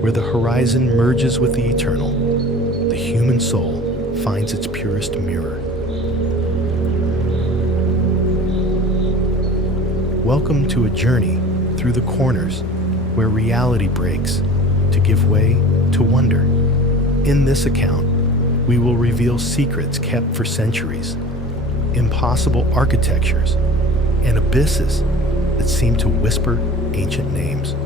Where the horizon merges with the eternal, the human soul finds its purest mirror. Welcome to a journey through the corners where reality breaks to give way to wonder. In this account, we will reveal secrets kept for centuries, impossible architectures, and abysses that seem to whisper ancient names.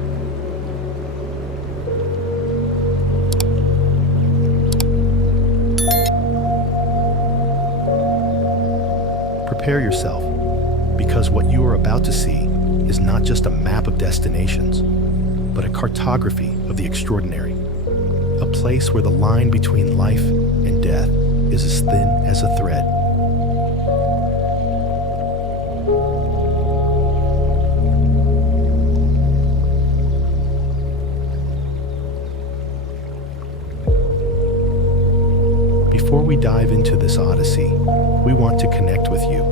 Prepare yourself, because what you are about to see is not just a map of destinations, but a cartography of the extraordinary. A place where the line between life and death is as thin as a thread. Before we dive into this odyssey, we want to connect with you.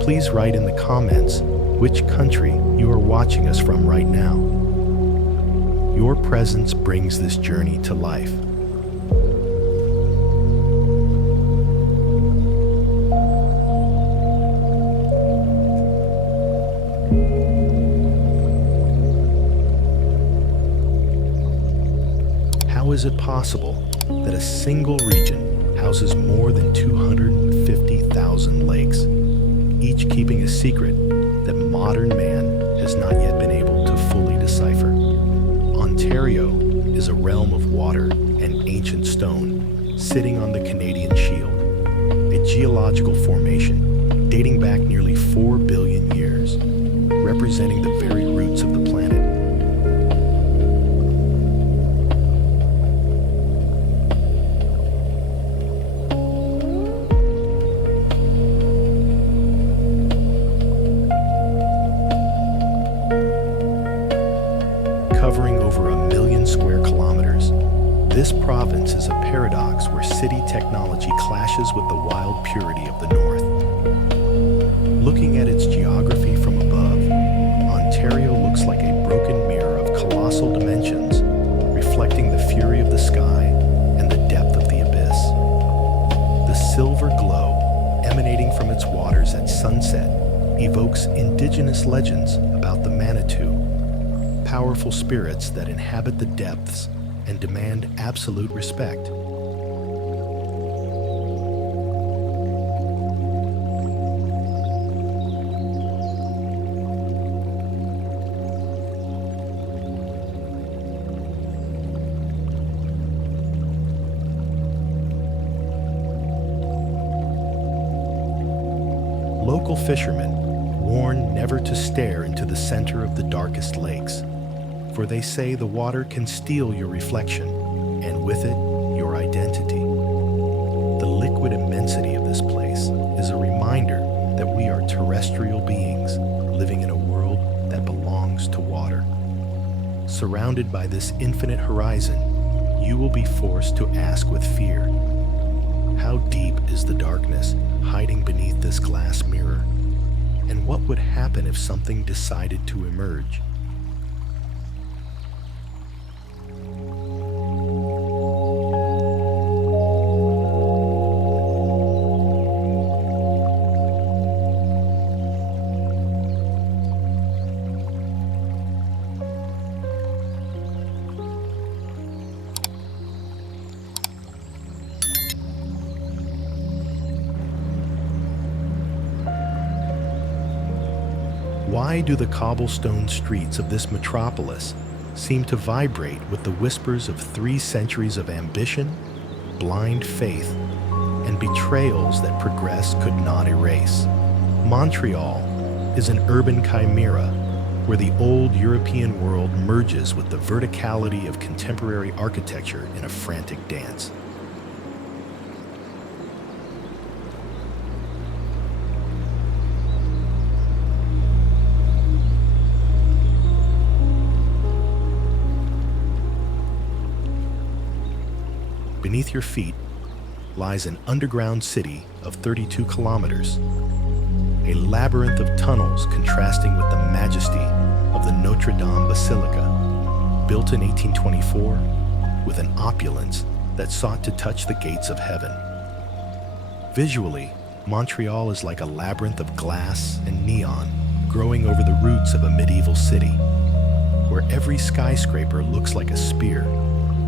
Please write in the comments which country you are watching us from right now. Your presence brings this journey to life. How is it possible that a single region houses more than 250,000 lakes, each keeping a secret that modern man has not yet been able to fully decipher? Ontario is a realm of water and ancient stone sitting on the Canadian Shield, a geological formation dating back nearly 4 billion years, representing the very roots of the planet. Covering over 1 million square kilometers, this province is a paradox where city technology clashes with the wild purity of the north. Looking at its geography from above, Ontario looks like a broken mirror of colossal dimensions, reflecting the fury of the sky and the depth of the abyss. The silver glow emanating from its waters at sunset evokes indigenous legends about the Manitou, powerful spirits that inhabit the depths and demand absolute respect. Local fishermen warn never to stare into the center of the darkest lakes, for they say the water can steal your reflection, and with it, your identity. The liquid immensity of this place is a reminder that we are terrestrial beings living in a world that belongs to water. Surrounded by this infinite horizon, you will be forced to ask with fear, how deep is the darkness hiding beneath this glass mirror? And what would happen if something decided to emerge? Why do the cobblestone streets of this metropolis seem to vibrate with the whispers of 3 centuries of ambition, blind faith, and betrayals that progress could not erase? Montreal is an urban chimera where the old European world merges with the verticality of contemporary architecture in a frantic dance. Beneath your feet lies an underground city of 32 kilometers, a labyrinth of tunnels contrasting with the majesty of the Notre Dame Basilica. built in 1824 with an opulence that sought to touch the gates of heaven. Visually, Montreal is like a labyrinth of glass and neon growing over the roots of a medieval city, where every skyscraper looks like a spear,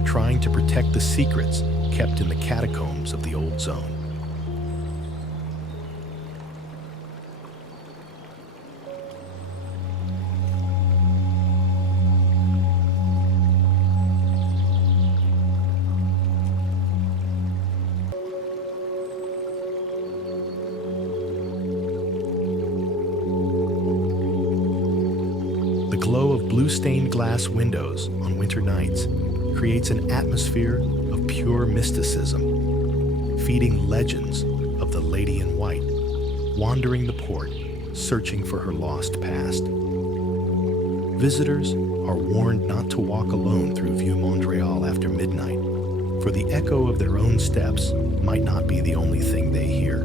trying to protect the secrets kept in the catacombs of the old zone. The glow of blue stained glass windows on winter nights creates an atmosphere of pure mysticism, feeding legends of the Lady in White, wandering the port, searching for her lost past. Visitors are warned not to walk alone through Vieux Montreal after midnight, for the echo of their own steps might not be the only thing they hear.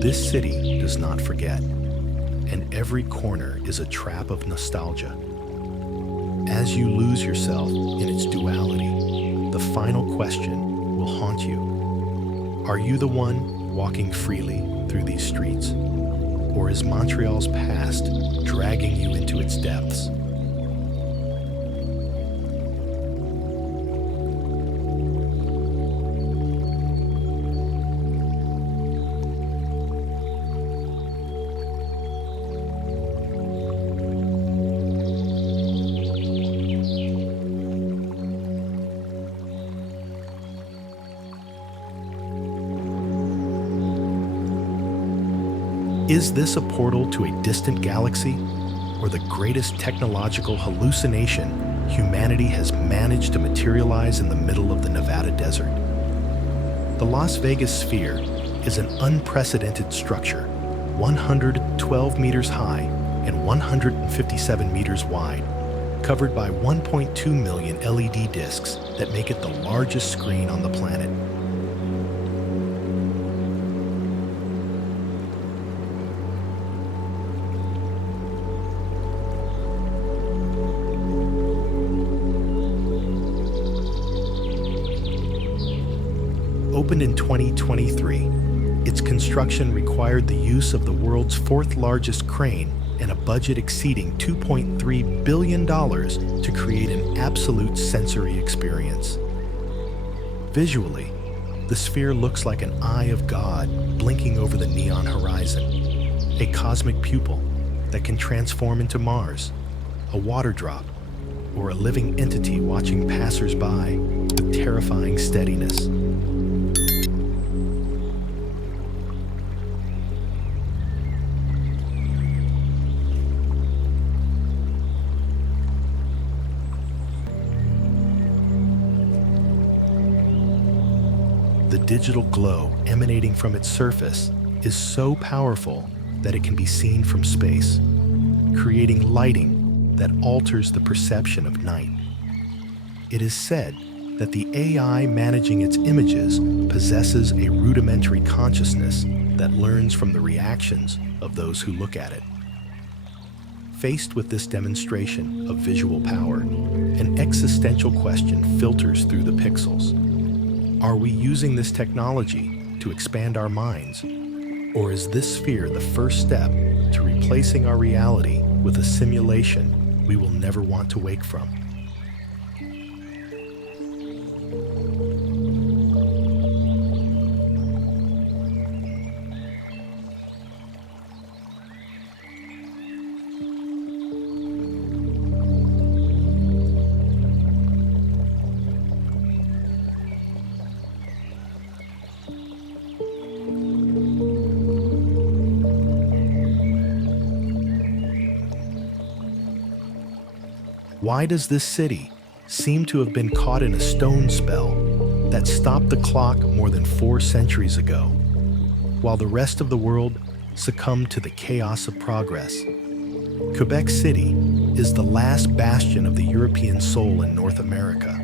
This city does not forget, and every corner is a trap of nostalgia. As you lose yourself in its duality, the final question will haunt you. Are you the one walking freely through these streets? Or is Montreal's past dragging you into its depths? Is this a portal to a distant galaxy, or the greatest technological hallucination humanity has managed to materialize in the middle of the Nevada desert? The Las Vegas Sphere is an unprecedented structure, 112 meters high and 157 meters wide, covered by 1.2 million LED discs that make it the largest screen on the planet. Opened in 2023, its construction required the use of the world's fourth largest crane and a budget exceeding $2.3 billion to create an absolute sensory experience. Visually, the sphere looks like an eye of God blinking over the neon horizon, a cosmic pupil that can transform into Mars, a water drop, or a living entity watching passers-by with terrifying steadiness. The digital glow emanating from its surface is so powerful that it can be seen from space, creating lighting that alters the perception of night. It is said that the AI managing its images possesses a rudimentary consciousness that learns from the reactions of those who look at it. Faced with this demonstration of visual power, an existential question filters through the pixels. Are we using this technology to expand our minds? Or is this sphere the first step to replacing our reality with a simulation we will never want to wake from? Why does this city seem to have been caught in a stone spell that stopped the clock more than 4 centuries ago, while the rest of the world succumbed to the chaos of progress? Quebec City is the last bastion of the European soul in North America.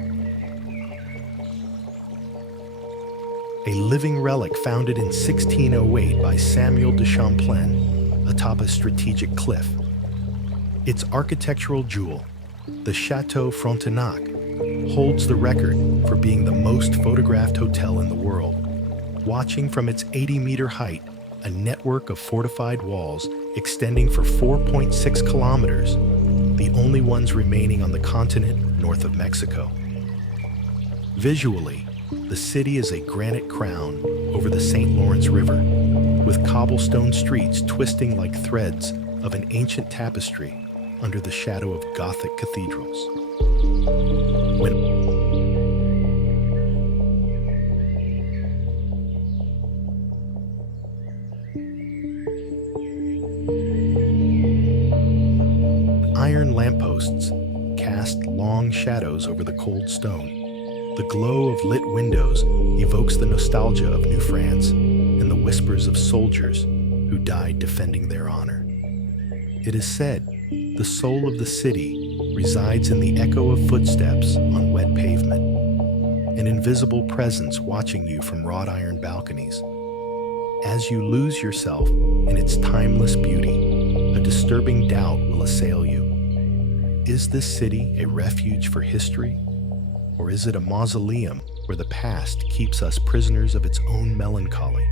A living relic founded in 1608 by Samuel de Champlain atop a strategic cliff. Its architectural jewel The Chateau Frontenac holds the record for being the most photographed hotel in the world. Watching from its 80-meter height, a network of fortified walls extending for 4.6 kilometers, the only ones remaining on the continent north of Mexico. Visually, the city is a granite crown over the St. Lawrence River, with cobblestone streets twisting like threads of an ancient tapestry under the shadow of Gothic cathedrals. When iron lampposts cast long shadows over the cold stone, the glow of lit windows evokes the nostalgia of New France and the whispers of soldiers who died defending their honor. It is said the soul of the city resides in the echo of footsteps on wet pavement, an invisible presence watching you from wrought iron balconies. As you lose yourself in its timeless beauty, a disturbing doubt will assail you. Is this city a refuge for history? Or is it a mausoleum where the past keeps us prisoners of its own melancholy?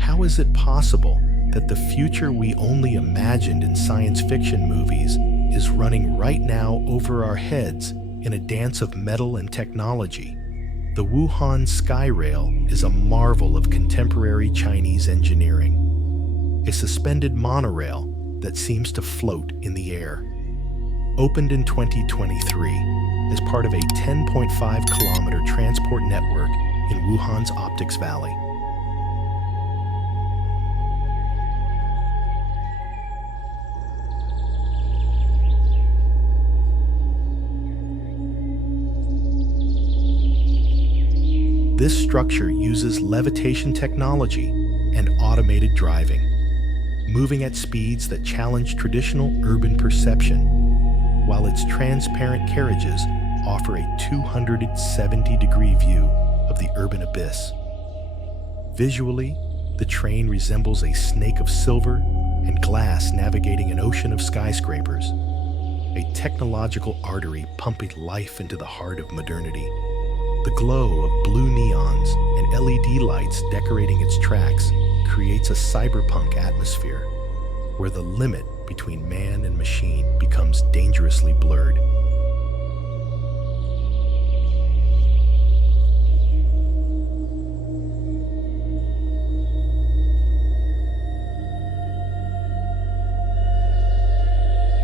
How is it possible that the future we only imagined in science fiction movies is running right now over our heads in a dance of metal and technology? The Wuhan Sky Rail is a marvel of contemporary Chinese engineering, a suspended monorail that seems to float in the air. Opened in 2023 as part of a 10.5-kilometer transport network in Wuhan's Optics Valley. This structure uses levitation technology and automated driving, moving at speeds that challenge traditional urban perception, while its transparent carriages offer a 270-degree view of the urban abyss. Visually, the train resembles a snake of silver and glass navigating an ocean of skyscrapers, a technological artery pumping life into the heart of modernity. The glow of blue neons and LED lights decorating its tracks creates a cyberpunk atmosphere where the limit between man and machine becomes dangerously blurred.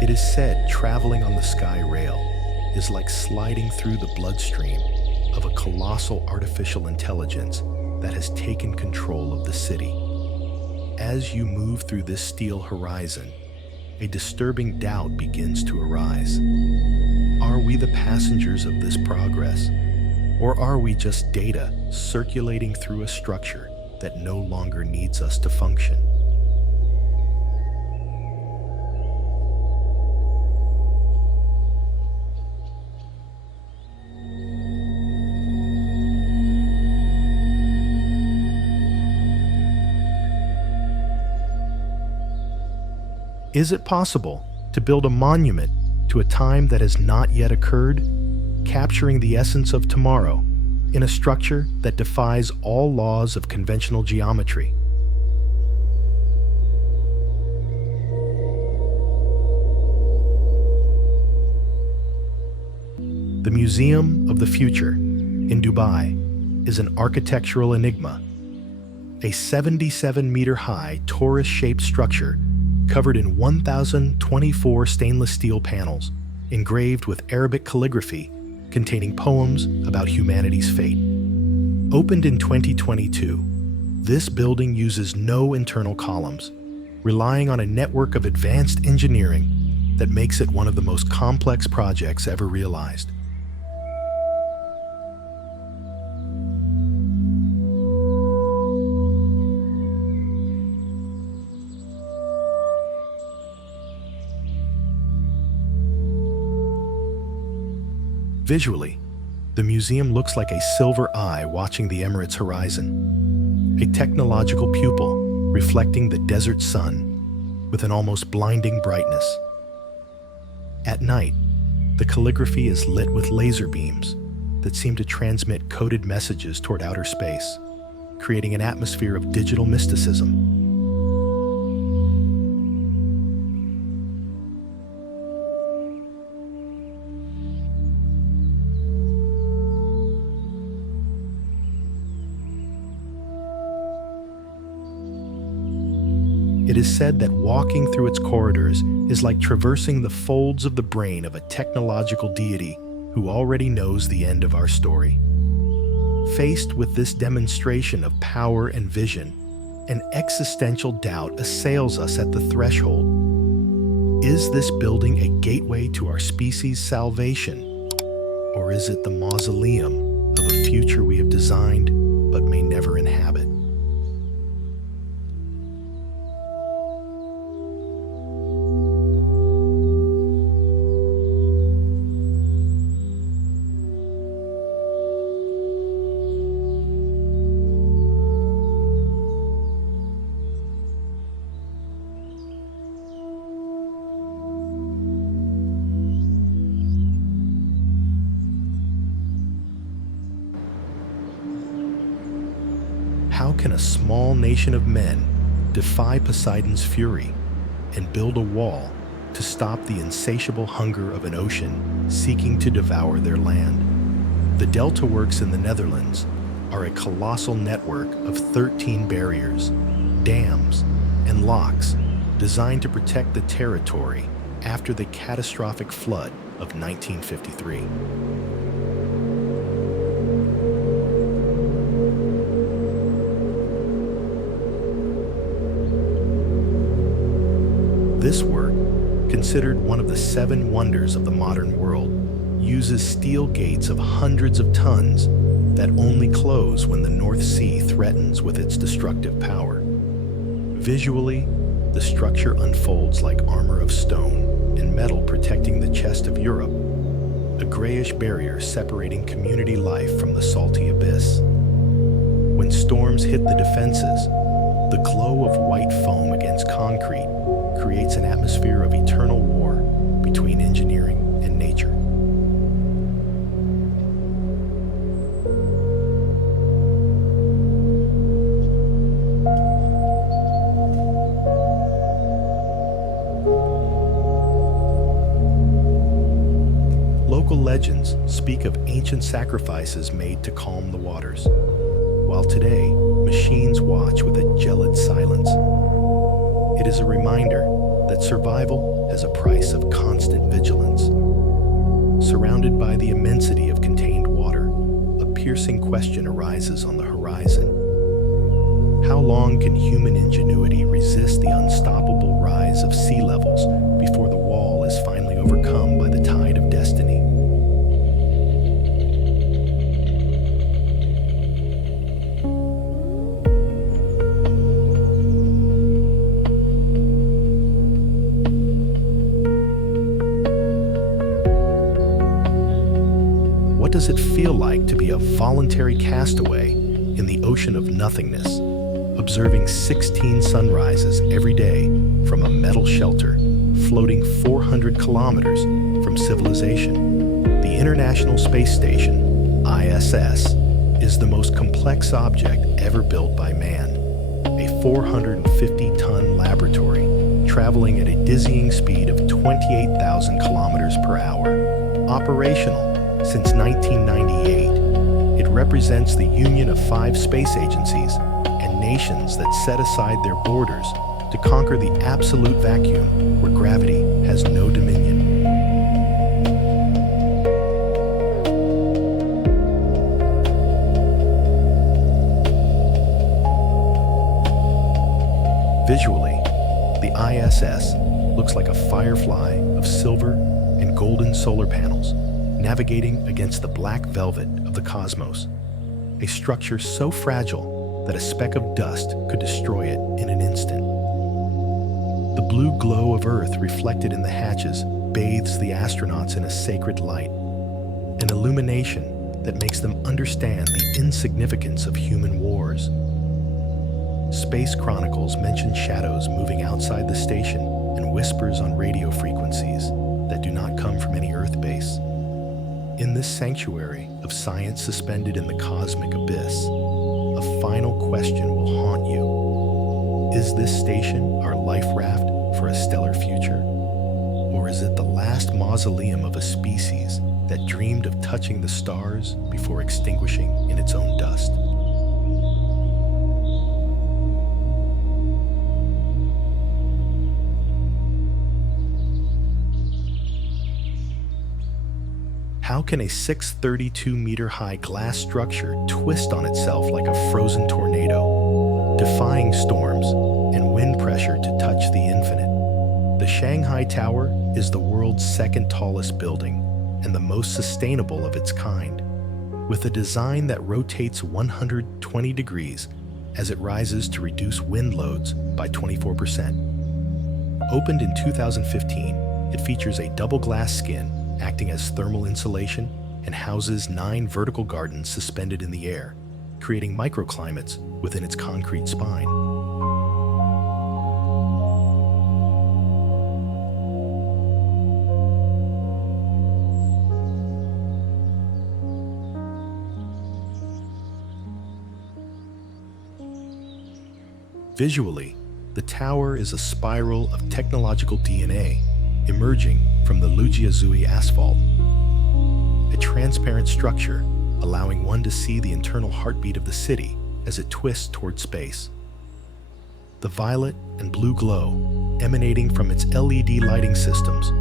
It is said traveling on the Sky Rail is like sliding through the bloodstream of a colossal artificial intelligence that has taken control of the city. As you move through this steel horizon, a disturbing doubt begins to arise. Are we the passengers of this progress? Or are we just data circulating through a structure that no longer needs us to function? Is it possible to build a monument to a time that has not yet occurred, capturing the essence of tomorrow in a structure that defies all laws of conventional geometry? The Museum of the Future in Dubai is an architectural enigma, a 77-meter-high torus-shaped structure covered in 1,024 stainless steel panels, engraved with Arabic calligraphy containing poems about humanity's fate. Opened in 2022, this building uses no internal columns, relying on a network of advanced engineering that makes it one of the most complex projects ever realized. Visually, the museum looks like a silver eye watching the Emirates horizon, a technological pupil reflecting the desert sun with an almost blinding brightness. At night, the calligraphy is lit with laser beams that seem to transmit coded messages toward outer space, creating an atmosphere of digital mysticism. It is said that walking through its corridors is like traversing the folds of the brain of a technological deity who already knows the end of our story. Faced with this demonstration of power and vision, an existential doubt assails us at the threshold. Is this building a gateway to our species' salvation? Or is it the mausoleum of a future we have designed but may never inhabit? How can a small nation of men defy Poseidon's fury and build a wall to stop the insatiable hunger of an ocean seeking to devour their land? The Delta Works in the Netherlands are a colossal network of 13 barriers, dams, and locks designed to protect the territory after the catastrophic flood of 1953. This work, considered one of the 7 wonders of the modern world, uses steel gates of hundreds of tons that only close when the North Sea threatens with its destructive power. Visually, the structure unfolds like armor of stone and metal protecting the chest of Europe, a grayish barrier separating community life from the salty abyss. When storms hit the defenses, the glow of white foam against concrete creates an atmosphere of eternal war between engineering and nature. Local legends speak of ancient sacrifices made to calm the waters, while today, machines watch with a gelid silence. It is a reminder that survival has a price of constant vigilance. Surrounded by the immensity of contained water, a piercing question arises on the horizon. How long can human ingenuity resist the unstoppable rise of sea levels before the wall is finally overcome by the tide of destiny? What does it feel like to be a voluntary castaway in the ocean of nothingness, observing 16 sunrises every day from a metal shelter floating 400 kilometers from civilization? The International Space Station, ISS, is the most complex object ever built by man, a 450-ton laboratory traveling at a dizzying speed of 28,000 kilometers per hour. Operational since 1998, it represents the union of 5 space agencies and nations that set aside their borders to conquer the absolute vacuum where gravity has no dominion. Visually, the ISS looks like a firefly of silver and golden solar panels navigating against the black velvet of the cosmos, a structure so fragile that a speck of dust could destroy it in an instant. The blue glow of Earth reflected in the hatches bathes the astronauts in a sacred light, an illumination that makes them understand the insignificance of human wars. Space chronicles mention shadows moving outside the station and whispers on radio frequencies that do not come from any Earth base. In this sanctuary of science suspended in the cosmic abyss, a final question will haunt you. Is this station our life raft for a stellar future? Or is it the last mausoleum of a species that dreamed of touching the stars before extinguishing in its own dust? How can a 632-meter-high glass structure twist on itself like a frozen tornado, defying storms and wind pressure to touch the infinite? The Shanghai Tower is the world's second tallest building and the most sustainable of its kind, with a design that rotates 120 degrees as it rises to reduce wind loads by 24%. Opened in 2015, it features a double glass skin acting as thermal insulation and houses 9 vertical gardens suspended in the air, creating microclimates within its concrete spine. Visually, the tower is a spiral of technological DNA emerging from the Lujiazui asphalt, a transparent structure allowing one to see the internal heartbeat of the city as it twists toward space. The violet and blue glow emanating from its LED lighting systems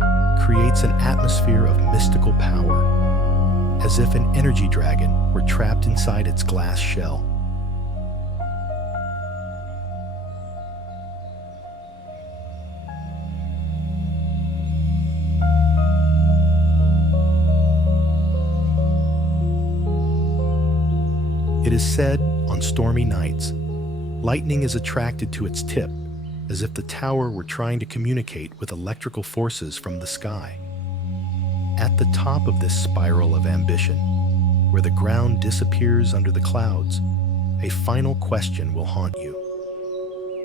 creates an atmosphere of mystical power, as if an energy dragon were trapped inside its glass shell. It is said, on stormy nights, lightning is attracted to its tip, as if the tower were trying to communicate with electrical forces from the sky. At the top of this spiral of ambition, where the ground disappears under the clouds, a final question will haunt you.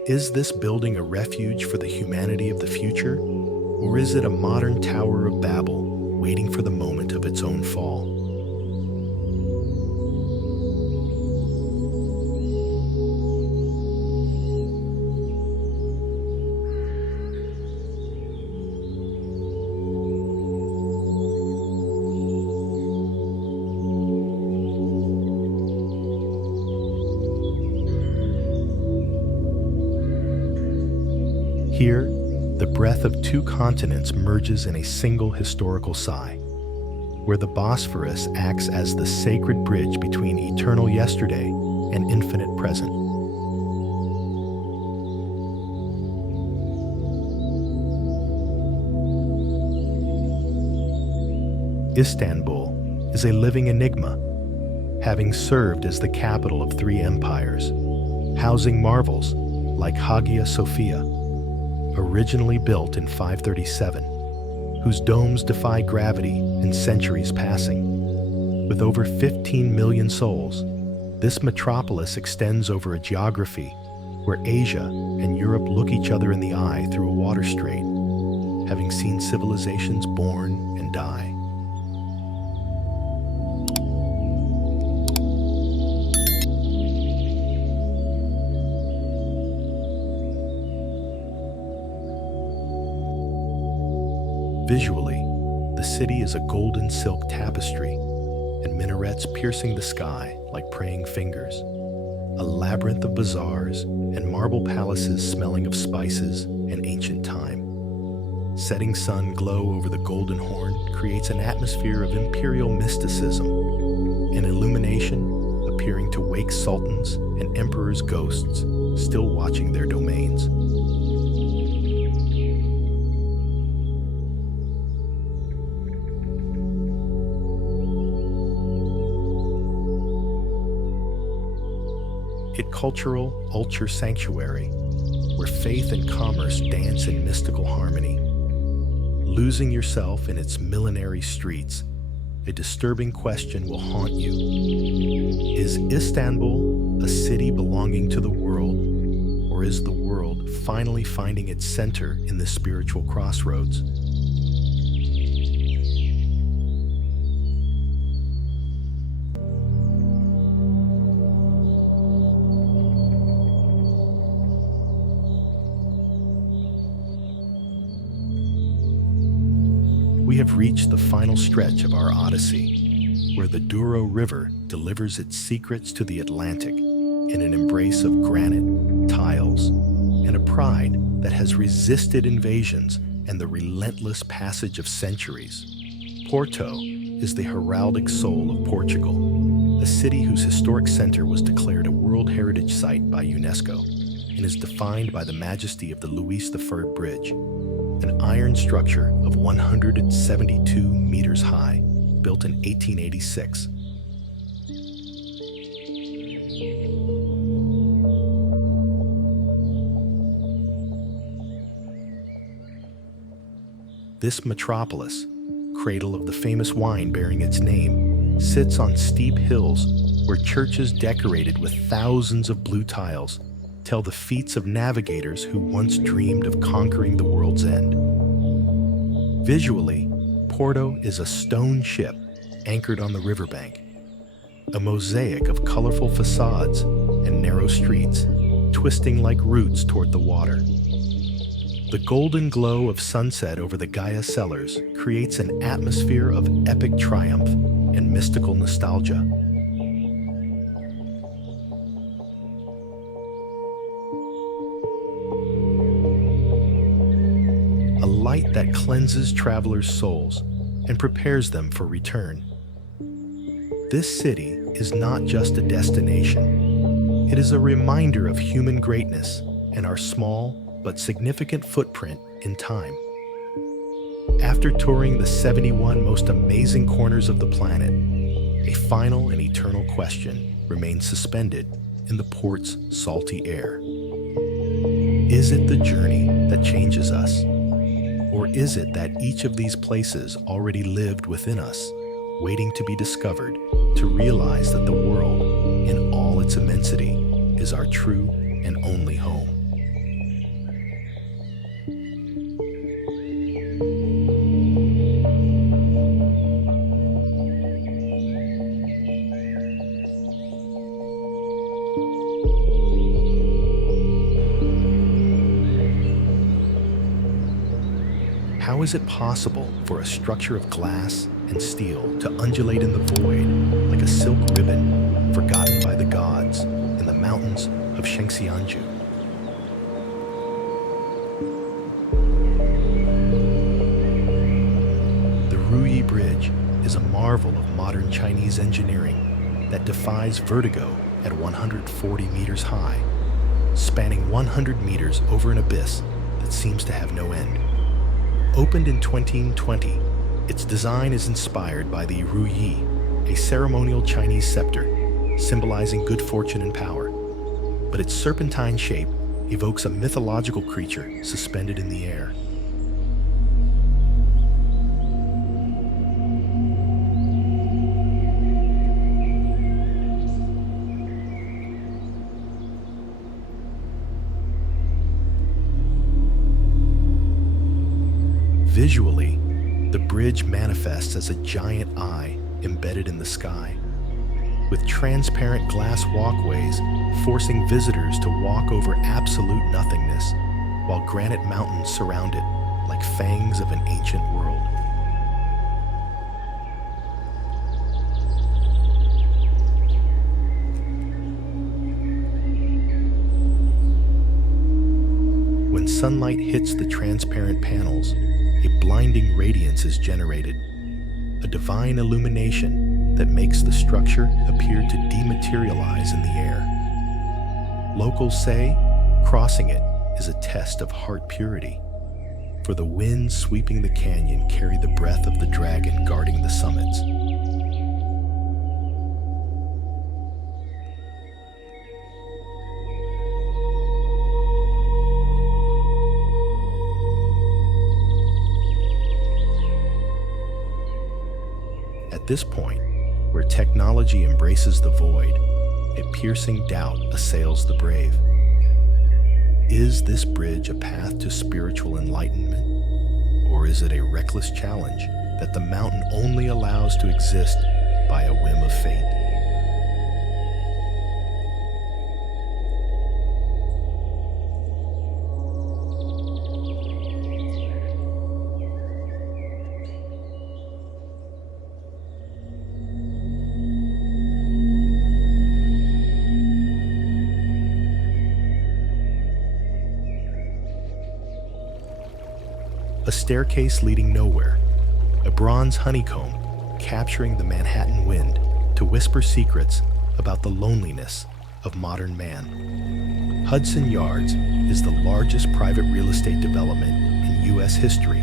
Is this building a refuge for the humanity of the future, or is it a modern Tower of Babel waiting for the moment of its own fall? Here, the breath of 2 continents merges in a single historical sigh, where the Bosphorus acts as the sacred bridge between eternal yesterday and infinite present. Istanbul is a living enigma, having served as the capital of 3 empires, housing marvels like Hagia Sophia, originally built in 537, whose domes defy gravity and centuries passing. With over 15 million souls, this metropolis extends over a geography where Asia and Europe look each other in the eye through a water strait, having seen civilizations born and die. Visually, the city is a golden silk tapestry, and minarets piercing the sky like praying fingers, a labyrinth of bazaars and marble palaces smelling of spices and ancient time. Setting sun glow over the Golden Horn creates an atmosphere of imperial mysticism, an illumination appearing to wake sultans and emperors' ghosts still watching their domains. A cultural ultra sanctuary where faith and commerce dance in mystical harmony. Losing yourself in its millenary streets, a disturbing question will haunt you. Is Istanbul a city belonging to the world, or is the world finally finding its center in this spiritual crossroads? We have reached the final stretch of our odyssey, where the Douro River delivers its secrets to the Atlantic in an embrace of granite, tiles, and a pride that has resisted invasions and the relentless passage of centuries. Porto is the heraldic soul of Portugal, a city whose historic center was declared a World Heritage Site by UNESCO and is defined by the majesty of the Luís I Bridge, an iron structure of 172 meters high, built in 1886. This metropolis, cradle of the famous wine bearing its name, sits on steep hills where churches decorated with thousands of blue tiles tell the feats of navigators who once dreamed of conquering the world's end. Visually, Porto is a stone ship anchored on the riverbank, a mosaic of colorful facades and narrow streets, twisting like roots toward the water. The golden glow of sunset over the Gaia Cellars creates an atmosphere of epic triumph and mystical nostalgia. A light that cleanses travelers' souls and prepares them for return. This city is not just a destination. It is a reminder of human greatness and our small but significant footprint in time. After touring the 71 most amazing corners of the planet, a final and eternal question remains suspended in the port's salty air. Is it the journey that changes us? Or is it that each of these places already lived within us, waiting to be discovered, to realize that the world, in all its immensity, is our true and only home? How is it possible for a structure of glass and steel to undulate in the void like a silk ribbon forgotten by the gods in the mountains of Shengxianju? The Ruyi Bridge is a marvel of modern Chinese engineering that defies vertigo at 140 meters high, spanning 100 meters over an abyss that seems to have no end. Opened in 2020, its design is inspired by the Ruyi, a ceremonial Chinese scepter symbolizing good fortune and power, but its serpentine shape evokes a mythological creature suspended in the air. Visually, the bridge manifests as a giant eye embedded in the sky, with transparent glass walkways forcing visitors to walk over absolute nothingness, while granite mountains surround it like fangs of an ancient world. When sunlight hits the transparent panels, a blinding radiance is generated, a divine illumination that makes the structure appear to dematerialize in the air. Locals say crossing it is a test of heart purity, for the winds sweeping the canyon carry the breath of the dragon guarding the summits. At At this point, where technology embraces the void, a piercing doubt assails the brave. Is this bridge a path to spiritual enlightenment? Or is it a reckless challenge that the mountain only allows to exist by a whim of fate? A staircase leading nowhere, a bronze honeycomb capturing the Manhattan wind to whisper secrets about the loneliness of modern man. Hudson Yards is the largest private real estate development in U.S. history,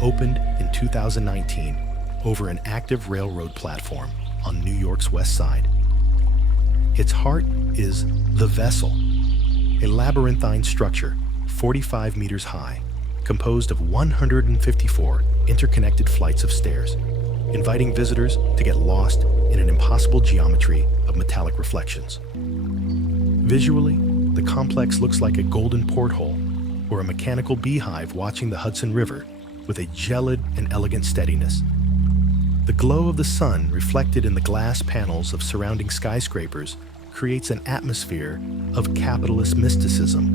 opened in 2019 over an active railroad platform on New York's west side. Its heart is the Vessel, a labyrinthine structure 45 meters high, composed of 154 interconnected flights of stairs, inviting visitors to get lost in an impossible geometry of metallic reflections. Visually, the complex looks like a golden porthole or a mechanical beehive watching the Hudson River with a gelid and elegant steadiness. The glow of the sun reflected in the glass panels of surrounding skyscrapers creates an atmosphere of capitalist mysticism,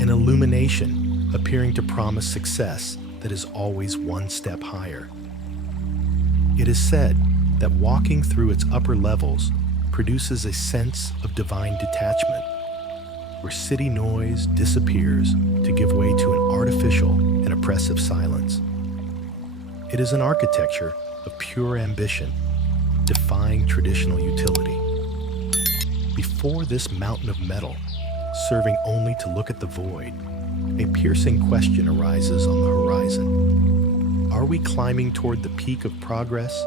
an illumination appearing to promise success that is always one step higher. It is said that walking through its upper levels produces a sense of divine detachment, where city noise disappears to give way to an artificial and oppressive silence. It is an architecture of pure ambition, defying traditional utility. Before this mountain of metal, serving only to look at the void, a piercing question arises on the horizon. Are we climbing toward the peak of progress,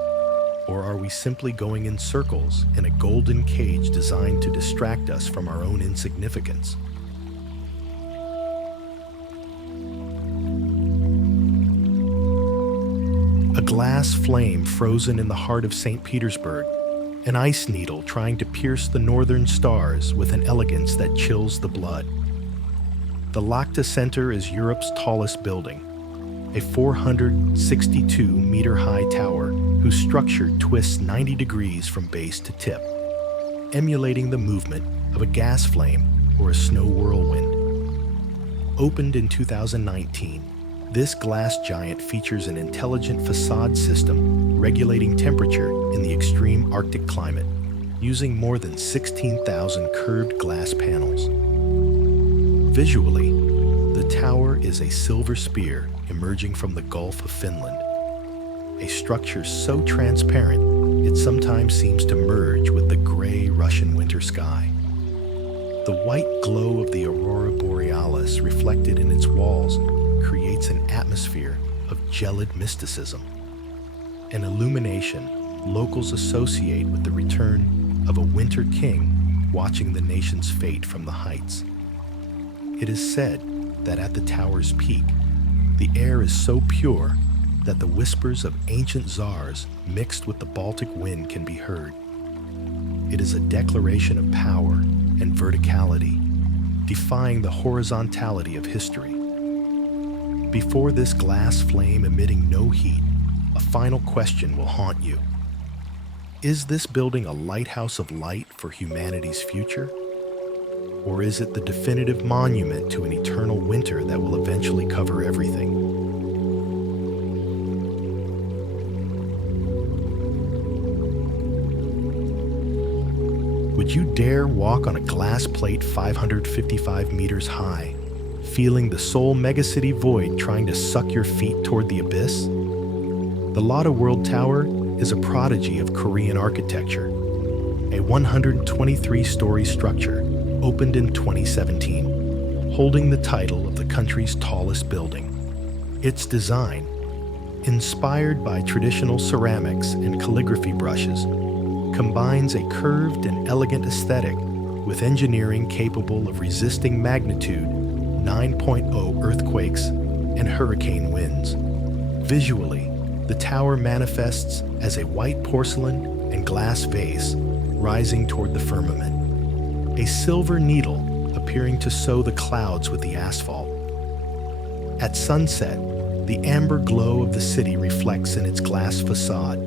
or are we simply going in circles in a golden cage designed to distract us from our own insignificance? A glass flame frozen in the heart of St. Petersburg, an ice needle trying to pierce the northern stars with an elegance that chills the blood. The Lakhta Center is Europe's tallest building, a 462-meter-high tower whose structure twists 90 degrees from base to tip, emulating the movement of a gas flame or a snow whirlwind. Opened in 2019, this glass giant features an intelligent facade system regulating temperature in the extreme Arctic climate, using more than 16,000 curved glass panels. Visually, the tower is a silver spear emerging from the Gulf of Finland, a structure so transparent it sometimes seems to merge with the gray Russian winter sky. The white glow of the aurora borealis reflected in its walls creates an atmosphere of gelid mysticism, an illumination locals associate with the return of a winter king watching the nation's fate from the heights. It is said that at the tower's peak, the air is so pure that the whispers of ancient czars mixed with the Baltic wind can be heard. It is a declaration of power and verticality, defying the horizontality of history. Before this glass flame emitting no heat, a final question will haunt you. Is this building a lighthouse of light for humanity's future? Or is it the definitive monument to an eternal winter that will eventually cover everything? Would you dare walk on a glass plate 555 meters high, feeling the soul megacity void trying to suck your feet toward the abyss? The Lotte World Tower is a prodigy of Korean architecture, a 123-story structure opened in 2017, holding the title of the country's tallest building. Its design, inspired by traditional ceramics and calligraphy brushes, combines a curved and elegant aesthetic with engineering capable of resisting magnitude 9.0 earthquakes and hurricane winds. Visually, The tower manifests as a white porcelain and glass vase rising toward the firmament, a silver needle appearing to sew the clouds with the asphalt. At sunset, the amber glow of the city reflects in its glass facade,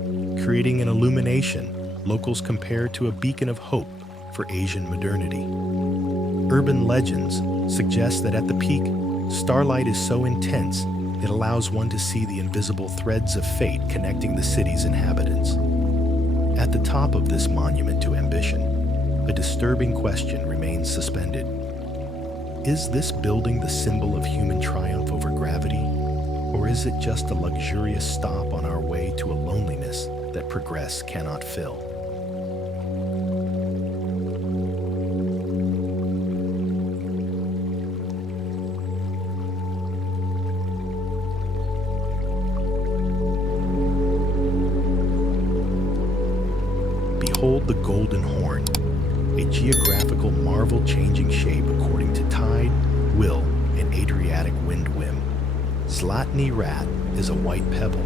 creating an illumination locals compare to a beacon of hope for Asian modernity. Urban legends suggest that at the peak, starlight is so intense it allows one to see the invisible threads of fate connecting the city's inhabitants. At the top of this monument to ambition, a disturbing question remains suspended. Is this building the symbol of human triumph over gravity, or is it just a luxurious stop on our way to a loneliness that progress cannot fill? Behold the Golden Horn, a geographical marvel changing shape according to tide, will, and Adriatic wind whim. Zlatny Rat is a white pebble,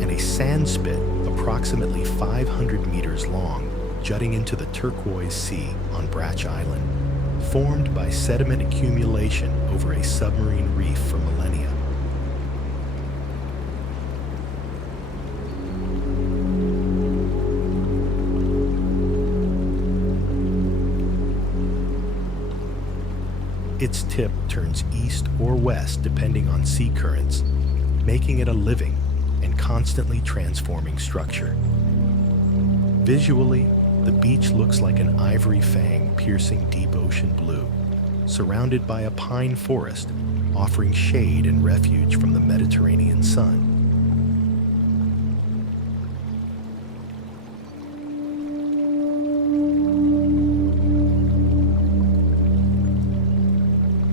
and a sand spit approximately 500 meters long jutting into the turquoise sea on Bratch Island, formed by sediment accumulation over a submarine reef for millennia. Its tip turns east or west depending on sea currents, making it a living and constantly transforming structure. Visually, the beach looks like an ivory fang piercing deep ocean blue, surrounded by a pine forest, offering shade and refuge from the Mediterranean sun.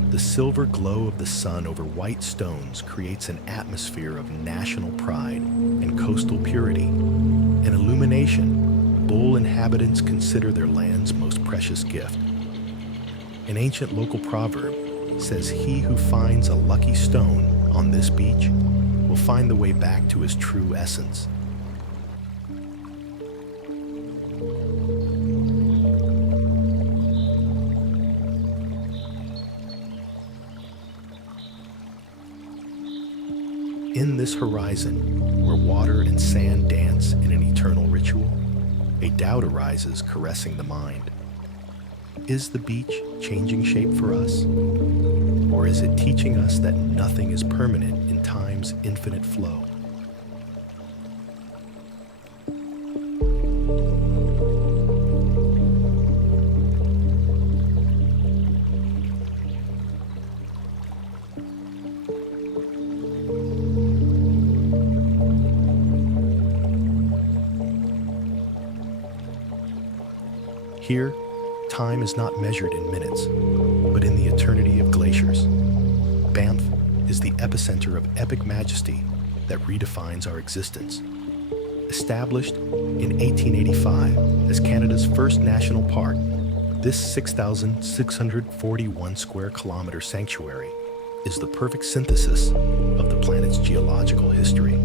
The silver glow of the sun over white stones creates an atmosphere of national pride and coastal purity, an illumination Bull inhabitants consider their land's most precious gift. An ancient local proverb says he who finds a lucky stone on this beach will find the way back to his true essence. In this horizon, where water and sand dance in an eternal ritual, a doubt arises caressing the mind. Is the beach changing shape for us? Or is it teaching us that nothing is permanent in time's infinite flow? Here, time is not measured in minutes, but in the eternity of glaciers. Banff is the epicenter of epic majesty that redefines our existence. Established in 1885 as Canada's first national park, this 6,641 square kilometer sanctuary is the perfect synthesis of the planet's geological history.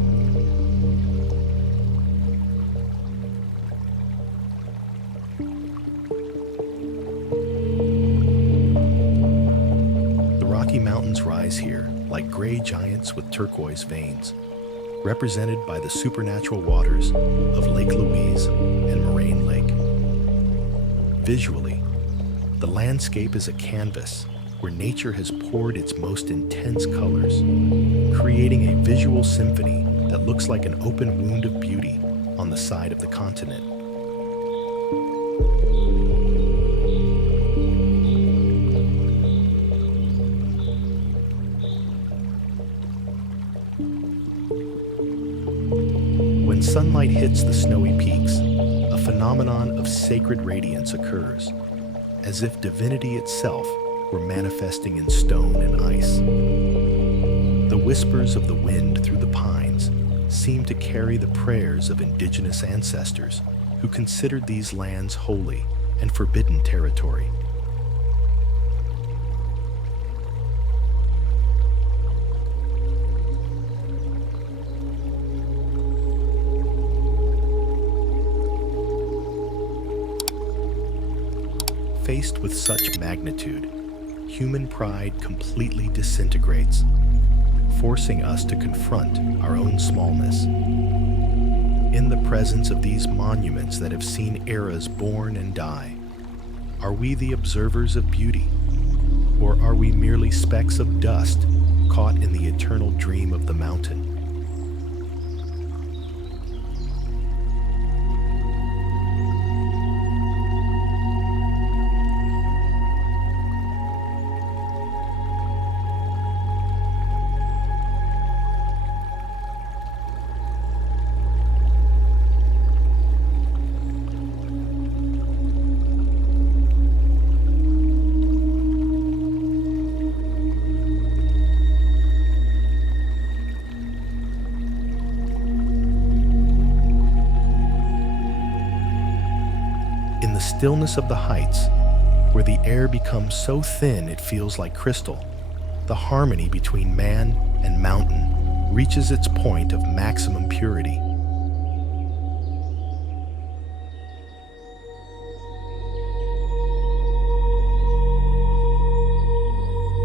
Mountains rise here like gray giants with turquoise veins, represented by the supernatural waters of Lake Louise and Moraine Lake. Visually, the landscape is a canvas where nature has poured its most intense colors, creating a visual symphony that looks like an open wound of beauty on the side of the continent. When sunlight hits the snowy peaks, a phenomenon of sacred radiance occurs, as if divinity itself were manifesting in stone and ice. The whispers of the wind through the pines seem to carry the prayers of indigenous ancestors who considered these lands holy and forbidden territory. Faced with such magnitude, human pride completely disintegrates, forcing us to confront our own smallness. In the presence of these monuments that have seen eras born and die, are we the observers of beauty, or are we merely specks of dust caught in the eternal dream of the mountain? In the stillness of the heights, where the air becomes so thin it feels like crystal, the harmony between man and mountain reaches its point of maximum purity.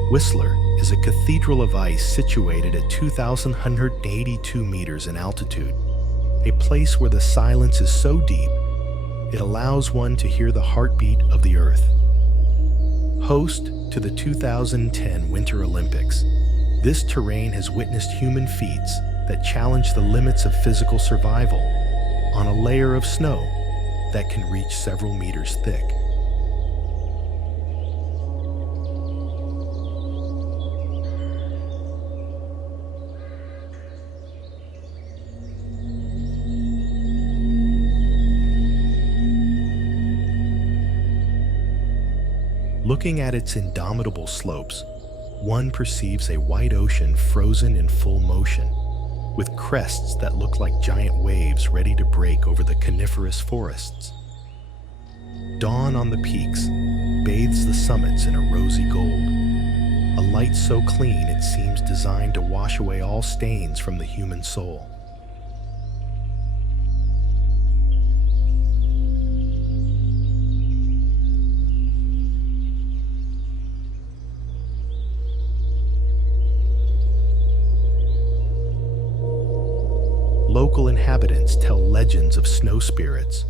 Whistler is a cathedral of ice situated at 2,182 meters in altitude, a place where the silence is so deep it allows one to hear the heartbeat of the earth. Host to the 2010 Winter Olympics, this terrain has witnessed human feats that challenge the limits of physical survival on a layer of snow that can reach several meters thick. Looking at its indomitable slopes, one perceives a white ocean frozen in full motion, with crests that look like giant waves ready to break over the coniferous forests. Dawn on the peaks bathes the summits in a rosy gold, a light so clean it seems designed to wash away all stains from the human soul. Local inhabitants tell legends of snow spirits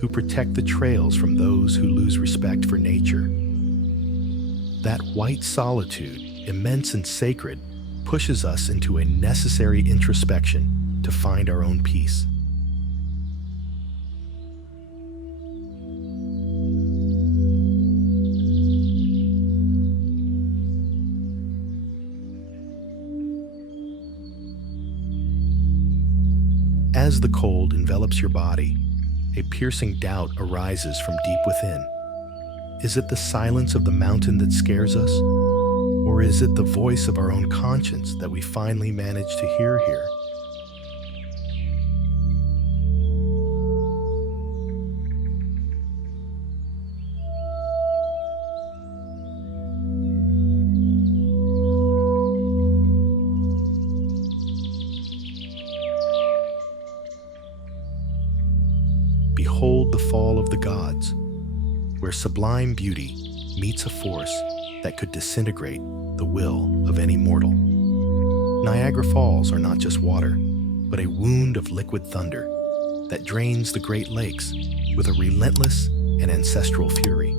who protect the trails from those who lose respect for nature. That white solitude, immense and sacred, pushes us into a necessary introspection to find our own peace. As the cold envelops your body, a piercing doubt arises from deep within. Is it the silence of the mountain that scares us? Or is it the voice of our own conscience that we finally manage to hear here? Behold the fall of the gods, where sublime beauty meets a force that could disintegrate the will of any mortal. Niagara Falls are not just water, but a wound of liquid thunder that drains the Great Lakes with a relentless and ancestral fury.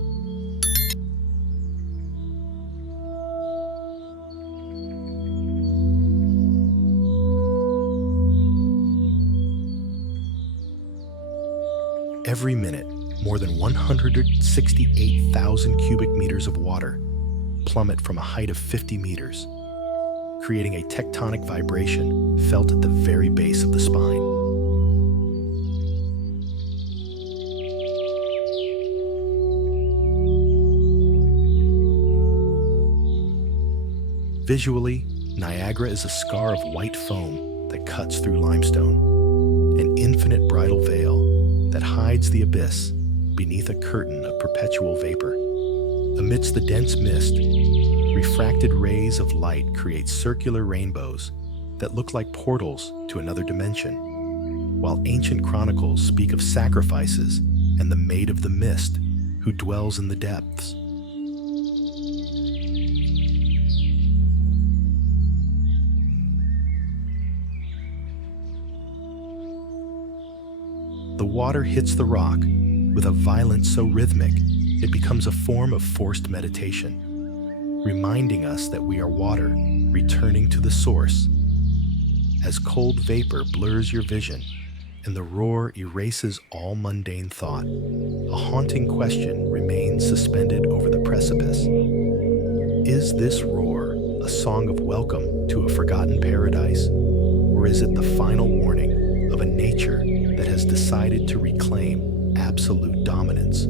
Every minute, more than 168,000 cubic meters of water plummet from a height of 50 meters, creating a tectonic vibration felt at the very base of the spine. Visually, Niagara is a scar of white foam that cuts through limestone, an infinite bridal veil that hides the abyss beneath a curtain of perpetual vapor. Amidst the dense mist, refracted rays of light create circular rainbows that look like portals to another dimension, while ancient chronicles speak of sacrifices and the Maid of the Mist, who who dwells in the depths. The water hits the rock with a violence so rhythmic it becomes a form of forced meditation, reminding us that we are water returning to the source. As cold vapor blurs your vision and the roar erases all mundane thought, a haunting question remains suspended over the precipice. Is this roar a song of welcome to a forgotten paradise, or is it the final warning of a nature that has decided to reclaim absolute dominance?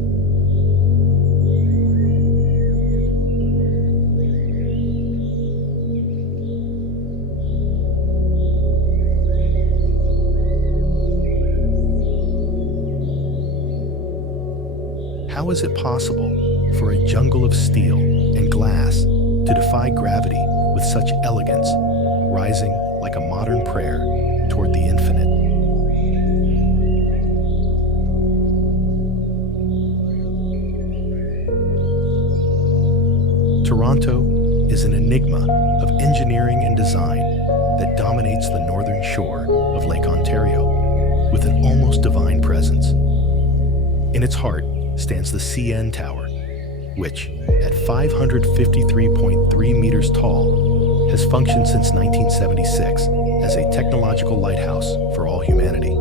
How is it possible for a jungle of steel and glass to defy gravity with such elegance, rising like a modern prayer toward the infinite? Toronto is an enigma of engineering and design that dominates the northern shore of Lake Ontario with an almost divine presence. In its heart stands the CN Tower, which, at 553.3 meters tall, has functioned since 1976 as a technological lighthouse for all humanity.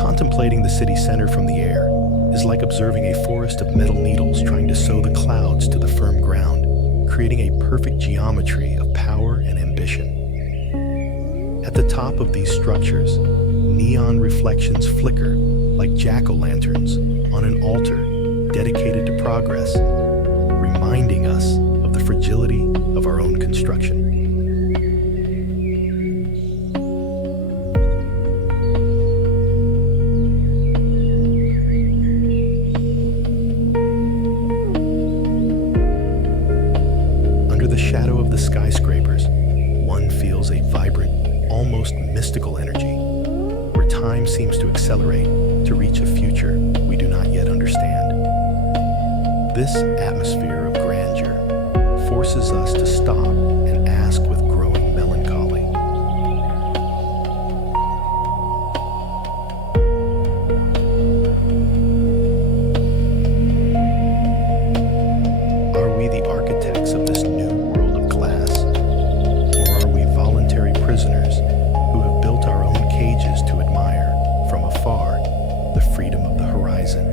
Contemplating the city center from the air is like observing a forest of metal needles trying to sew the clouds to the firm ground, creating a perfect geometry of power and ambition. At the top of these structures, neon reflections flicker like jack-o'-lanterns on an altar dedicated to progress, reminding us of the fragility of our own construction. The skyscrapers, one feels a vibrant, almost mystical energy, where time seems to accelerate to reach a future we do not yet understand. This atmosphere of grandeur forces us to stop and ask with growing melancholy. Are we the architects of this new prisoners who have built our own cages to admire from afar the freedom of the horizon?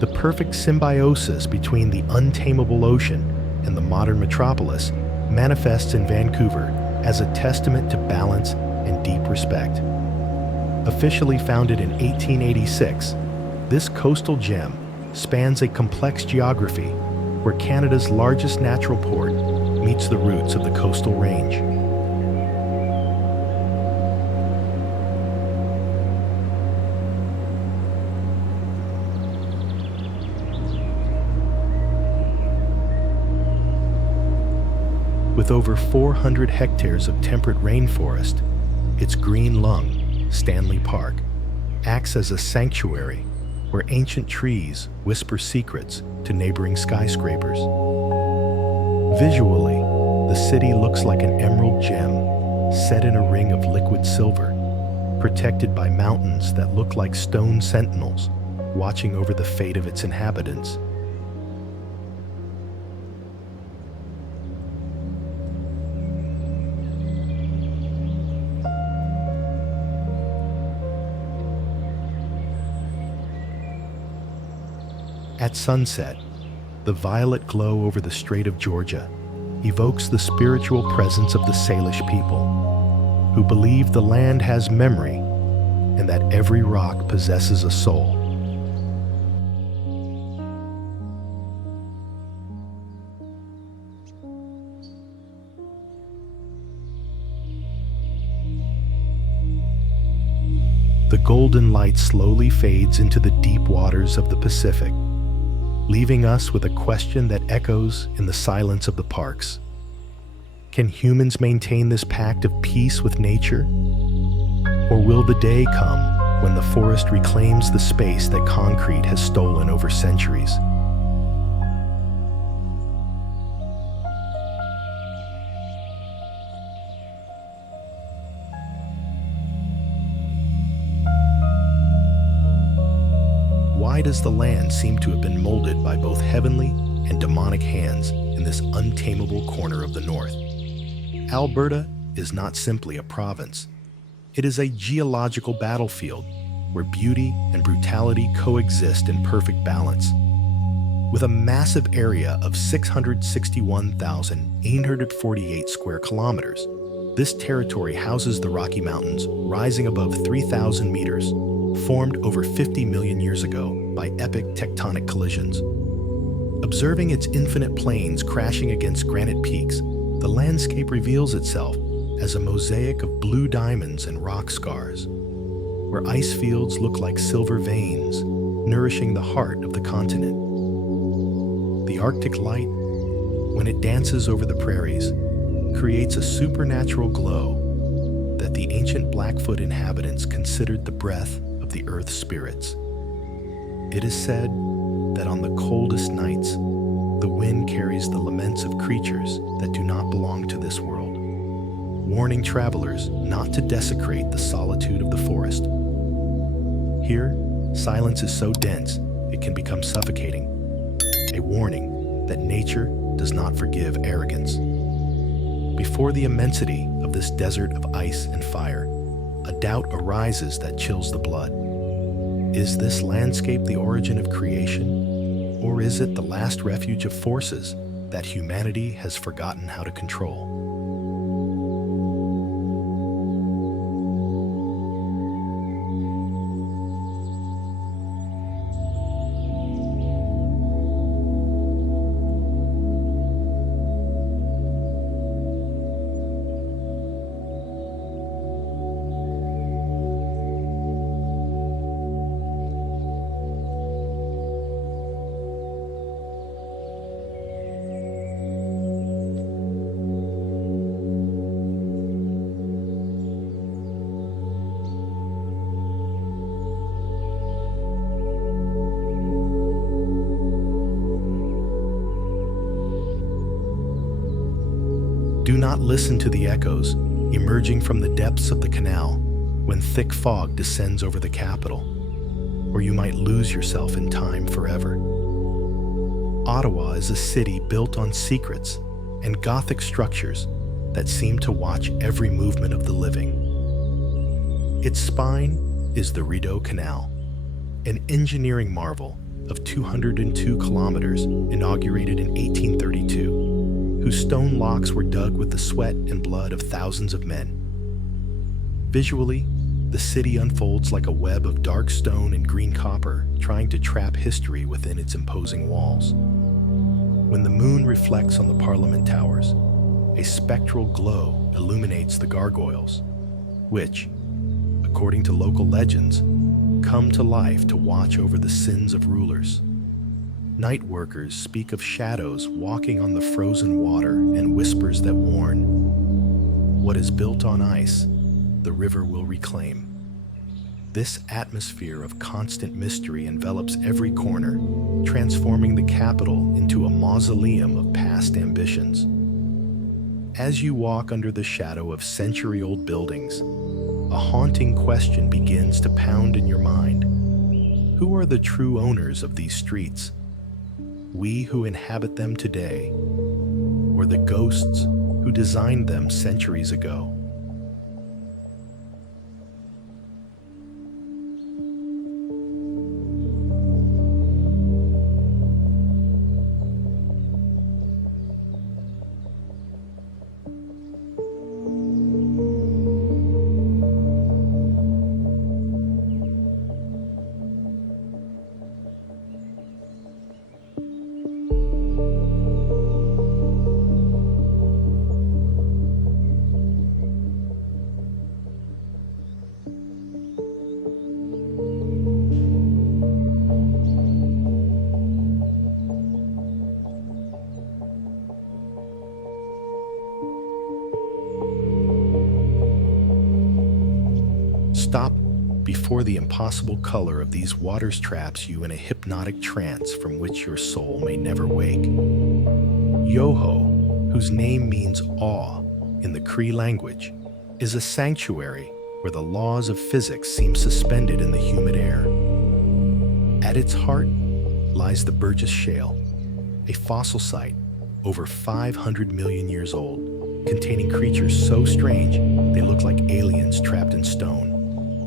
The perfect symbiosis between the untamable ocean and the modern metropolis manifests in Vancouver as a testament to balance and deep respect. Officially founded in 1886, this coastal gem spans a complex geography where Canada's largest natural port meets the roots of the coastal range. With over 400 hectares of temperate rainforest, its green lung, Stanley Park, acts as a sanctuary where ancient trees whisper secrets to neighboring skyscrapers. Visually, the city looks like an emerald gem set in a ring of liquid silver, protected by mountains that look like stone sentinels watching over the fate of its inhabitants. At sunset, the violet glow over the Strait of Georgia evokes the spiritual presence of the Salish people, who believe the land has memory and that every rock possesses a soul. the golden light slowly fades into the deep waters of the Pacific, leaving us with a question that echoes in the silence of the parks. Can humans maintain this pact of peace with nature? Or will the day come when the forest reclaims the space that concrete has stolen over centuries? Why does the land seem to have been molded by both heavenly and demonic hands in this untamable corner of the North? Alberta is not simply a province. It is a geological battlefield where beauty and brutality coexist in perfect balance. With a massive area of 661,848 square kilometers, this territory houses the Rocky Mountains rising above 3,000 meters, formed over 50 million years ago by epic tectonic collisions. Observing its infinite plains crashing against granite peaks, the landscape reveals itself as a mosaic of blue diamonds and rock scars, where ice fields look like silver veins, nourishing the heart of the continent. The Arctic light, when it dances over the prairies, creates a supernatural glow that the ancient Blackfoot inhabitants considered the breath of the earth's spirits. It is said that on the coldest nights, the wind carries the laments of creatures that do not belong to this world, warning travelers not to desecrate the solitude of the forest. Here, silence is so dense it can become suffocating, a warning that nature does not forgive arrogance. Before the immensity of this desert of ice and fire, a doubt arises that chills the blood. Is this landscape the origin of creation, or is it the last refuge of forces that humanity has forgotten how to control? Do not listen to the echoes emerging from the depths of the canal when thick fog descends over the capital, or you might lose yourself in time forever. Ottawa is a city built on secrets and Gothic structures that seem to watch every movement of the living. Its spine is the Rideau Canal, an engineering marvel of 202 kilometers inaugurated in 1832. Whose stone locks were dug with the sweat and blood of thousands of men. Visually, the city unfolds like a web of dark stone and green copper, trying to trap history within its imposing walls. When the moon reflects on the Parliament towers, a spectral glow illuminates the gargoyles, which, according to local legends, come to life to watch over the sins of rulers. Night workers speak of shadows walking on the frozen water and whispers that warn, what is built on ice, the river will reclaim. This atmosphere of constant mystery envelops every corner, transforming the capital into a mausoleum of past ambitions. As you walk under the shadow of century-old buildings, a haunting question begins to pound in your mind. Who are the true owners of these streets? We who inhabit them today, or the ghosts who designed them centuries ago? Stop before the impossible color of these waters traps you in a hypnotic trance from which your soul may never wake. Yoho, whose name means awe in the Cree language, is a sanctuary where the laws of physics seem suspended in the humid air. At its heart lies the Burgess Shale, a fossil site over 500 million years old, containing creatures so strange they look like aliens trapped in stone,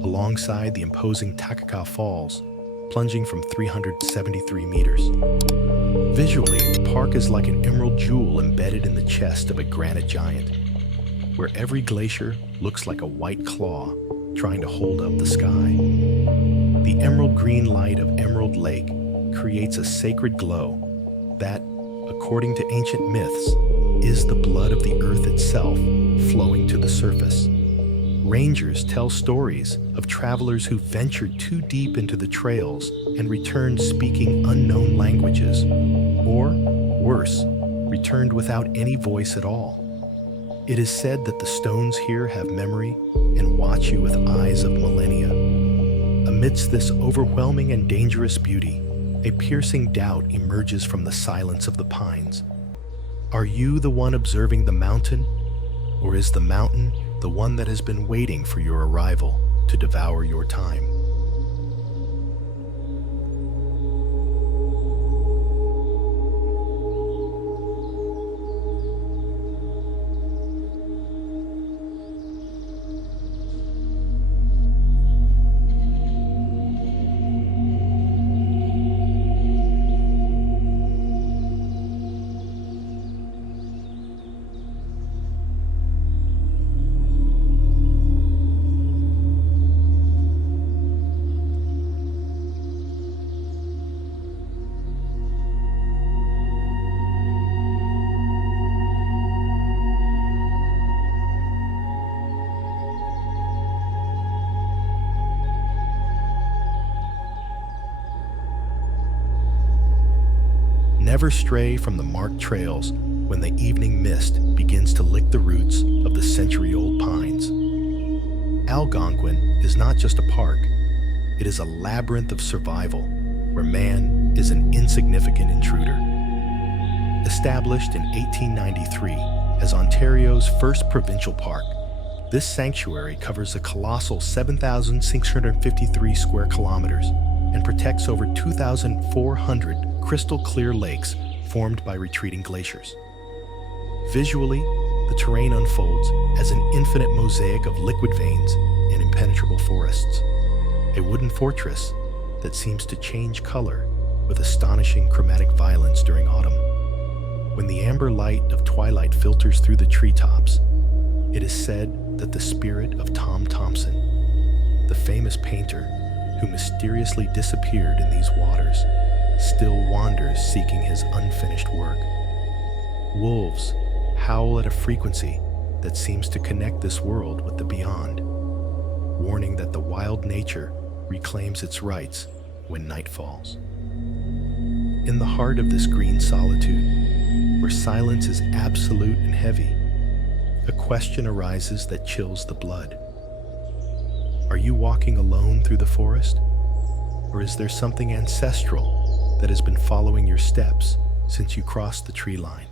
alongside the imposing Takaka Falls, plunging from 373 meters. Visually, the park is like an emerald jewel embedded in the chest of a granite giant, where every glacier looks like a white claw trying to hold up the sky. The emerald green light of Emerald Lake creates a sacred glow that, according to ancient myths, is the blood of the earth itself flowing to the surface. Rangers tell stories of travelers who ventured too deep into the trails and returned speaking unknown languages, or, worse, returned without any voice at all. It is said that the stones here have memory and watch you with eyes of millennia. Amidst this overwhelming and dangerous beauty, a piercing doubt emerges from the silence of the pines. Are you the one observing the mountain, or is the mountain the one that has been waiting for your arrival to devour your time? Never stray from the marked trails when the evening mist begins to lick the roots of the century-old pines. Algonquin is not just a park, it is a labyrinth of survival where man is an insignificant intruder. Established in 1893 as Ontario's first provincial park, this sanctuary covers a colossal 7,653 square kilometers and protects over 2,400 crystal-clear lakes formed by retreating glaciers. Visually, the terrain unfolds as an infinite mosaic of liquid veins and impenetrable forests, a wooden fortress that seems to change color with astonishing chromatic violence during autumn. When the amber light of twilight filters through the treetops, it is said that the spirit of Tom Thomson, the famous painter who mysteriously disappeared in these waters, still wanders seeking his unfinished work. Wolves howl at a frequency that seems to connect this world with the beyond, warning that the wild nature reclaims its rights when night falls. In the heart of this green solitude, where silence is absolute and heavy, a question arises that chills the blood. Are you walking alone through the forest? Or is there something ancestral that has been following your steps since you crossed the tree line?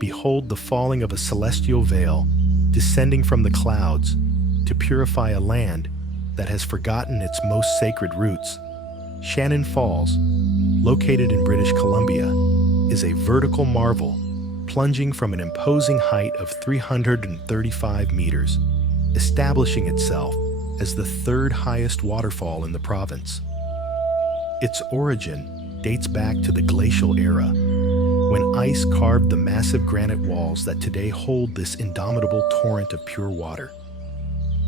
Behold the falling of a celestial veil descending from the clouds to purify a land that has forgotten its most sacred roots. Shannon Falls, located in British Columbia, is a vertical marvel, plunging from an imposing height of 335 meters, establishing itself as the third highest waterfall in the province. Its origin dates back to the glacial era, when ice carved the massive granite walls that today hold this indomitable torrent of pure water.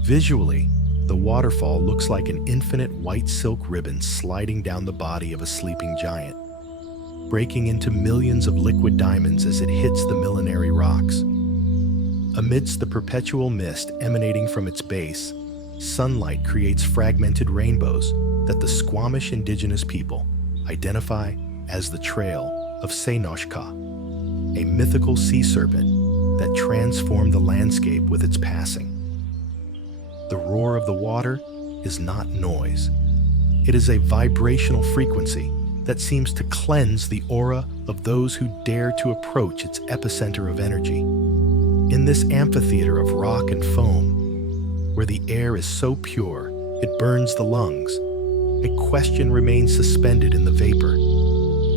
Visually, the waterfall looks like an infinite white silk ribbon sliding down the body of a sleeping giant, breaking into millions of liquid diamonds as it hits the millenary rocks. Amidst the perpetual mist emanating from its base, sunlight creates fragmented rainbows that the Squamish indigenous people identify as the Trail of Senoshka, a mythical sea serpent that transformed the landscape with its passing. The roar of the water is not noise. It is a vibrational frequency that seems to cleanse the aura of those who dare to approach its epicenter of energy. In this amphitheater of rock and foam, where the air is so pure it burns the lungs, a question remains suspended in the vapor.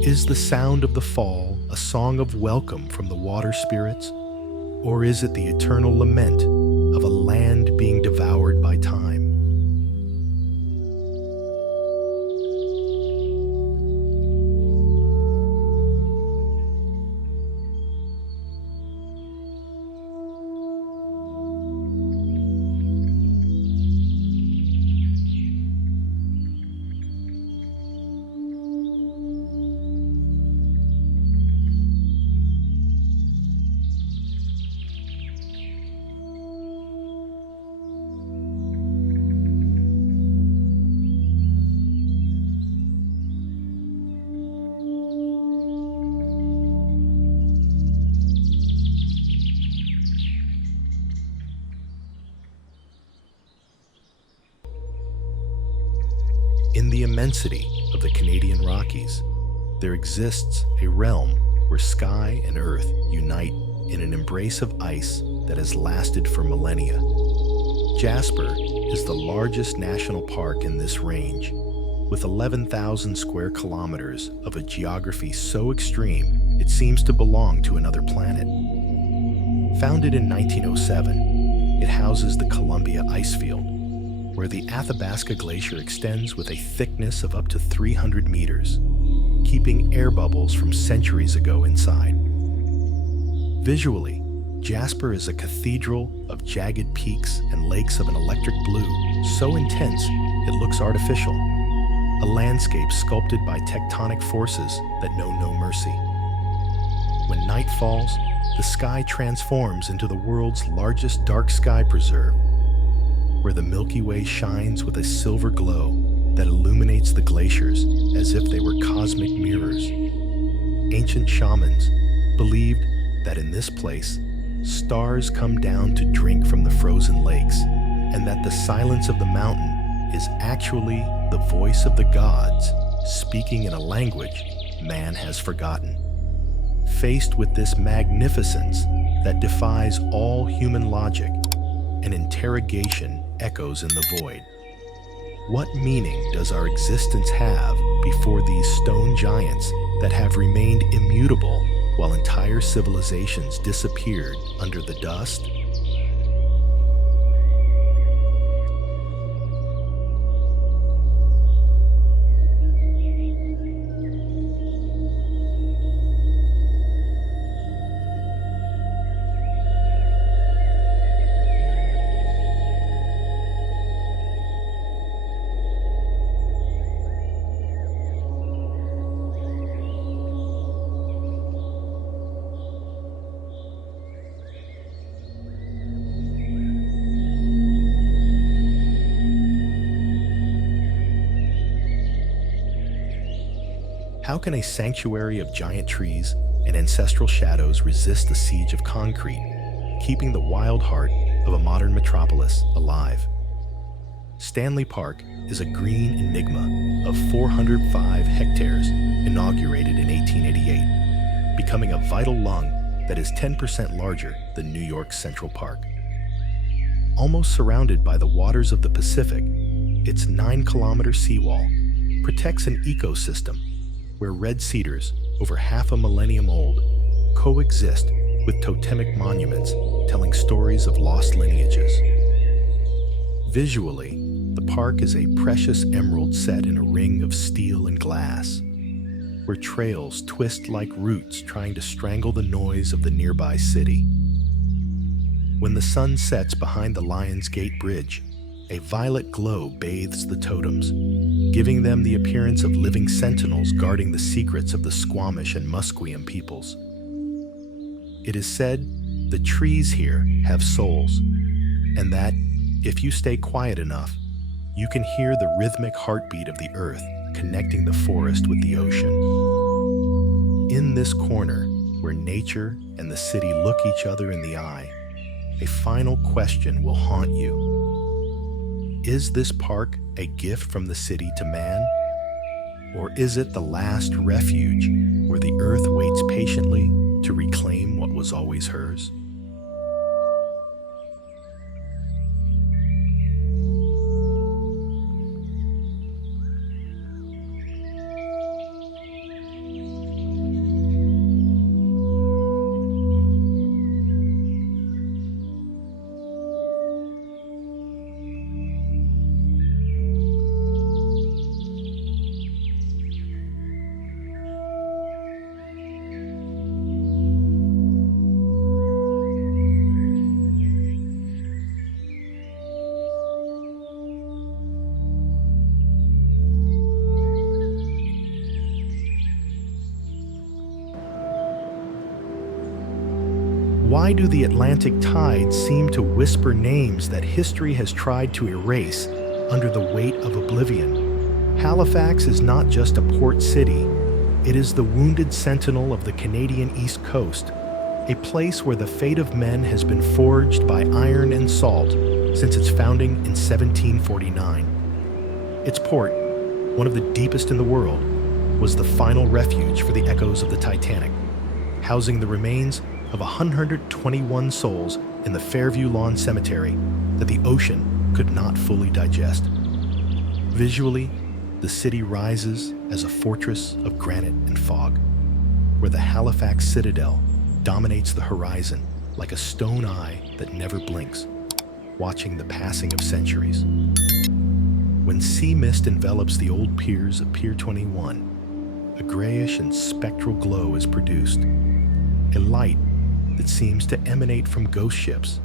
Is the sound of the fall a song of welcome from the water spirits, or is it the eternal lament of a land being devoured by time? In the immensity of the Canadian Rockies, there exists a realm where sky and earth unite in an embrace of ice that has lasted for millennia. Jasper is the largest national park in this range, with 11,000 square kilometers of a geography so extreme it seems to belong to another planet. Founded in 1907, it houses the Columbia Icefield, where the Athabasca Glacier extends with a thickness of up to 300 meters, keeping air bubbles from centuries ago inside. Visually, Jasper is a cathedral of jagged peaks and lakes of an electric blue, so intense it looks artificial, a landscape sculpted by tectonic forces that know no mercy. When night falls, the sky transforms into the world's largest dark sky preserve, where the Milky Way shines with a silver glow that illuminates the glaciers as if they were cosmic mirrors. Ancient shamans believed that in this place, stars come down to drink from the frozen lakes, and that the silence of the mountain is actually the voice of the gods speaking in a language man has forgotten. Faced with this magnificence that defies all human logic, an interrogation echoes in the void. What meaning does our existence have before these stone giants that have remained immutable while entire civilizations disappeared under the dust? How can a sanctuary of giant trees and ancestral shadows resist the siege of concrete, keeping the wild heart of a modern metropolis alive? Stanley Park is a green enigma of 405 hectares inaugurated in 1888, becoming a vital lung that is 10% larger than New York's Central Park. Almost surrounded by the waters of the Pacific, its 9-kilometer seawall protects an ecosystem where red cedars over half a millennium old, coexist with totemic monuments telling stories of lost lineages. Visually, the park is a precious emerald set in a ring of steel and glass, where trails twist like roots trying to strangle the noise of the nearby city. When the sun sets behind the Lion's Gate Bridge, a violet glow bathes the totems, giving them the appearance of living sentinels guarding the secrets of the Squamish and Musqueam peoples. It is said the trees here have souls, and that, if you stay quiet enough, you can hear the rhythmic heartbeat of the earth connecting the forest with the ocean. In this corner, where nature and the city look each other in the eye, a final question will haunt you. Is this park a gift from the city to man? Or is it the last refuge where the earth waits patiently to reclaim what was always hers? Why do the Atlantic tides seem to whisper names that history has tried to erase under the weight of oblivion? Halifax is not just a port city, it is the wounded sentinel of the Canadian East Coast, a place where the fate of men has been forged by iron and salt since its founding in 1749. Its port, one of the deepest in the world, was the final refuge for the echoes of the Titanic, housing the remains of 121 souls in the Fairview Lawn Cemetery that the ocean could not fully digest. Visually, the city rises as a fortress of granite and fog, where the Halifax Citadel dominates the horizon like a stone eye that never blinks, watching the passing of centuries. When sea mist envelops the old piers of Pier 21, a grayish and spectral glow is produced, a light that seems to emanate from ghost ships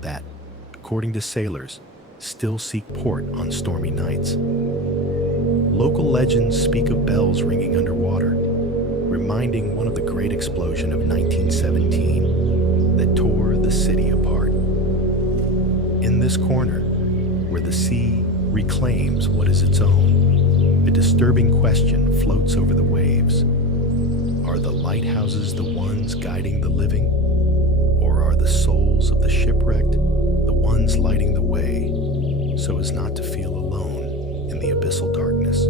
that, according to sailors, still seek port on stormy nights. Local legends speak of bells ringing underwater, reminding one of the great explosion of 1917 that tore the city apart. In this corner, where the sea reclaims what is its own, a disturbing question floats over the waves. Are the lighthouses the ones guiding the living? Or are the souls of the shipwrecked the ones lighting the way so as not to feel alone in the abyssal darkness?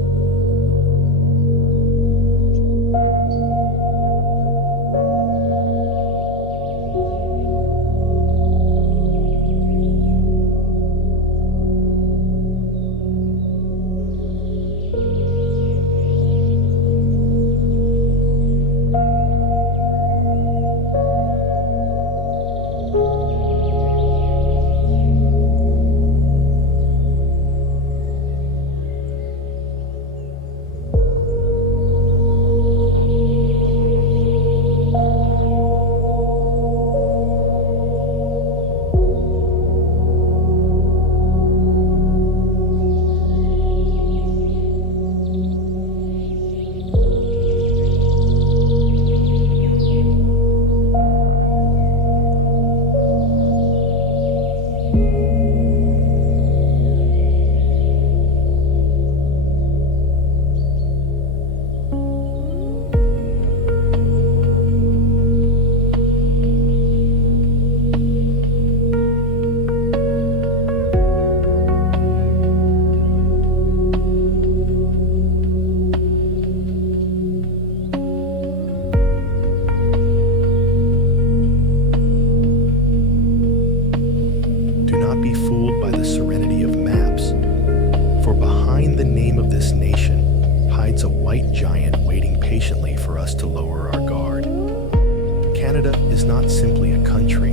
Canada is not simply a country.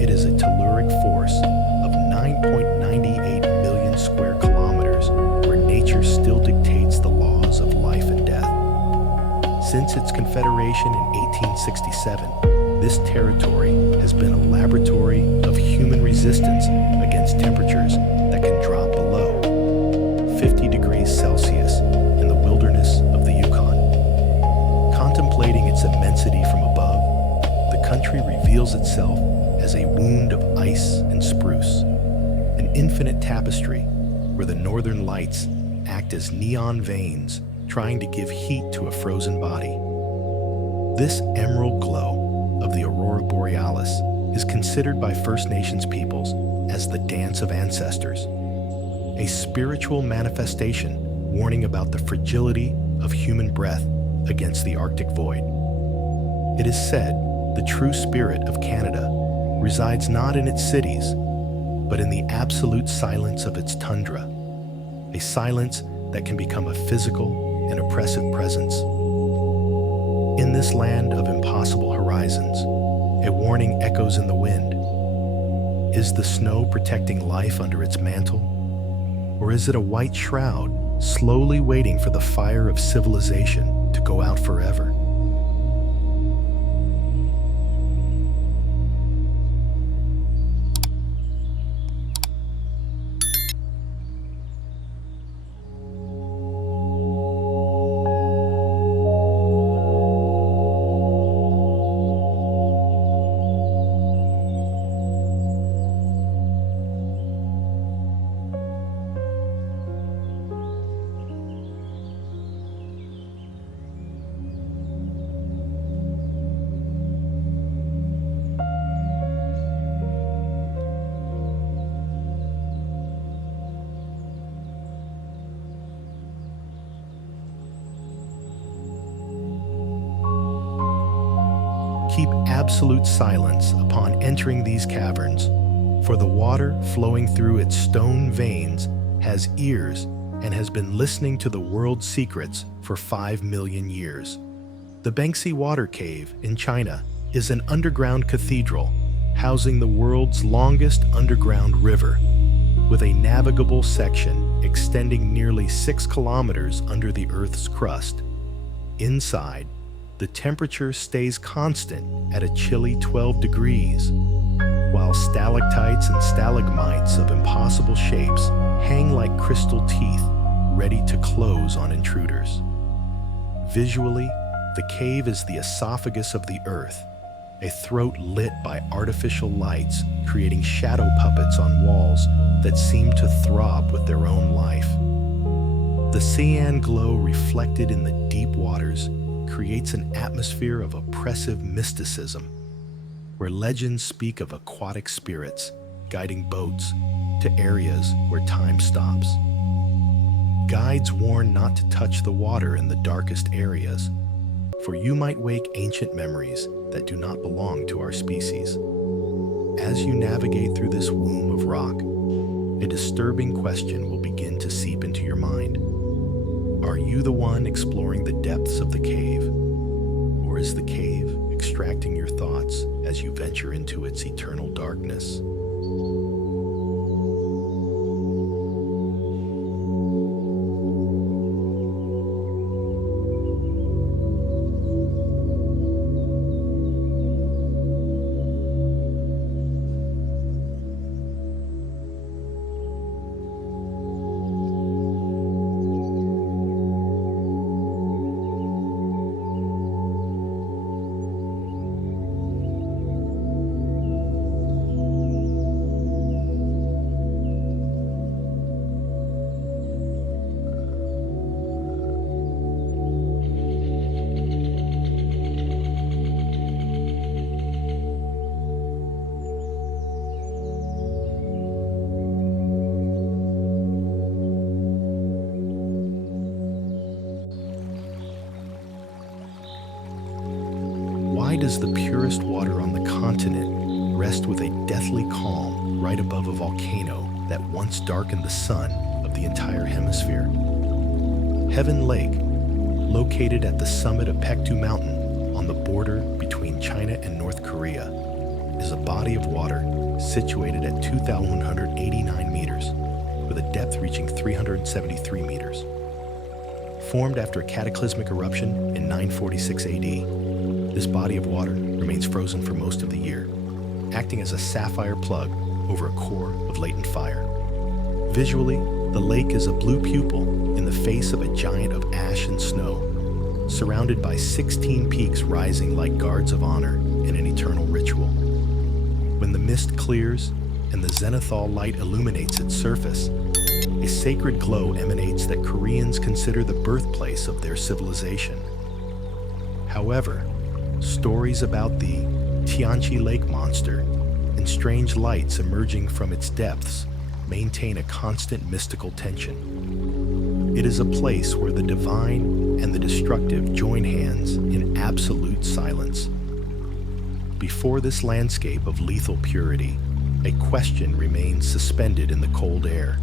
It is a telluric force of 9.98 million square kilometers where nature still dictates the laws of life and death. Since its confederation in 1867, this territory has been a laboratory of human resistance against temperatures that can drop below 50 degrees Celsius in the wilderness of the Yukon. Contemplating its immensity from above, the country reveals itself as a wound of ice and spruce, an infinite tapestry where the northern lights act as neon veins trying to give heat to a frozen body. This emerald glow of the aurora borealis is considered by First Nations peoples as the dance of ancestors, a spiritual manifestation warning about the fragility of human breath against the Arctic void. It is said the true spirit of Canada resides not in its cities, but in the absolute silence of its tundra, a silence that can become a physical and oppressive presence. In this land of impossible horizons, a warning echoes in the wind. Is the snow protecting life under its mantle? Or is it a white shroud slowly waiting for the fire of civilization to go out forever? Keep absolute silence upon entering these caverns, for the water flowing through its stone veins has ears and has been listening to the world's secrets for 5 million years. The Bengsi Water Cave in China is an underground cathedral housing the world's longest underground river, with a navigable section extending nearly 6 kilometers under the Earth's crust. Inside, the temperature stays constant at a chilly 12 degrees, while stalactites and stalagmites of impossible shapes hang like crystal teeth, ready to close on intruders. Visually, the cave is the esophagus of the earth, a throat lit by artificial lights, creating shadow puppets on walls that seem to throb with their own life. The cyan glow reflected in the deep waters creates an atmosphere of oppressive mysticism, where legends speak of aquatic spirits guiding boats to areas where time stops. Guides warn not to touch the water in the darkest areas, for you might wake ancient memories that do not belong to our species. As you navigate through this womb of rock, a disturbing question will begin to seep into your mind. Are you the one exploring the depths of the cave, or is the cave extracting your thoughts as you venture into its eternal darkness? Why does the purest water on the continent rest with a deathly calm right above a volcano that once darkened the sun of the entire hemisphere? Heaven Lake, located at the summit of Pektu Mountain on the border between China North Korea, is a body of water situated at 2,189 meters, with a depth reaching 373 meters. Formed after a cataclysmic eruption in 946 AD, this body of water remains frozen for most of the year, acting as a sapphire plug over a core of latent fire. Visually, the lake is a blue pupil in the face of a giant of ash and snow, surrounded by 16 peaks rising like guards of honor in an eternal ritual. When the mist clears and the zenithal light illuminates its surface, a sacred glow emanates that Koreans consider the birthplace of their civilization. However, stories about the Tianchi Lake monster and strange lights emerging from its depths maintain a constant mystical tension. It is a place where the divine and the destructive join hands in absolute silence. Before this landscape of lethal purity, a question remains suspended in the cold air.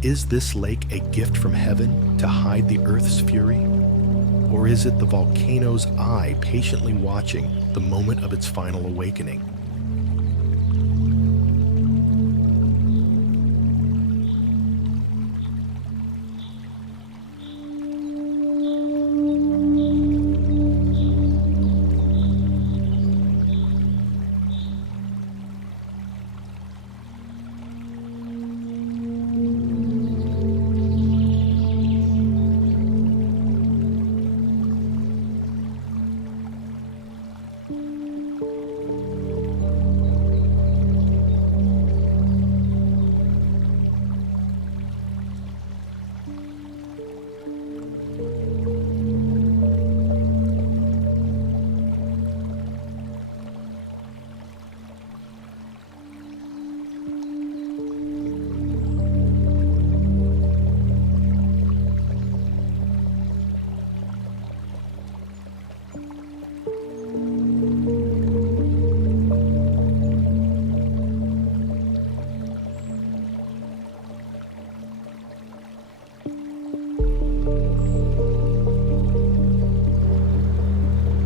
Is this lake a gift from heaven to hide the earth's fury? Or is it the volcano's eye patiently watching the moment of its final awakening?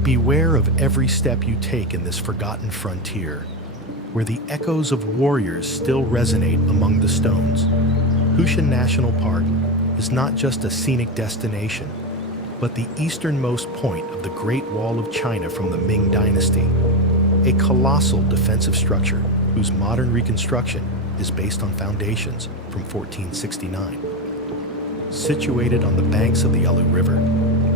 Beware of every step you take in this forgotten frontier, where the echoes of warriors still resonate among the stones. Hushan National Park is not just a scenic destination, but the easternmost point of the Great Wall of China from the Ming Dynasty, a colossal defensive structure whose modern reconstruction is based on foundations from 1469. Situated on the banks of the Yalu River,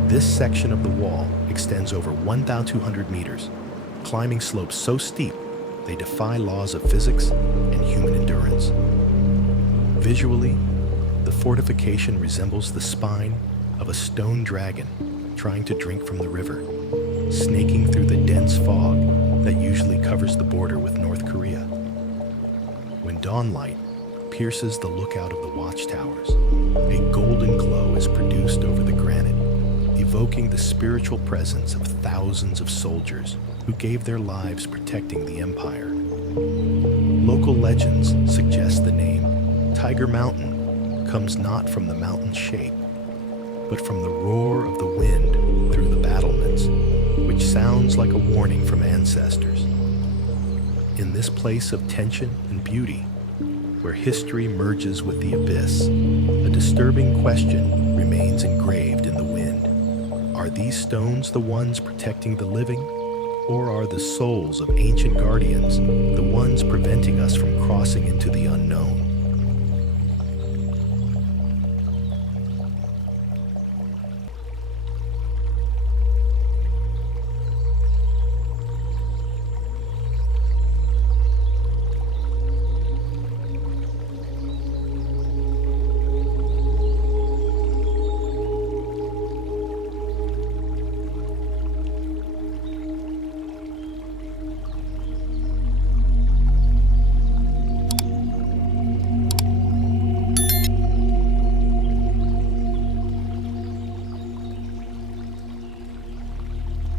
this section of the wall extends over 1,200 meters, climbing slopes so steep they defy laws of physics and human endurance. Visually, the fortification resembles the spine of a stone dragon trying to drink from the river, snaking through the dense fog that usually covers the border with North Korea. When dawn light pierces the lookout of the watchtowers, a golden glow is produced over the granite, evoking the spiritual presence of thousands of soldiers who gave their lives protecting the empire. Local legends suggest the name Tiger Mountain comes not from the mountain's shape, but from the roar of the wind through the battlements, which sounds like a warning from ancestors. In this place of tension and beauty, where history merges with the abyss, a disturbing question remains engraved in the wind. Are these stones the ones protecting the living, or are the souls of ancient guardians the ones preventing us from crossing into the unknown?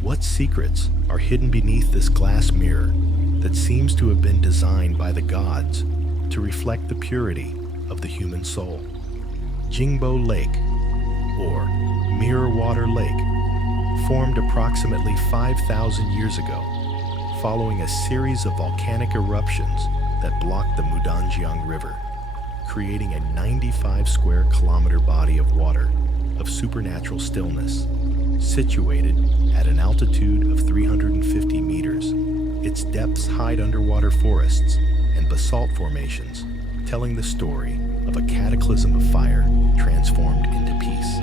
What secrets are hidden beneath this glass mirror that seems to have been designed by the gods to reflect the purity of the human soul? Jingbo Lake, or Mirror Water Lake, formed approximately 5,000 years ago following a series of volcanic eruptions that blocked the Mudanjiang River, creating a 95 square kilometer body of water of supernatural stillness. Situated at an altitude of 350 meters, its depths hide underwater forests and basalt formations, telling the story of a cataclysm of fire transformed into peace.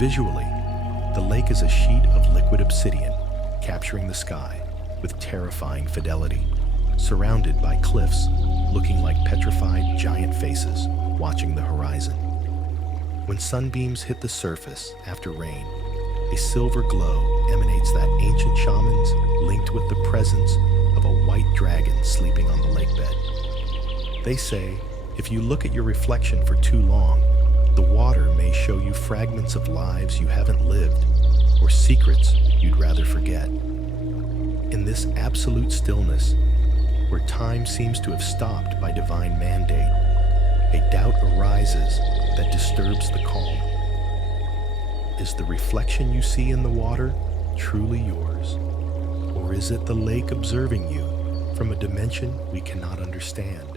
Visually, the lake is a sheet of liquid obsidian, capturing the sky with terrifying fidelity, surrounded by cliffs looking like petrified giant faces watching the horizon. When sunbeams hit the surface after rain, a silver glow emanates that ancient shamans linked with the presence of a white dragon sleeping on the lakebed. They say, if you look at your reflection for too long, the water may show you fragments of lives you haven't lived or secrets you'd rather forget. In this absolute stillness, where time seems to have stopped by divine mandate, a doubt arises that disturbs the calm. Is the reflection you see in the water truly yours, or is it the lake observing you from a dimension we cannot understand?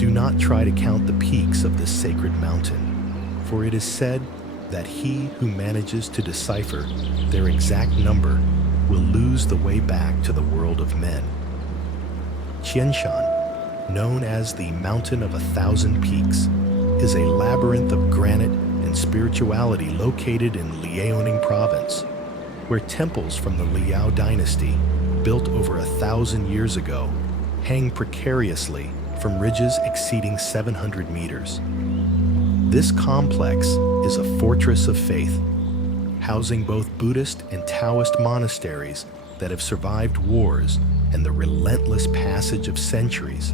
Do not try to count the peaks of this sacred mountain, for it is said that he who manages to decipher their exact number will lose the way back to the world of men. Qianshan, known as the Mountain of 1,000 Peaks, is a labyrinth of granite and spirituality located in Liaoning province, where temples from the Liao dynasty, built over 1,000 years ago, hang precariously from ridges exceeding 700 meters. This complex is a fortress of faith, housing both Buddhist and Taoist monasteries that have survived wars and the relentless passage of centuries.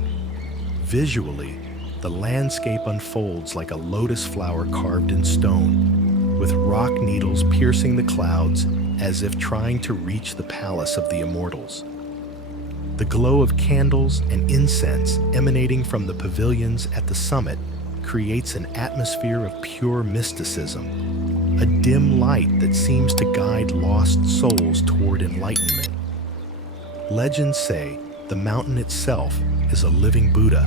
Visually, the landscape unfolds like a lotus flower carved in stone, with rock needles piercing the clouds as if trying to reach the palace of the immortals. The glow of candles and incense emanating from the pavilions at the summit creates an atmosphere of pure mysticism, a dim light that seems to guide lost souls toward enlightenment. Legends say the mountain itself is a living Buddha,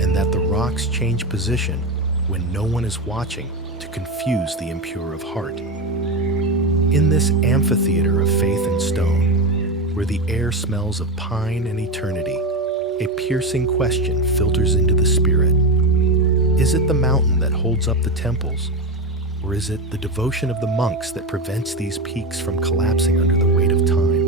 and that the rocks change position when no one is watching to confuse the impure of heart. In this amphitheater of faith and stone, where the air smells of pine and eternity, a piercing question filters into the spirit. Is it the mountain that holds up the temples, or is it the devotion of the monks that prevents these peaks from collapsing under the weight of time?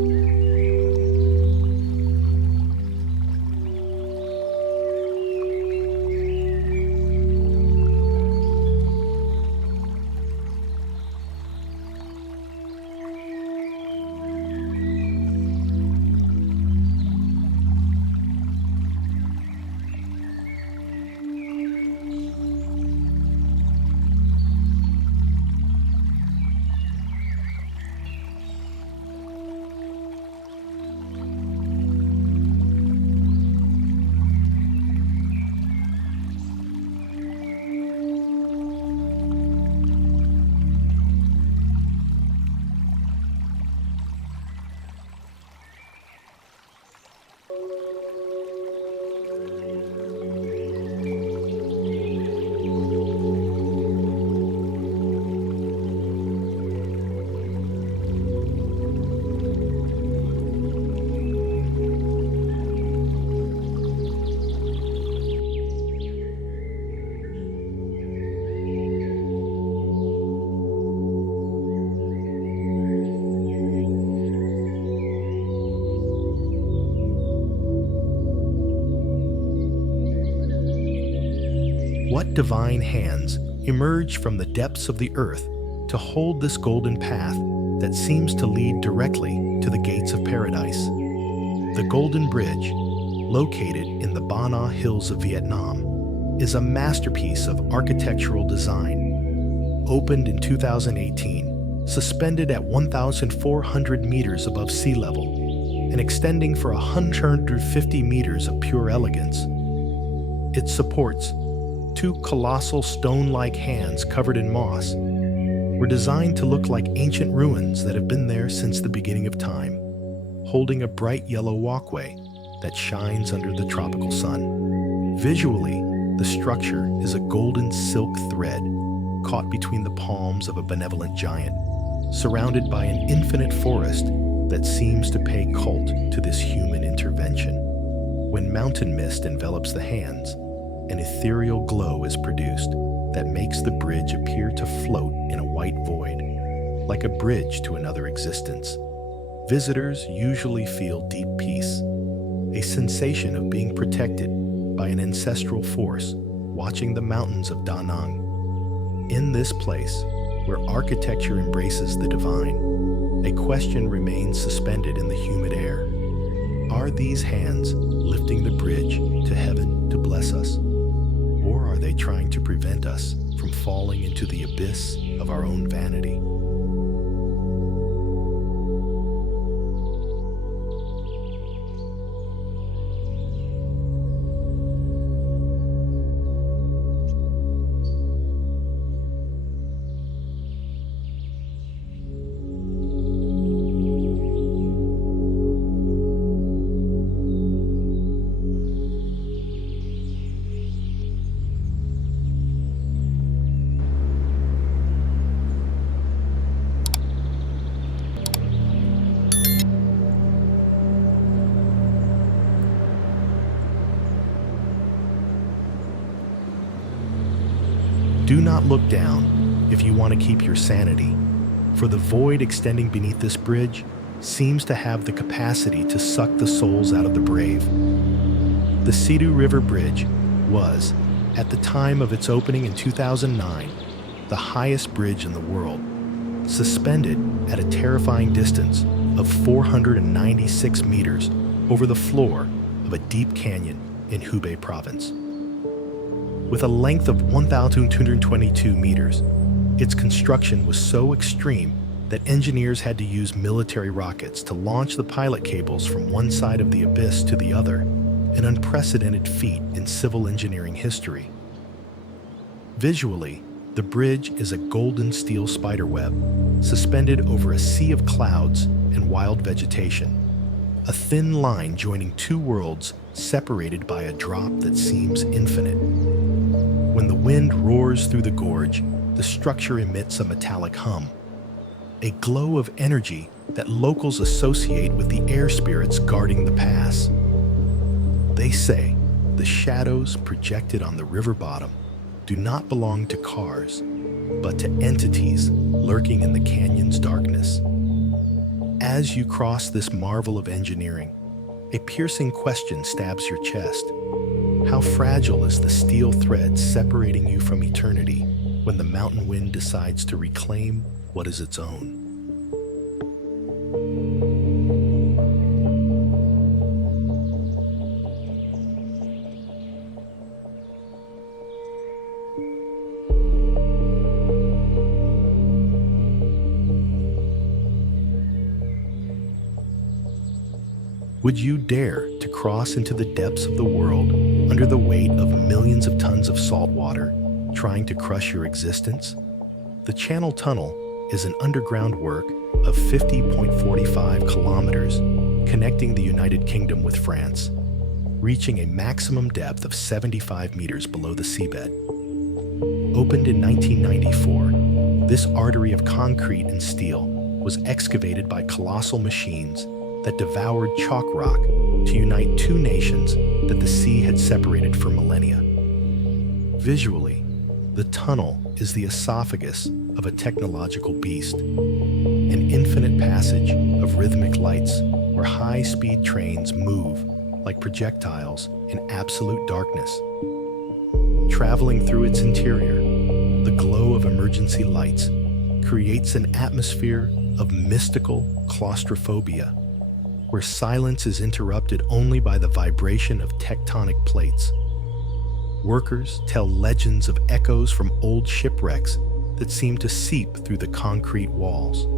eight divine hands emerge from the depths of the earth to hold this golden path that seems to lead directly to the gates of paradise. The Golden Bridge, located in the Ba Na Hills of Vietnam, is a masterpiece of architectural design. Opened in 2018, suspended at 1,400 meters above sea level, and extending for 150 meters of pure elegance. It supports two colossal stone-like hands covered in moss, were designed to look like ancient ruins that have been there since the beginning of time, holding a bright yellow walkway that shines under the tropical sun. Visually, the structure is a golden silk thread caught between the palms of a benevolent giant, surrounded by an infinite forest that seems to pay cult to this human intervention. When mountain mist envelops the hands, an ethereal glow is produced that makes the bridge appear to float in a white void, like a bridge to another existence. Visitors usually feel deep peace, a sensation of being protected by an ancestral force watching the mountains of Da Nang. In this place, where architecture embraces the divine, a question remains suspended in the humid air. Are these hands lifting the bridge to heaven to bless us? Or are they trying to prevent us from falling into the abyss of our own vanity? Do not look down if you want to keep your sanity, for the void extending beneath this bridge seems to have the capacity to suck the souls out of the brave. The Sidu River Bridge was, at the time of its opening in 2009, the highest bridge in the world, suspended at a terrifying distance of 496 meters over the floor of a deep canyon in Hubei province. With a length of 1,222 meters, its construction was so extreme that engineers had to use military rockets to launch the pilot cables from one side of the abyss to the other, an unprecedented feat in civil engineering history. Visually, the bridge is a golden steel spiderweb, suspended over a sea of clouds and wild vegetation, a thin line joining two worlds separated by a drop that seems infinite. When the wind roars through the gorge, the structure emits a metallic hum, a glow of energy that locals associate with the air spirits guarding the pass. They say the shadows projected on the river bottom do not belong to cars, but to entities lurking in the canyon's darkness. As you cross this marvel of engineering, a piercing question stabs your chest. How fragile is the steel thread separating you from eternity when the mountain wind decides to reclaim what is its own? Would you dare to cross into the depths of the world under the weight of millions of tons of salt water, trying to crush your existence? The Channel Tunnel is an underground work of 50.45 kilometers connecting the United Kingdom with France, reaching a maximum depth of 75 meters below the seabed. Opened in 1994, this artery of concrete and steel was excavated by colossal machines that devoured chalk rock to unite two nations that the sea had separated for millennia. Visually, the tunnel is the esophagus of a technological beast, an infinite passage of rhythmic lights where high-speed trains move like projectiles in absolute darkness. Traveling through its interior, the glow of emergency lights creates an atmosphere of mystical claustrophobia, where silence is interrupted only by the vibration of tectonic plates. Workers tell legends of echoes from old shipwrecks that seem to seep through the concrete walls.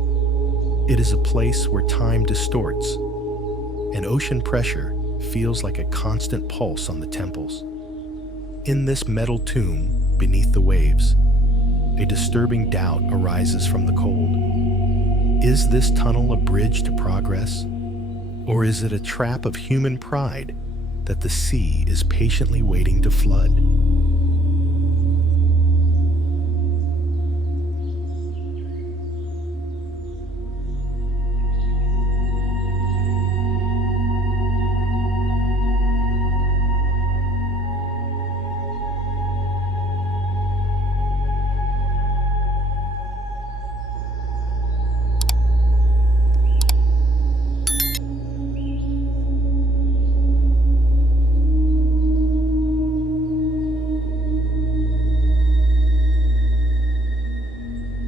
It is a place where time distorts, and ocean pressure feels like a constant pulse on the temples. In this metal tomb beneath the waves, a disturbing doubt arises from the cold. Is this tunnel a bridge to progress? Or is it a trap of human pride that the sea is patiently waiting to flood?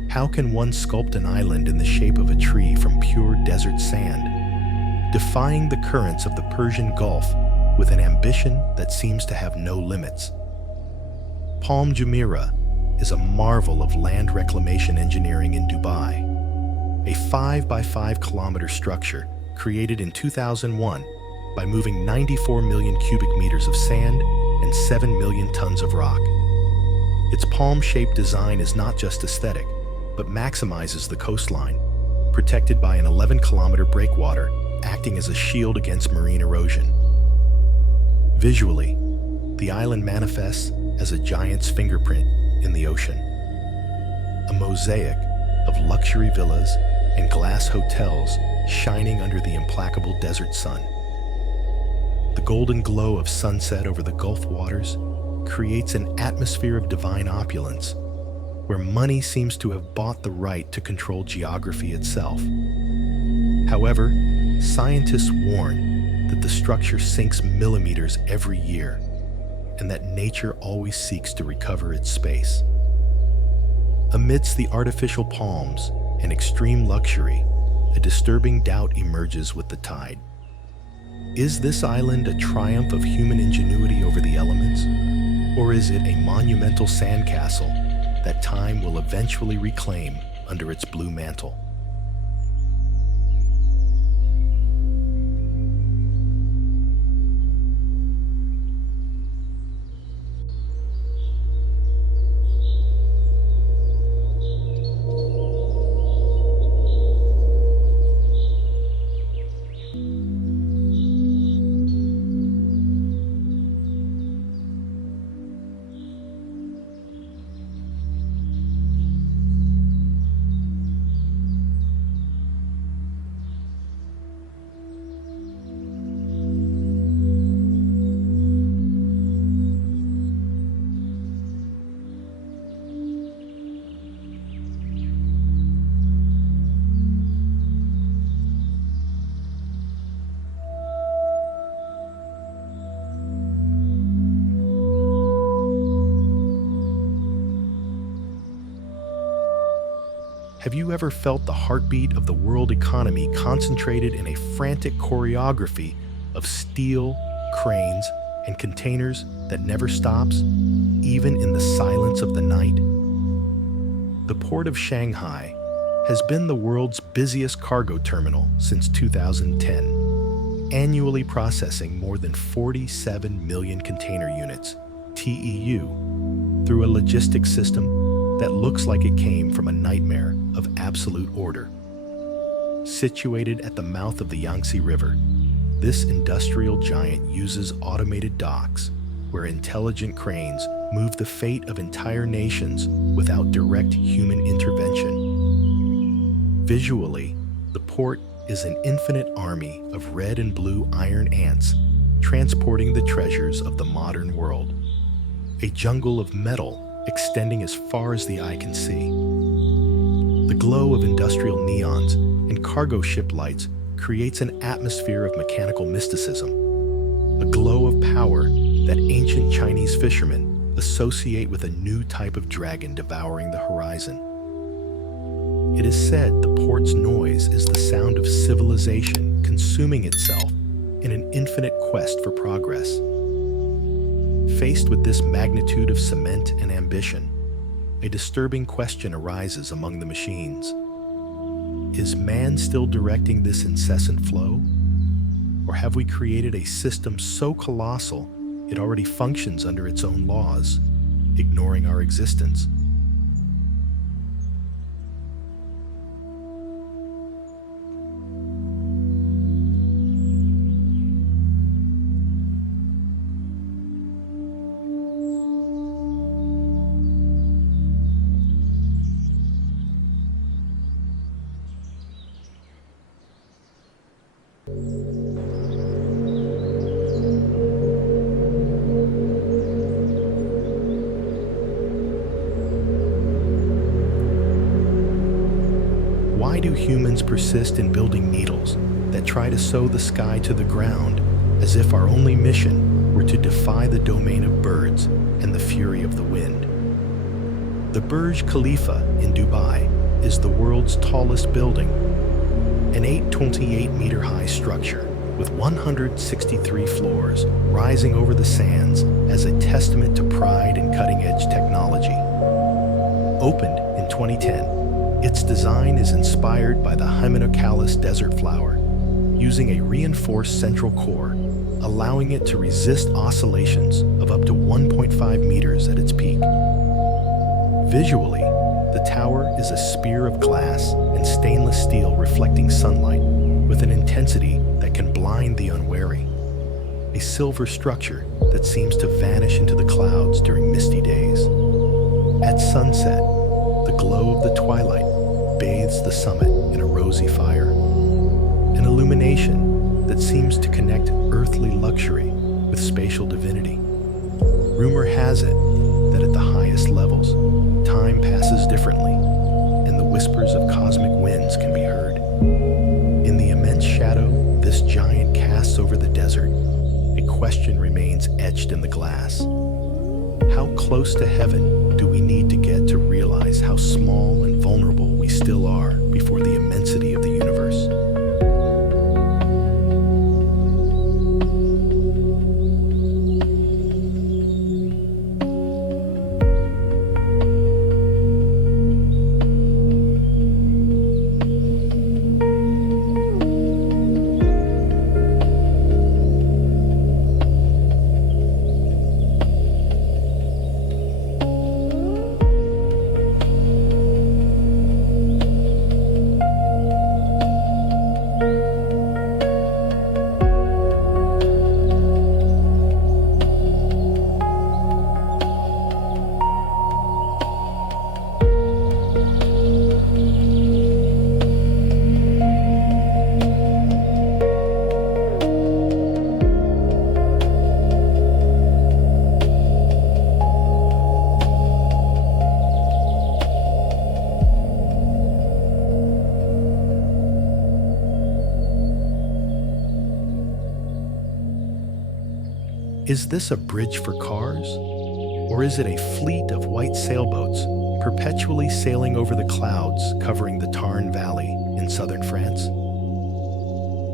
How can one sculpt an island in the shape of a tree from pure desert sand, defying the currents of the Persian Gulf with an ambition that seems to have no limits? Palm Jumeirah is a marvel of land reclamation engineering in Dubai, a 5 by 5 kilometer structure created in 2001 by moving 94 million cubic meters of sand and 7 million tons of rock. Its palm-shaped design is not just aesthetic, but maximizes the coastline, protected by an 11-kilometer breakwater acting as a shield against marine erosion. Visually, the island manifests as a giant's fingerprint in the ocean, a mosaic of luxury villas and glass hotels shining under the implacable desert sun. The golden glow of sunset over the Gulf waters creates an atmosphere of divine opulence, where money seems to have bought the right to control geography itself. However, scientists warn that the structure sinks millimeters every year, and that nature always seeks to recover its space. Amidst the artificial palms and extreme luxury, a disturbing doubt emerges with the tide. Is this island a triumph of human ingenuity over the elements? Or is it a monumental sandcastle that time will eventually reclaim under its blue mantle? Have you ever felt the heartbeat of the world economy concentrated in a frantic choreography of steel, cranes, and containers that never stops, even in the silence of the night? The port of Shanghai has been the world's busiest cargo terminal since 2010, annually processing more than 47 million container units, TEU, through a logistics system that looks like it came from a nightmare of absolute order. Situated at the mouth of the Yangtze River, this industrial giant uses automated docks where intelligent cranes move the fate of entire nations without direct human intervention. Visually, the port is an infinite army of red and blue iron ants transporting the treasures of the modern world, a jungle of metal extending as far as the eye can see. The glow of industrial neons and cargo ship lights creates an atmosphere of mechanical mysticism, a glow of power that ancient Chinese fishermen associate with a new type of dragon devouring the horizon. It is said the port's noise is the sound of civilization consuming itself in an infinite quest for progress. Faced with this magnitude of cement and ambition, a disturbing question arises among the machines. Is man still directing this incessant flow? Or have we created a system so colossal it already functions under its own laws, ignoring our existence? Why do humans persist in building needles that try to sew the sky to the ground, as if our only mission were to defy the domain of birds and the fury of the wind? The Burj Khalifa in Dubai is the world's tallest building, an 828-meter-high structure with 163 floors rising over the sands as a testament to pride and cutting-edge technology. Opened in 2010, its design is inspired by the Hymenocalyst desert flower, using a reinforced central core, allowing it to resist oscillations of up to 1.5 meters at its peak. Visually, the tower is a spear of glass and stainless steel reflecting sunlight with an intensity that can blind the unwary. A silver structure that seems to vanish into the clouds during misty days. At sunset, the glow of the twilight bathes the summit in a rosy fire, an illumination that seems to connect earthly luxury with spatial divinity. Rumor has it that at the highest levels, time passes differently, and the whispers of cosmic winds can be heard. In the immense shadow this giant casts over the desert, a question remains etched in the glass. How close to heaven do we need to get to realize how small and vulnerable we still are before the immensity of the universe? Is this a bridge for cars? Or is it a fleet of white sailboats perpetually sailing over the clouds covering the Tarn Valley in southern France?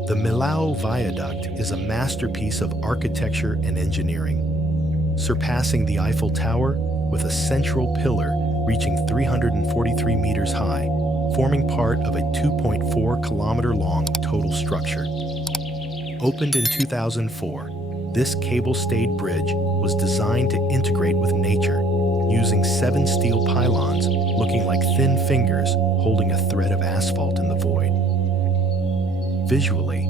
The Millau Viaduct is a masterpiece of architecture and engineering, surpassing the Eiffel Tower with a central pillar reaching 343 meters high, forming part of a 2.4-kilometer-long total structure. Opened in 2004, this cable-stayed bridge was designed to integrate with nature, using 7 steel pylons looking like thin fingers holding a thread of asphalt in the void. Visually,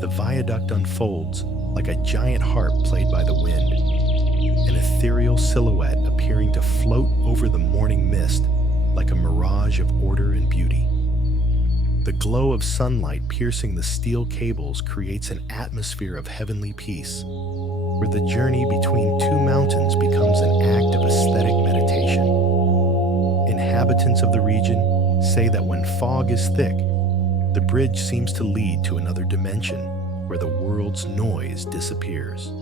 the viaduct unfolds like a giant harp played by the wind, an ethereal silhouette appearing to float over the morning mist like a mirage of order and beauty. The glow of sunlight piercing the steel cables creates an atmosphere of heavenly peace, where the journey between two mountains becomes an act of aesthetic meditation. Inhabitants of the region say that when fog is thick, the bridge seems to lead to another dimension where the world's noise disappears.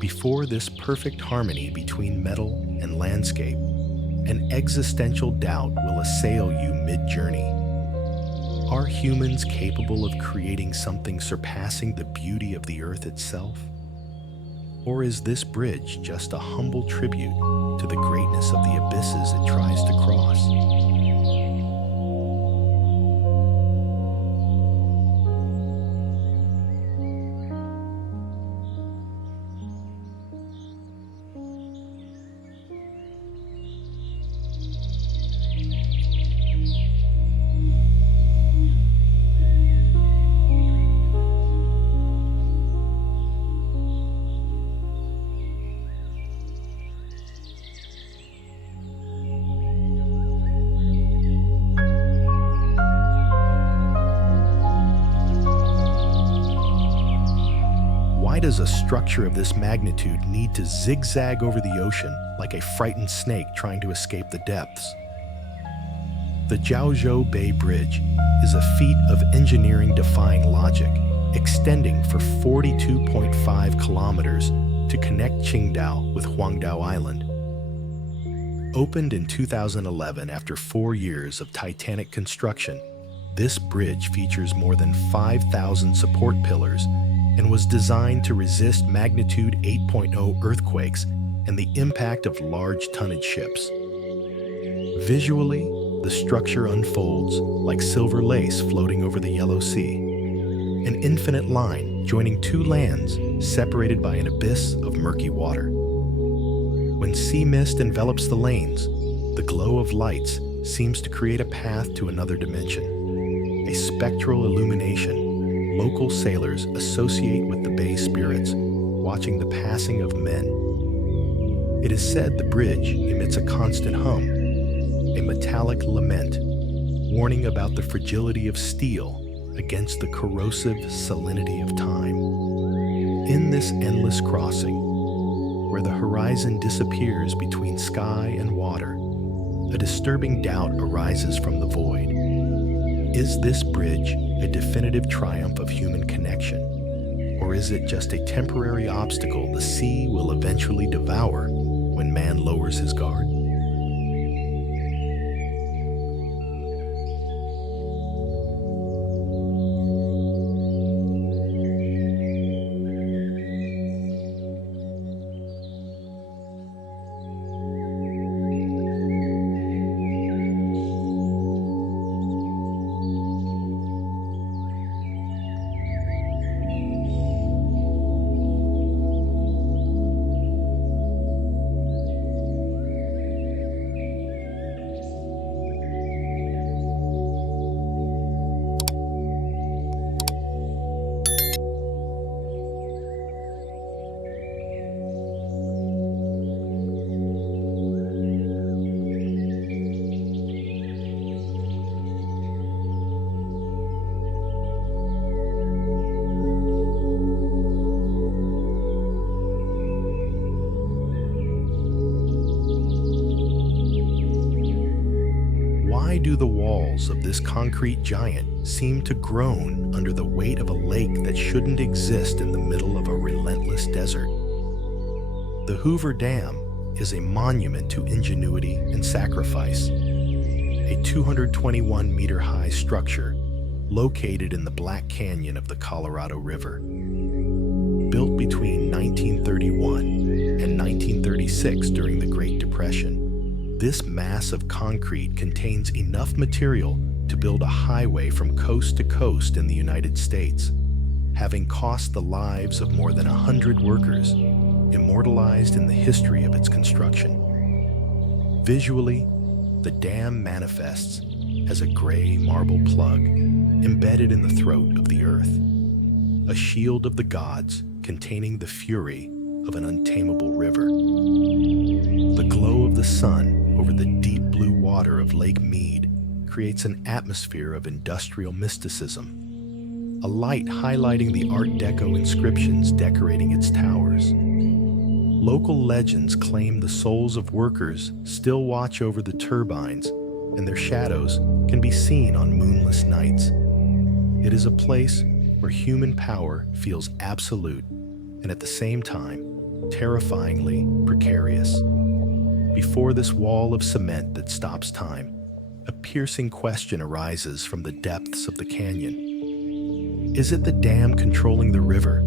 Before this perfect harmony between metal and landscape, an existential doubt will assail you mid-journey. Are humans capable of creating something surpassing the beauty of the earth itself? Or is this bridge just a humble tribute to the greatness of the abysses it tries to cross? Why does a structure of this magnitude need to zigzag over the ocean like a frightened snake trying to escape the depths? The Jiaozhou Bay Bridge is a feat of engineering-defying logic, extending for 42.5 kilometers to connect Qingdao with Huangdao Island. Opened in 2011 after 4 years of titanic construction, this bridge features more than 5,000 support pillars and was designed to resist magnitude 8.0 earthquakes and the impact of large tonnage ships. Visually, the structure unfolds like silver lace floating over the Yellow Sea, an infinite line joining two lands separated by an abyss of murky water. When sea mist envelops the lanes, the glow of lights seems to create a path to another dimension, a spectral illumination local sailors associate with the bay spirits, watching the passing of men. It is said the bridge emits a constant hum, a metallic lament, warning about the fragility of steel against the corrosive salinity of time. In this endless crossing, where the horizon disappears between sky and water, a disturbing doubt arises from the void. Is this bridge a definitive triumph of human connection? Or is it just a temporary obstacle the sea will eventually devour when man lowers his guard? Why do the walls of this concrete giant seem to groan under the weight of a lake that shouldn't exist in the middle of a relentless desert? The Hoover Dam is a monument to ingenuity and sacrifice, a 221-meter-high structure located in the Black Canyon of the Colorado River. Built between 1931 and 1936 during the Great Depression, this mass of concrete contains enough material to build a highway from coast to coast in the United States, having cost the lives of more than 100 workers, immortalized in the history of its construction. Visually, the dam manifests as a gray marble plug embedded in the throat of the earth, a shield of the gods containing the fury of an untamable river. The glow of the sun over the deep blue water of Lake Mead creates an atmosphere of industrial mysticism, a light highlighting the Art Deco inscriptions decorating its towers. Local legends claim the souls of workers still watch over the turbines, and their shadows can be seen on moonless nights. It is a place where human power feels absolute and at the same time terrifyingly precarious. Before this wall of cement that stops time, a piercing question arises from the depths of the canyon. Is it the dam controlling the river,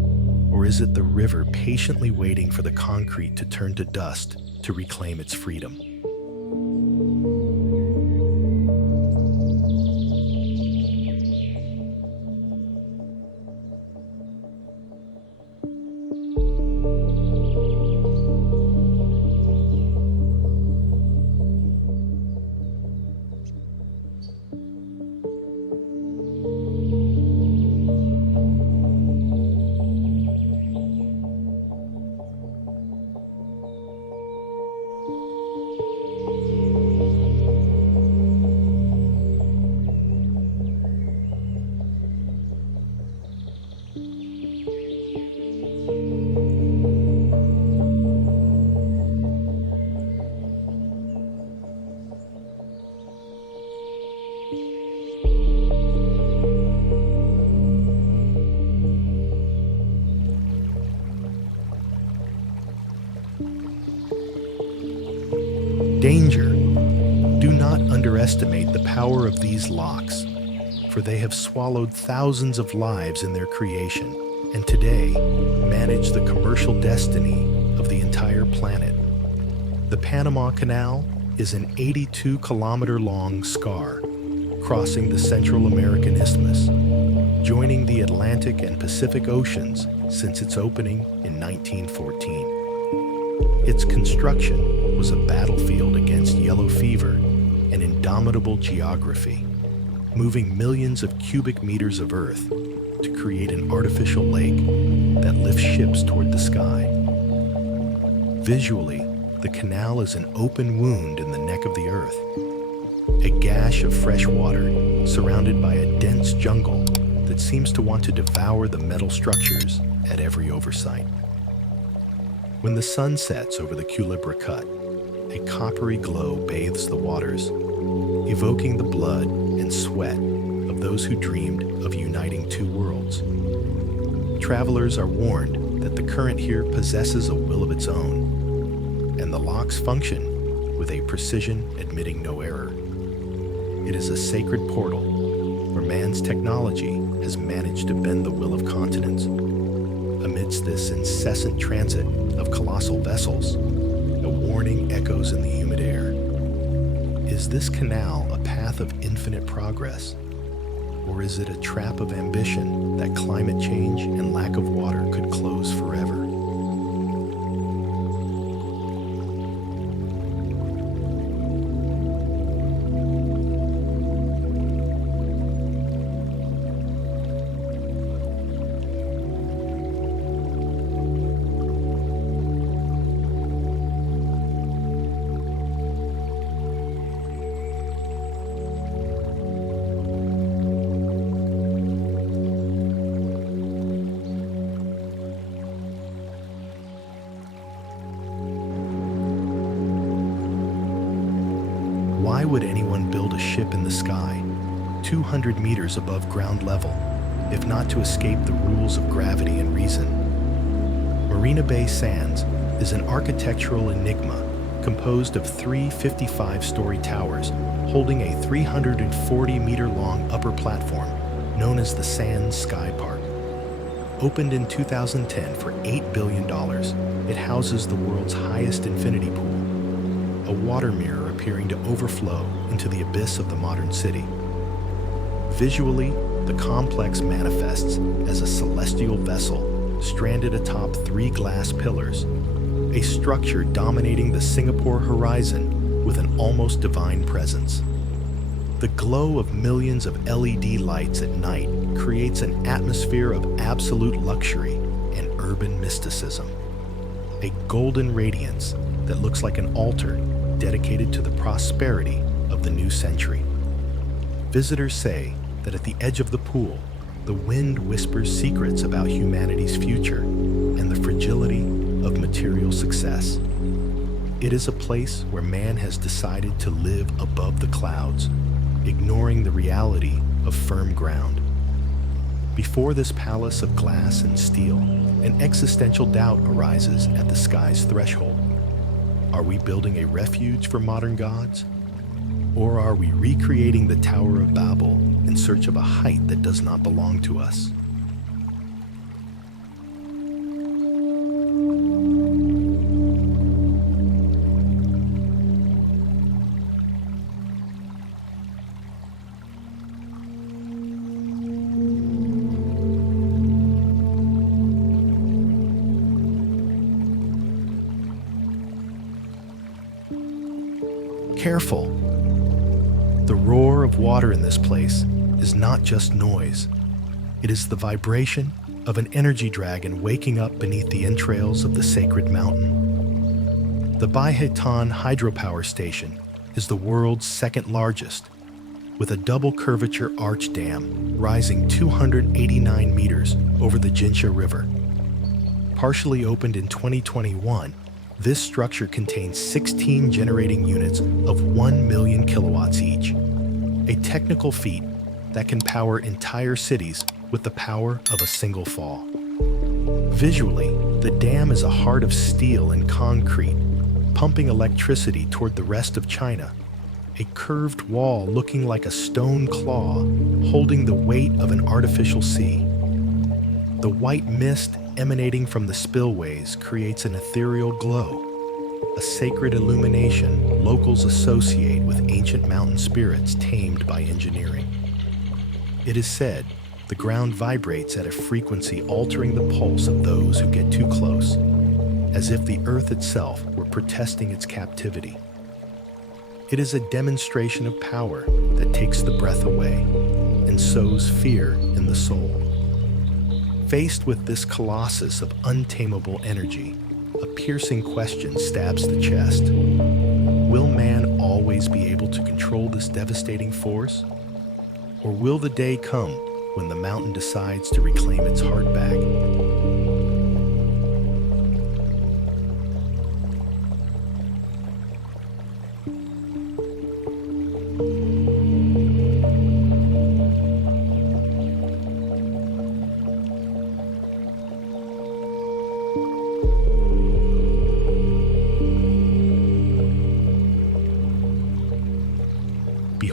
or is it the river patiently waiting for the concrete to turn to dust to reclaim its freedom? Danger! Do not underestimate the power of these locks, for they have swallowed thousands of lives in their creation, and today manage the commercial destiny of the entire planet. The Panama Canal is an 82-kilometer-long scar, crossing the Central American Isthmus, joining the Atlantic and Pacific Oceans since its opening in 1914. Its construction was a battlefield against yellow fever and indomitable geography, moving millions of cubic meters of earth to create an artificial lake that lifts ships toward the sky. Visually, the canal is an open wound in the neck of the earth, a gash of fresh water surrounded by a dense jungle that seems to want to devour the metal structures at every oversight. When the sun sets over the Culebra Cut, a coppery glow bathes the waters, evoking the blood and sweat of those who dreamed of uniting two worlds. Travelers are warned that the current here possesses a will of its own, and the locks function with a precision admitting no error. It is a sacred portal where man's technology has managed to bend the will of continents. Amidst this incessant transit of colossal vessels, a warning echoes in the humid air. Is this canal a path of infinite progress? Or is it a trap of ambition that climate change and lack of water could close forever? Why would anyone build a ship in the sky, 200 meters above ground level, if not to escape the rules of gravity and reason? Marina Bay Sands is an architectural enigma composed of three 55-story towers holding a 340-meter-long upper platform known as the Sands Sky Park. Opened in 2010 for $8 billion, it houses the world's highest infinity pool, a water mirror appearing to overflow into the abyss of the modern city. Visually, the complex manifests as a celestial vessel stranded atop three glass pillars, a structure dominating the Singapore horizon with an almost divine presence. The glow of millions of LED lights at night creates an atmosphere of absolute luxury and urban mysticism, a golden radiance that looks like an altar dedicated to the prosperity of the new century. Visitors say that at the edge of the pool, the wind whispers secrets about humanity's future and the fragility of material success. It is a place where man has decided to live above the clouds, ignoring the reality of firm ground. Before this palace of glass and steel, an existential doubt arises at the sky's threshold. Are we building a refuge for modern gods? Or are we recreating the Tower of Babel in search of a height that does not belong to us? Careful! The roar of water in this place is not just noise. It is the vibration of an energy dragon waking up beneath the entrails of the sacred mountain. The Baihetan hydropower station is the world's second largest, with a double curvature arch dam rising 289 meters over the Jinsha River. Partially opened in 2021, this structure contains 16 generating units of 1 million kilowatts each, a technical feat that can power entire cities with the power of a single fall. Visually, the dam is a heart of steel and concrete, pumping electricity toward the rest of China, a curved wall looking like a stone claw holding the weight of an artificial sea. The white mist emanating from the spillways creates an ethereal glow, a sacred illumination locals associate with ancient mountain spirits tamed by engineering. It is said the ground vibrates at a frequency altering the pulse of those who get too close, as if the earth itself were protesting its captivity. It is a demonstration of power that takes the breath away and sows fear in the soul. Faced with this colossus of untamable energy, a piercing question stabs the chest. Will man always be able to control this devastating force? Or will the day come when the mountain decides to reclaim its heart back?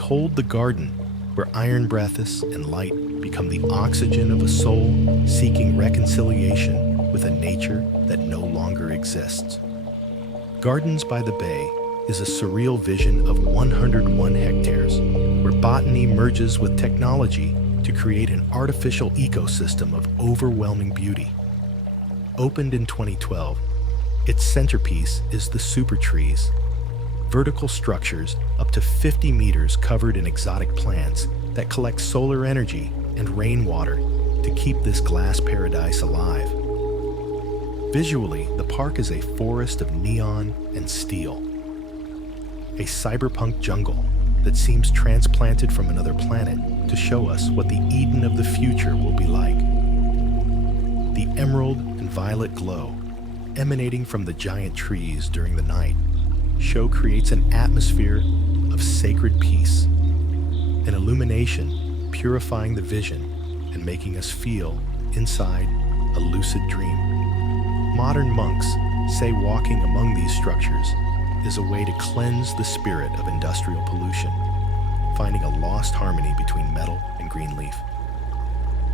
Behold the garden where iron breaths and light become the oxygen of a soul seeking reconciliation with a nature that no longer exists. Gardens by the Bay is a surreal vision of 101 hectares where botany merges with technology to create an artificial ecosystem of overwhelming beauty. Opened in 2012, its centerpiece is the super trees, vertical structures up to 50 meters covered in exotic plants that collect solar energy and rainwater to keep this glass paradise alive. Visually, the park is a forest of neon and steel, a cyberpunk jungle that seems transplanted from another planet to show us what the Eden of the future will be like. The emerald and violet glow emanating from the giant trees during the night show creates an atmosphere of sacred peace, an illumination purifying the vision and making us feel inside a lucid dream. Modern monks say walking among these structures is a way to cleanse the spirit of industrial pollution, finding a lost harmony between metal and green leaf.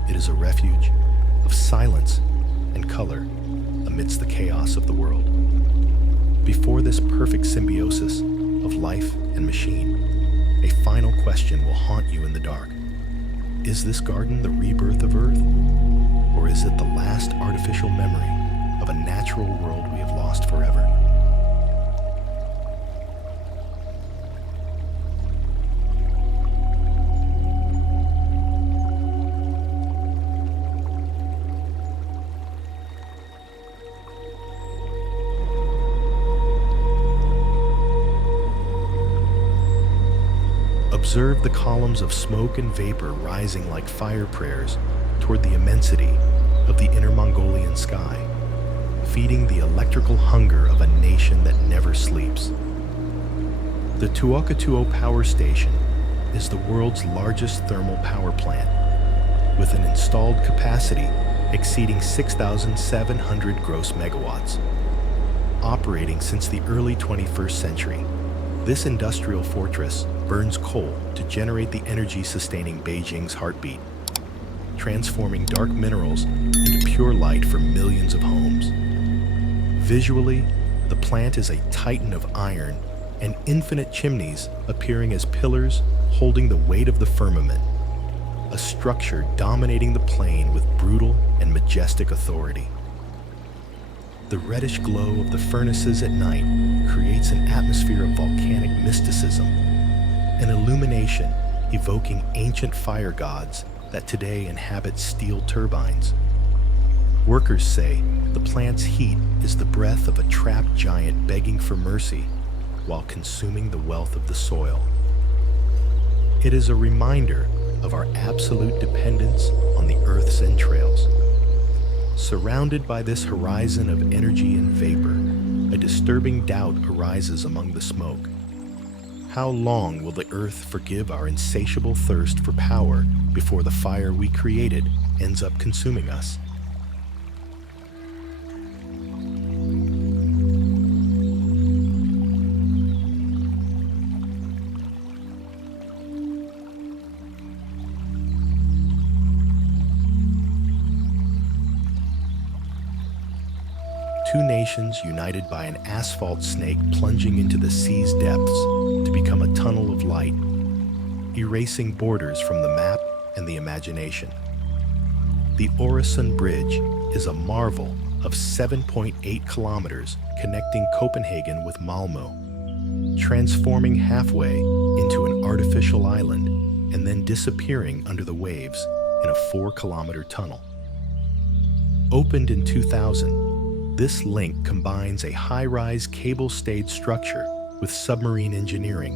It is a refuge of silence and color amidst the chaos of the world. Before this perfect symbiosis of life and machine, a final question will haunt you in the dark. Is this garden the rebirth of Earth? Or is it the last artificial memory of a natural world we have lost forever? Observe the columns of smoke and vapor rising like fire prayers toward the immensity of the Inner Mongolian sky, feeding the electrical hunger of a nation that never sleeps. The Tuokatuo Power Station is the world's largest thermal power plant, with an installed capacity exceeding 6,700 gross megawatts. Operating since the early 21st century, this industrial fortress burns coal to generate the energy sustaining Beijing's heartbeat, transforming dark minerals into pure light for millions of homes. Visually, the plant is a titan of iron and infinite chimneys appearing as pillars holding the weight of the firmament, a structure dominating the plain with brutal and majestic authority. The reddish glow of the furnaces at night creates an atmosphere of volcanic mysticism, an illumination evoking ancient fire gods that today inhabit steel turbines. Workers say the plant's heat is the breath of a trapped giant begging for mercy while consuming the wealth of the soil. It is a reminder of our absolute dependence on the Earth's entrails. Surrounded by this horizon of energy and vapor, a disturbing doubt arises among the smoke. How long will the Earth forgive our insatiable thirst for power before the fire we created ends up consuming us? Two nations united by an asphalt snake plunging into the sea's depths to become a tunnel of light, erasing borders from the map and the imagination. The Øresund Bridge is a marvel of 7.8 kilometers connecting Copenhagen with Malmö, transforming halfway into an artificial island and then disappearing under the waves in a 4-kilometer tunnel. Opened in 2000, this link combines a high-rise cable-stayed structure with submarine engineering,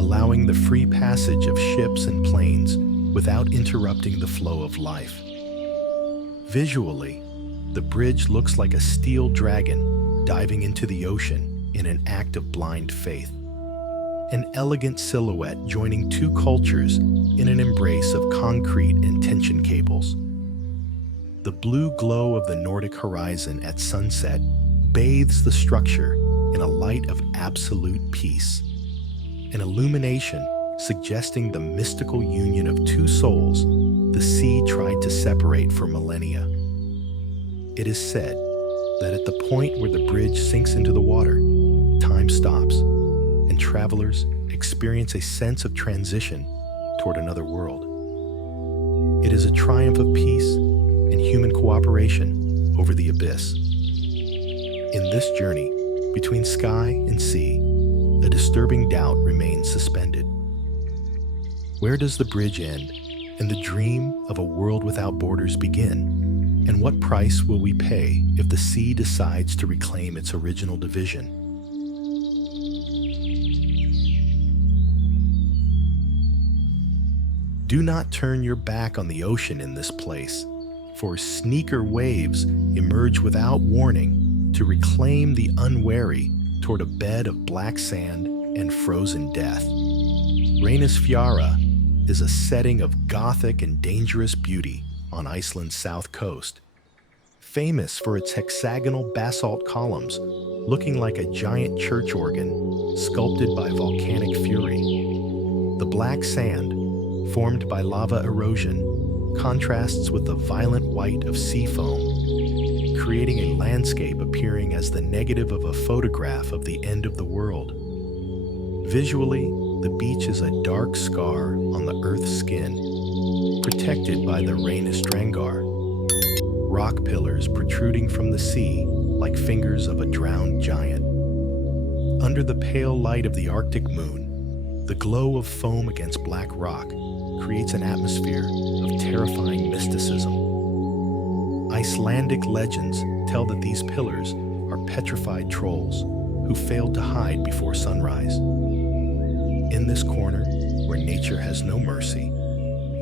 allowing the free passage of ships and planes without interrupting the flow of life. Visually, the bridge looks like a steel dragon diving into the ocean in an act of blind faith. An elegant silhouette joining two cultures in an embrace of concrete and tension cables. The blue glow of the Nordic horizon at sunset bathes the structure in a light of absolute peace, an illumination suggesting the mystical union of two souls the sea tried to separate for millennia. It is said that at the point where the bridge sinks into the water, time stops, and travelers experience a sense of transition toward another world. It is a triumph of peace and human cooperation over the abyss. In this journey between sky and sea, a disturbing doubt remains suspended. Where does the bridge end and the dream of a world without borders begin? And what price will we pay if the sea decides to reclaim its original division? Do not turn your back on the ocean in this place, for sneaker waves emerge without warning to reclaim the unwary toward a bed of black sand and frozen death. Reynisfjara is a setting of gothic and dangerous beauty on Iceland's south coast, famous for its hexagonal basalt columns looking like a giant church organ sculpted by volcanic fury. The black sand, formed by lava erosion, contrasts with the violent white of sea foam, creating a landscape appearing as the negative of a photograph of the end of the world. Visually, the beach is a dark scar on the Earth's skin, protected by the Reynisdrangar, rock pillars protruding from the sea like fingers of a drowned giant. Under the pale light of the Arctic moon, the glow of foam against black rock creates an atmosphere of terrifying mysticism. Icelandic legends tell that these pillars are petrified trolls who failed to hide before sunrise. In this corner, where nature has no mercy,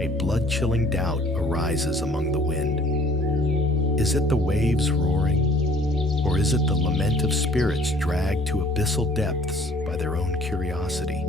a blood-chilling doubt arises among the wind. Is it the waves roaring, or is it the lament of spirits dragged to abyssal depths by their own curiosity?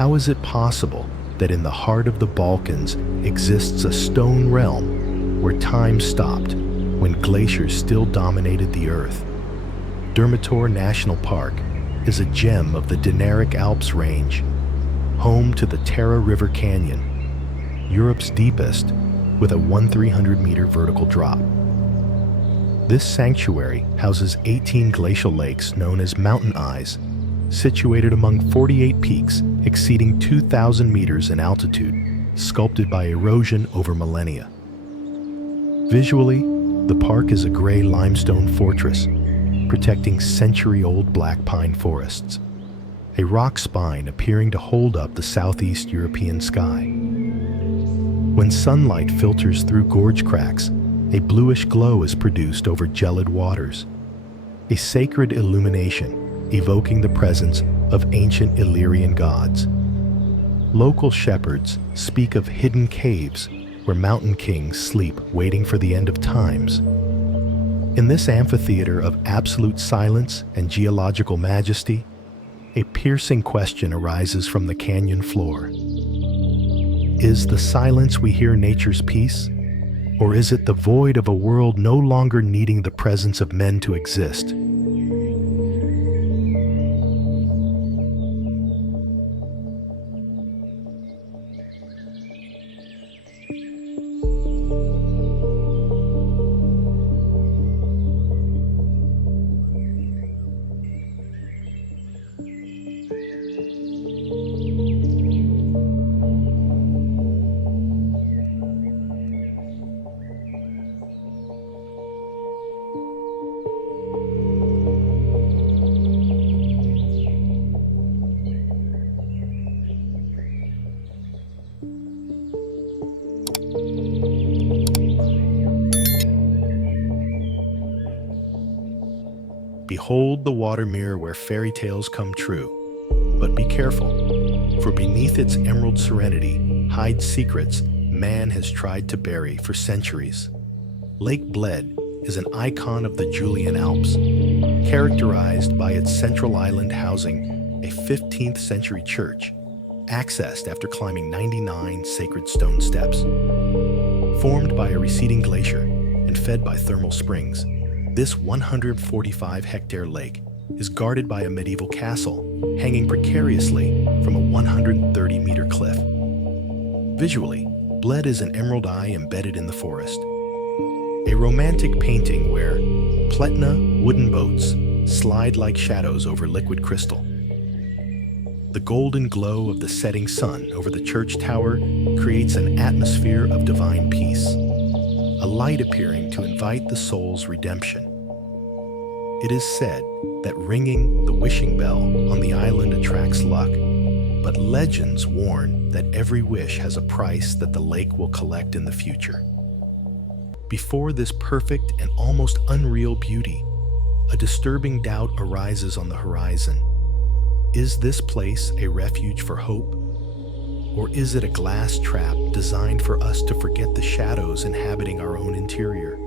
How is it possible that in the heart of the Balkans exists a stone realm where time stopped when glaciers still dominated the Earth? Durmitor National Park is a gem of the Dinaric Alps range, home to the Tara River Canyon, Europe's deepest, with a 1,300-meter vertical drop. This sanctuary houses 18 glacial lakes known as mountain eyes, situated among 48 peaks exceeding 2,000 meters in altitude, sculpted by erosion over millennia. Visually, the park is a gray limestone fortress, protecting century-old black pine forests, a rock spine appearing to hold up the southeast European sky. When sunlight filters through gorge cracks, a bluish glow is produced over gelid waters, a sacred illumination evoking the presence of ancient Illyrian gods. Local shepherds speak of hidden caves where mountain kings sleep waiting for the end of times. In this amphitheater of absolute silence and geological majesty, a piercing question arises from the canyon floor. Is the silence we hear nature's peace? Or is it the void of a world no longer needing the presence of men to exist? Behold the water mirror where fairy tales come true. But be careful, for beneath its emerald serenity hide secrets man has tried to bury for centuries. Lake Bled is an icon of the Julian Alps, characterized by its central island housing a 15th century church, accessed after climbing 99 sacred stone steps. Formed by a receding glacier and fed by thermal springs, this 145-hectare lake is guarded by a medieval castle hanging precariously from a 130-meter cliff. Visually, Bled is an emerald eye embedded in the forest, a romantic painting where Pletna wooden boats slide like shadows over liquid crystal. The golden glow of the setting sun over the church tower creates an atmosphere of divine peace, a light appearing to invite the soul's redemption. It is said that ringing the wishing bell on the island attracts luck, but legends warn that every wish has a price that the lake will collect in the future. Before this perfect and almost unreal beauty, a disturbing doubt arises on the horizon. Is this place a refuge for hope? Or is it a glass trap designed for us to forget the shadows inhabiting our own interior?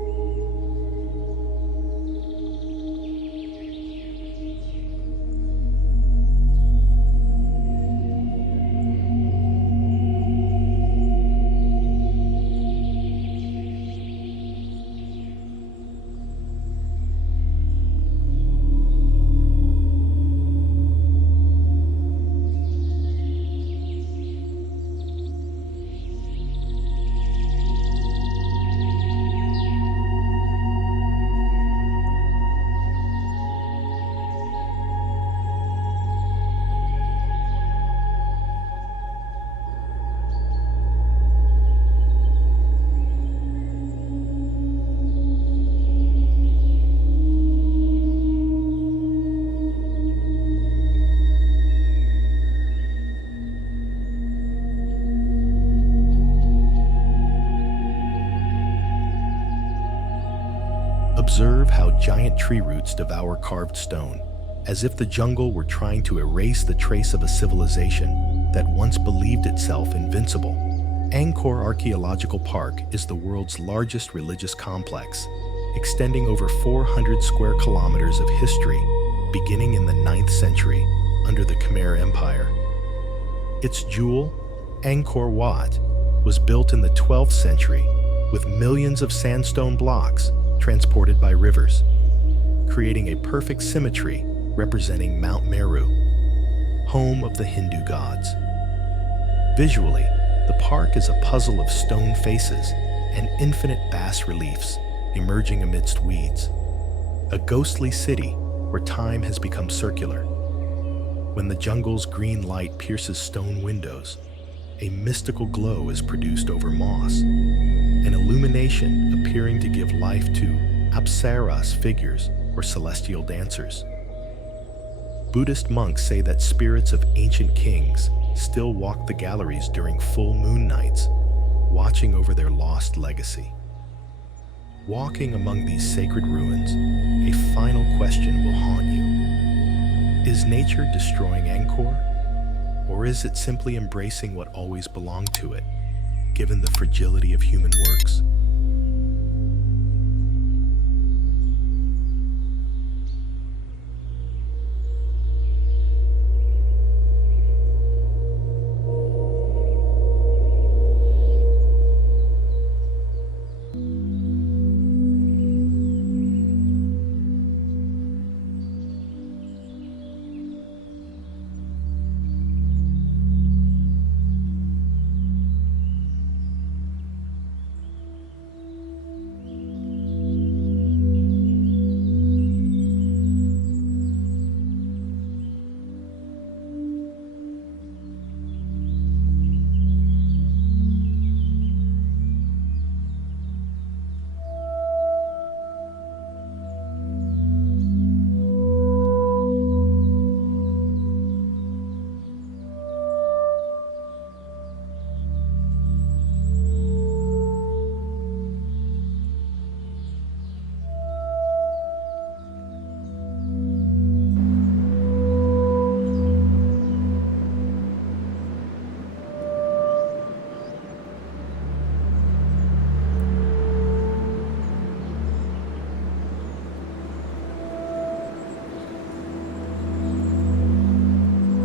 Observe how giant tree roots devour carved stone, as if the jungle were trying to erase the trace of a civilization that once believed itself invincible. Angkor Archaeological Park is the world's largest religious complex, extending over 400 square kilometers of history, beginning in the 9th century under the Khmer Empire. Its jewel, Angkor Wat, was built in the 12th century with millions of sandstone blocks transported by rivers, creating a perfect symmetry representing Mount Meru, home of the Hindu gods. Visually, the park is a puzzle of stone faces and infinite bas-reliefs emerging amidst weeds, a ghostly city where time has become circular. When the jungle's green light pierces stone windows, a mystical glow is produced over moss, an illumination appearing to give life to apsaras figures or celestial dancers. Buddhist monks say that spirits of ancient kings still walk the galleries during full moon nights, watching over their lost legacy. Walking among these sacred ruins, a final question will haunt you. Is nature destroying Angkor? Or is it simply embracing what always belonged to it, given the fragility of human works?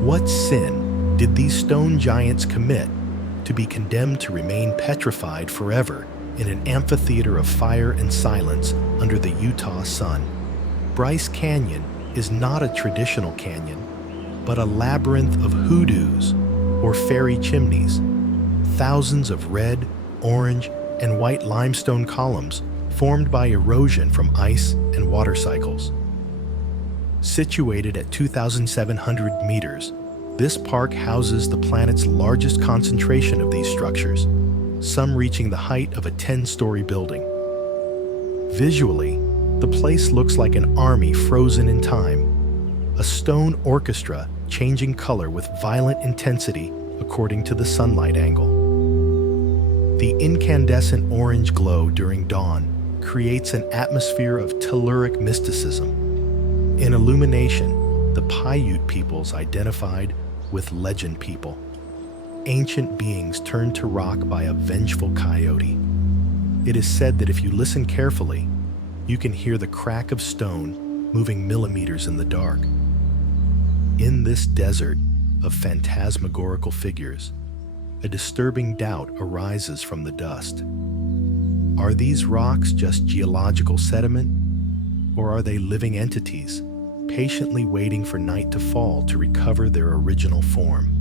What sin did these stone giants commit to be condemned to remain petrified forever in an amphitheater of fire and silence under the Utah sun? Bryce Canyon is not a traditional canyon, but a labyrinth of hoodoos or fairy chimneys, thousands of red, orange, and white limestone columns formed by erosion from ice and water cycles. Situated at 2,700 meters, this park houses the planet's largest concentration of these structures, some reaching the height of a 10-story building. Visually, the place looks like an army frozen in time, a stone orchestra changing color with violent intensity according to the sunlight angle. The incandescent orange glow during dawn creates an atmosphere of telluric mysticism. In illumination, the Paiute peoples identified with legend people, ancient beings turned to rock by a vengeful coyote. It is said that if you listen carefully, you can hear the crack of stone moving millimeters in the dark. In this desert of phantasmagorical figures, a disturbing doubt arises from the dust. Are these rocks just geological sediment, or are they living entities, patiently waiting for night to fall to recover their original form?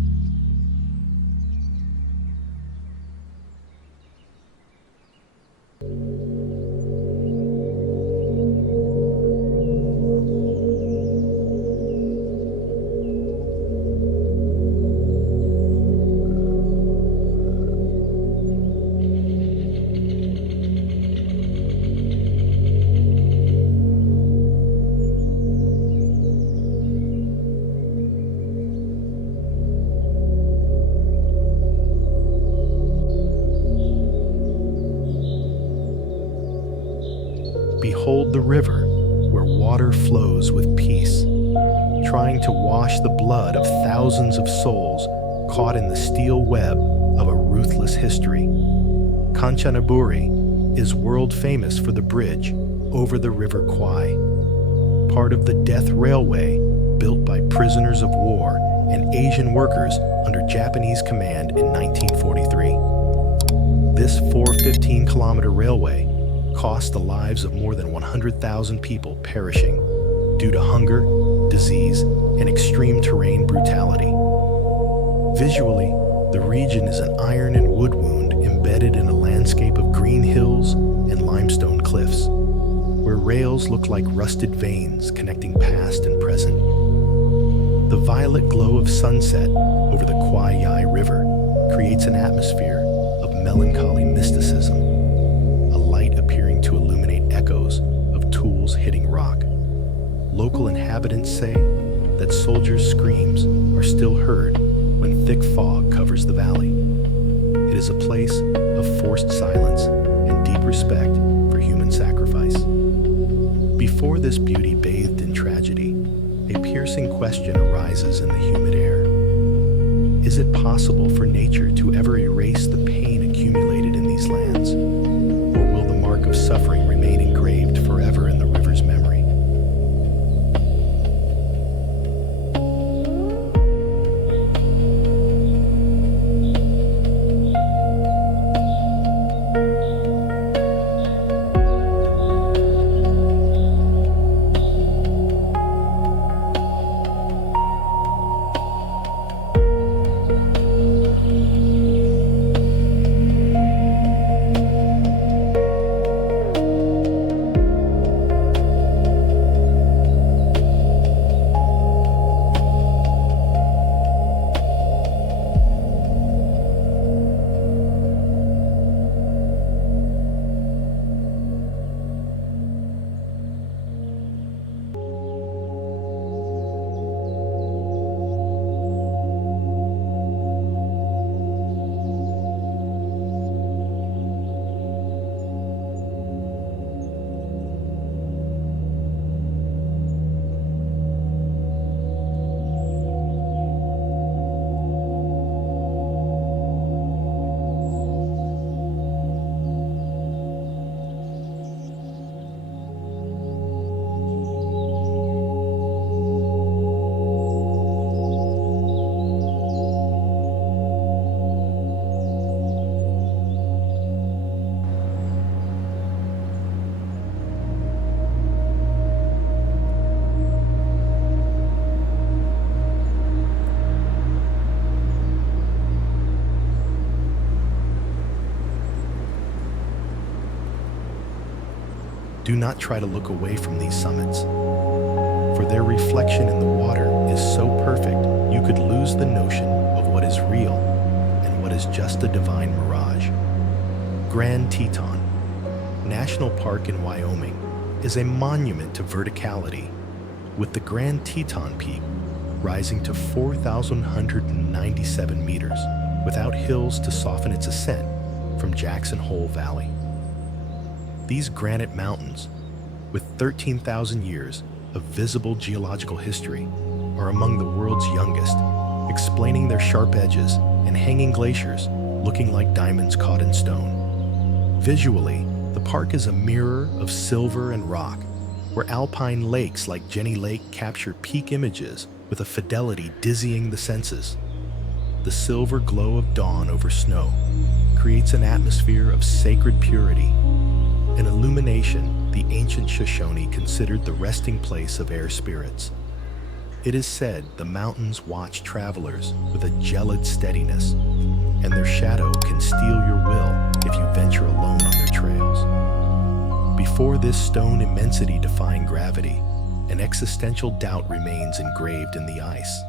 Behold the river where water flows with peace, trying to wash the blood of thousands of souls caught in the steel web of a ruthless history. Kanchanaburi is world famous for the bridge over the River Kwai, part of the Death Railway built by prisoners of war and Asian workers under Japanese command in 1943. This 415-kilometer railway cost the lives of more than 100,000 people perishing due to hunger, disease, and extreme terrain brutality. Visually, the region is an iron and wood wound embedded in a landscape of green hills and limestone cliffs, where rails look like rusted veins connecting past and present. The violet glow of sunset over the Kwai Yai River creates an atmosphere of melancholy mysticism, a light appearing to illuminate echoes of tools hitting rock. Local inhabitants say that soldiers' screams are still heard when thick fog covers the valley. It is a place of forced silence and deep respect for human sacrifice. Before this beauty bathed in tragedy, a piercing question arises in the humid air. Is it possible for nature to ever erase the pain accumulated in these lands? Or will the mark of suffering remain engraved forever in the river's memory? Do not try to look away from these summits, for their reflection in the water is so perfect you could lose the notion of what is real and what is just a divine mirage. Grand Teton National Park in Wyoming is a monument to verticality, with the Grand Teton Peak rising to 4,197 meters without hills to soften its ascent from Jackson Hole Valley. These granite mountains, with 13,000 years of visible geological history, are among the world's youngest, explaining their sharp edges and hanging glaciers looking like diamonds caught in stone. Visually, the park is a mirror of silver and rock, where alpine lakes like Jenny Lake capture peak images with a fidelity dizzying the senses. The silver glow of dawn over snow creates an atmosphere of sacred purity, an illumination the ancient Shoshone considered the resting place of air spirits. It is said the mountains watch travelers with a gelid steadiness, and their shadow can steal your will if you venture alone on their trails. Before this stone immensity defying gravity, an existential doubt remains engraved in the ice.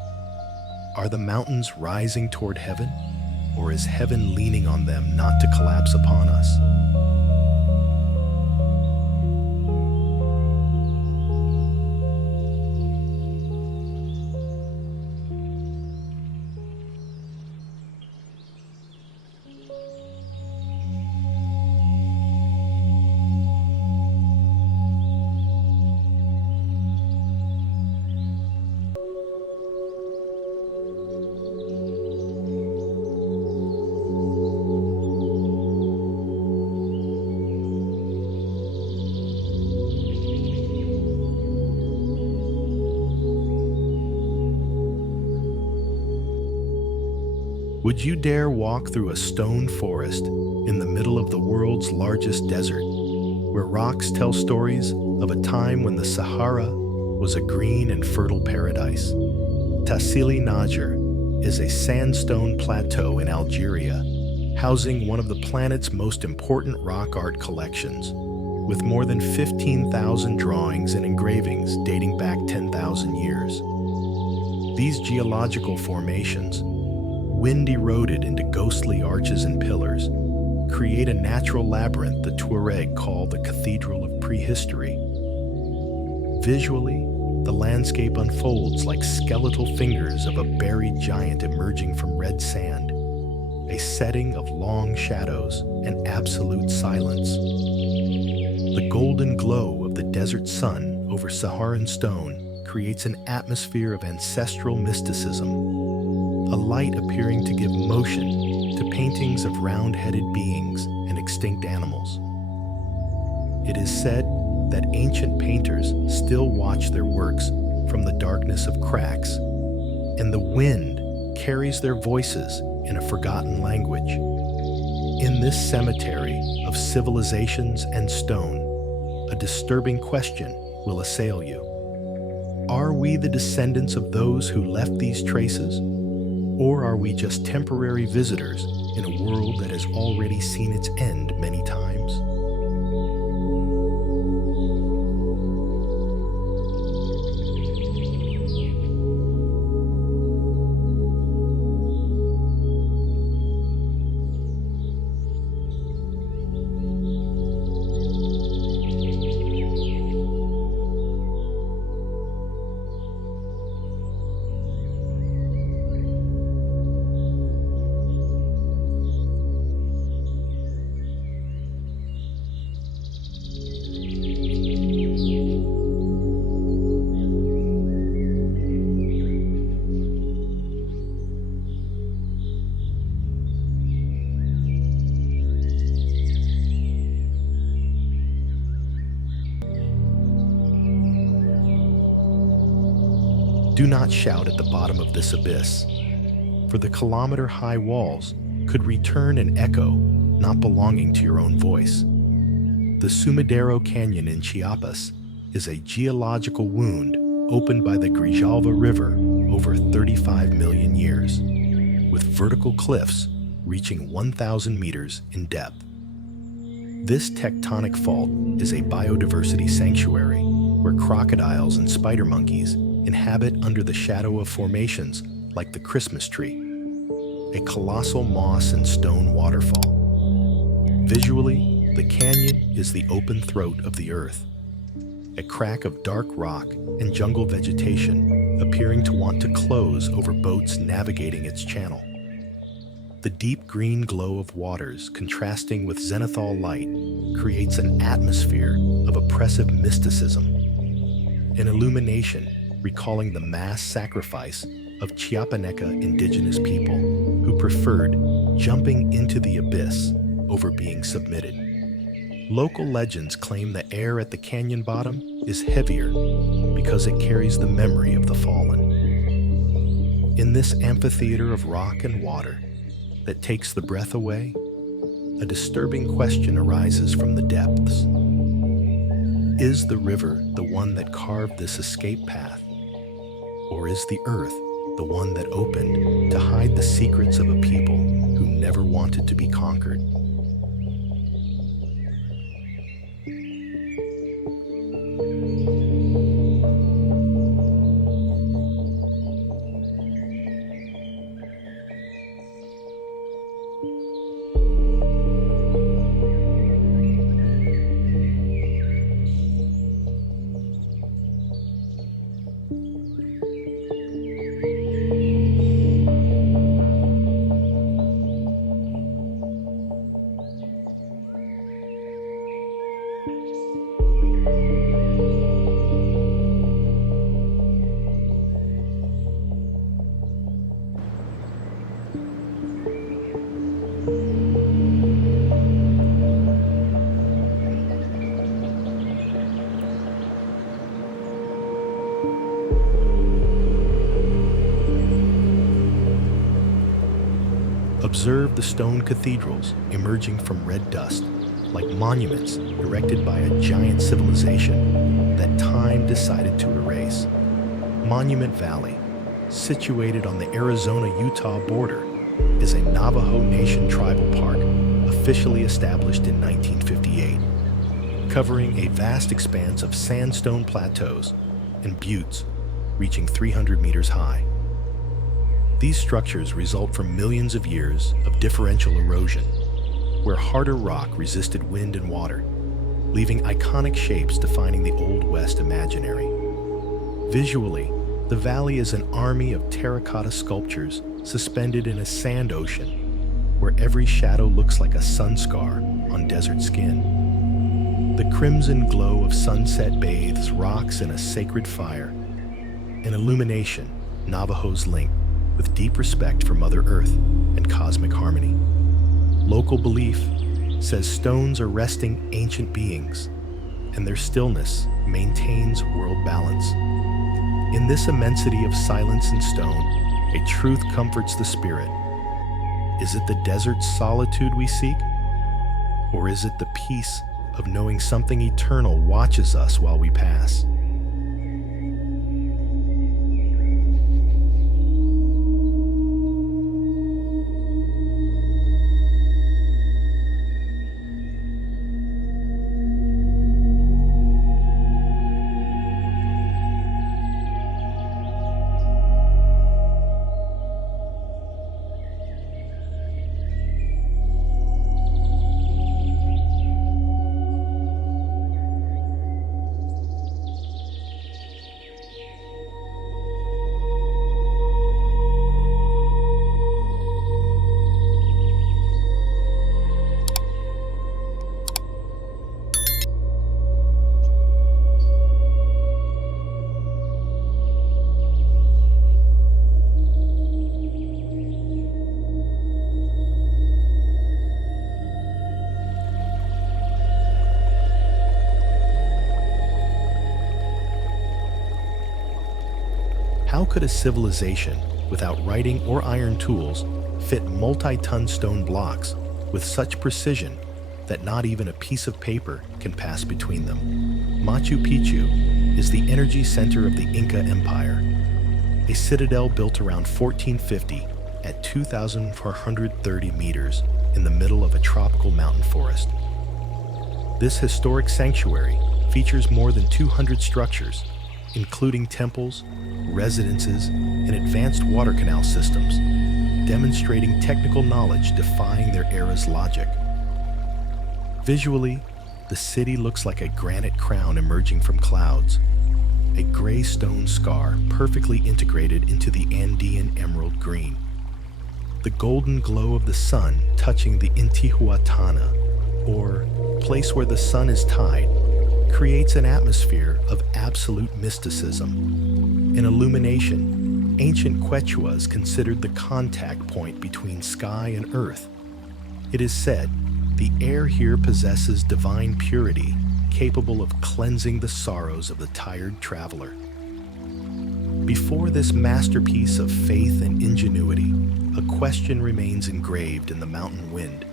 Are the mountains rising toward heaven, or is heaven leaning on them not to collapse upon us? Would you dare walk through a stone forest in the middle of the world's largest desert, where rocks tell stories of a time when the Sahara was a green and fertile paradise? Tassili Najer is a sandstone plateau in Algeria, housing one of the planet's most important rock art collections, with more than 15,000 drawings and engravings dating back 10,000 years. These geological formations, wind eroded into ghostly arches and pillars, create a natural labyrinth the Tuareg call the Cathedral of Prehistory. Visually, the landscape unfolds like skeletal fingers of a buried giant emerging from red sand, a setting of long shadows and absolute silence. The golden glow of the desert sun over Saharan stone creates an atmosphere of ancestral mysticism, a light appearing to give motion to paintings of round-headed beings and extinct animals. It is said that ancient painters still watch their works from the darkness of cracks, and the wind carries their voices in a forgotten language. In this cemetery of civilizations and stone, a disturbing question will assail you. Are we the descendants of those who left these traces? Or are we just temporary visitors in a world that has already seen its end many times? Do not shout at the bottom of this abyss, for the kilometer-high walls could return an echo not belonging to your own voice. The Sumidero Canyon in Chiapas is a geological wound opened by the Grijalva River over 35 million years, with vertical cliffs reaching 1,000 meters in depth. This tectonic fault is a biodiversity sanctuary where crocodiles and spider monkeys inhabit under the shadow of formations like the Christmas tree, a colossal moss and stone waterfall. Visually, the canyon is the open throat of the earth, a crack of dark rock and jungle vegetation appearing to want to close over boats navigating its channel. The deep green glow of waters contrasting with zenithal light creates an atmosphere of oppressive mysticism, an illumination recalling the mass sacrifice of Chiapaneca indigenous people who preferred jumping into the abyss over being submitted. Local legends claim the air at the canyon bottom is heavier because it carries the memory of the fallen. In this amphitheater of rock and water that takes the breath away, a disturbing question arises from the depths. Is the river the one that carved this escape path? Or is the earth the one that opened to hide the secrets of a people who never wanted to be conquered? Observe the stone cathedrals emerging from red dust, like monuments erected by a giant civilization that time decided to erase. Monument Valley, situated on the Arizona-Utah border, is a Navajo Nation tribal park officially established in 1958, covering a vast expanse of sandstone plateaus and buttes reaching 300 meters high. These structures result from millions of years of differential erosion, where harder rock resisted wind and water, leaving iconic shapes defining the Old West imaginary. Visually, the valley is an army of terracotta sculptures suspended in a sand ocean, where every shadow looks like a sun scar on desert skin. The crimson glow of sunset bathes rocks in a sacred fire, an illumination Navajos link with deep respect for Mother Earth and cosmic harmony. Local belief says stones are resting ancient beings, and their stillness maintains world balance. In this immensity of silence and stone, a truth comforts the spirit. Is it the desert's solitude we seek? Or is it the peace of knowing something eternal watches us while we pass? How could a civilization without writing or iron tools fit multi-ton stone blocks with such precision that not even a piece of paper can pass between them? Machu Picchu is the energy center of the Inca Empire, a citadel built around 1450 at 2,430 meters in the middle of a tropical mountain forest. This historic sanctuary features more than 200 structures, including temples, residences, and advanced water canal systems, demonstrating technical knowledge defying their era's logic. Visually, the city looks like a granite crown emerging from clouds, a gray stone scar perfectly integrated into the Andean emerald green. The golden glow of the sun touching the Intihuatana, or place where the sun is tied, creates an atmosphere of absolute mysticism. In illumination, ancient Quechuas considered the contact point between sky and earth. It is said, the air here possesses divine purity, capable of cleansing the sorrows of the tired traveler. Before this masterpiece of faith and ingenuity, a question remains engraved in the mountain wind.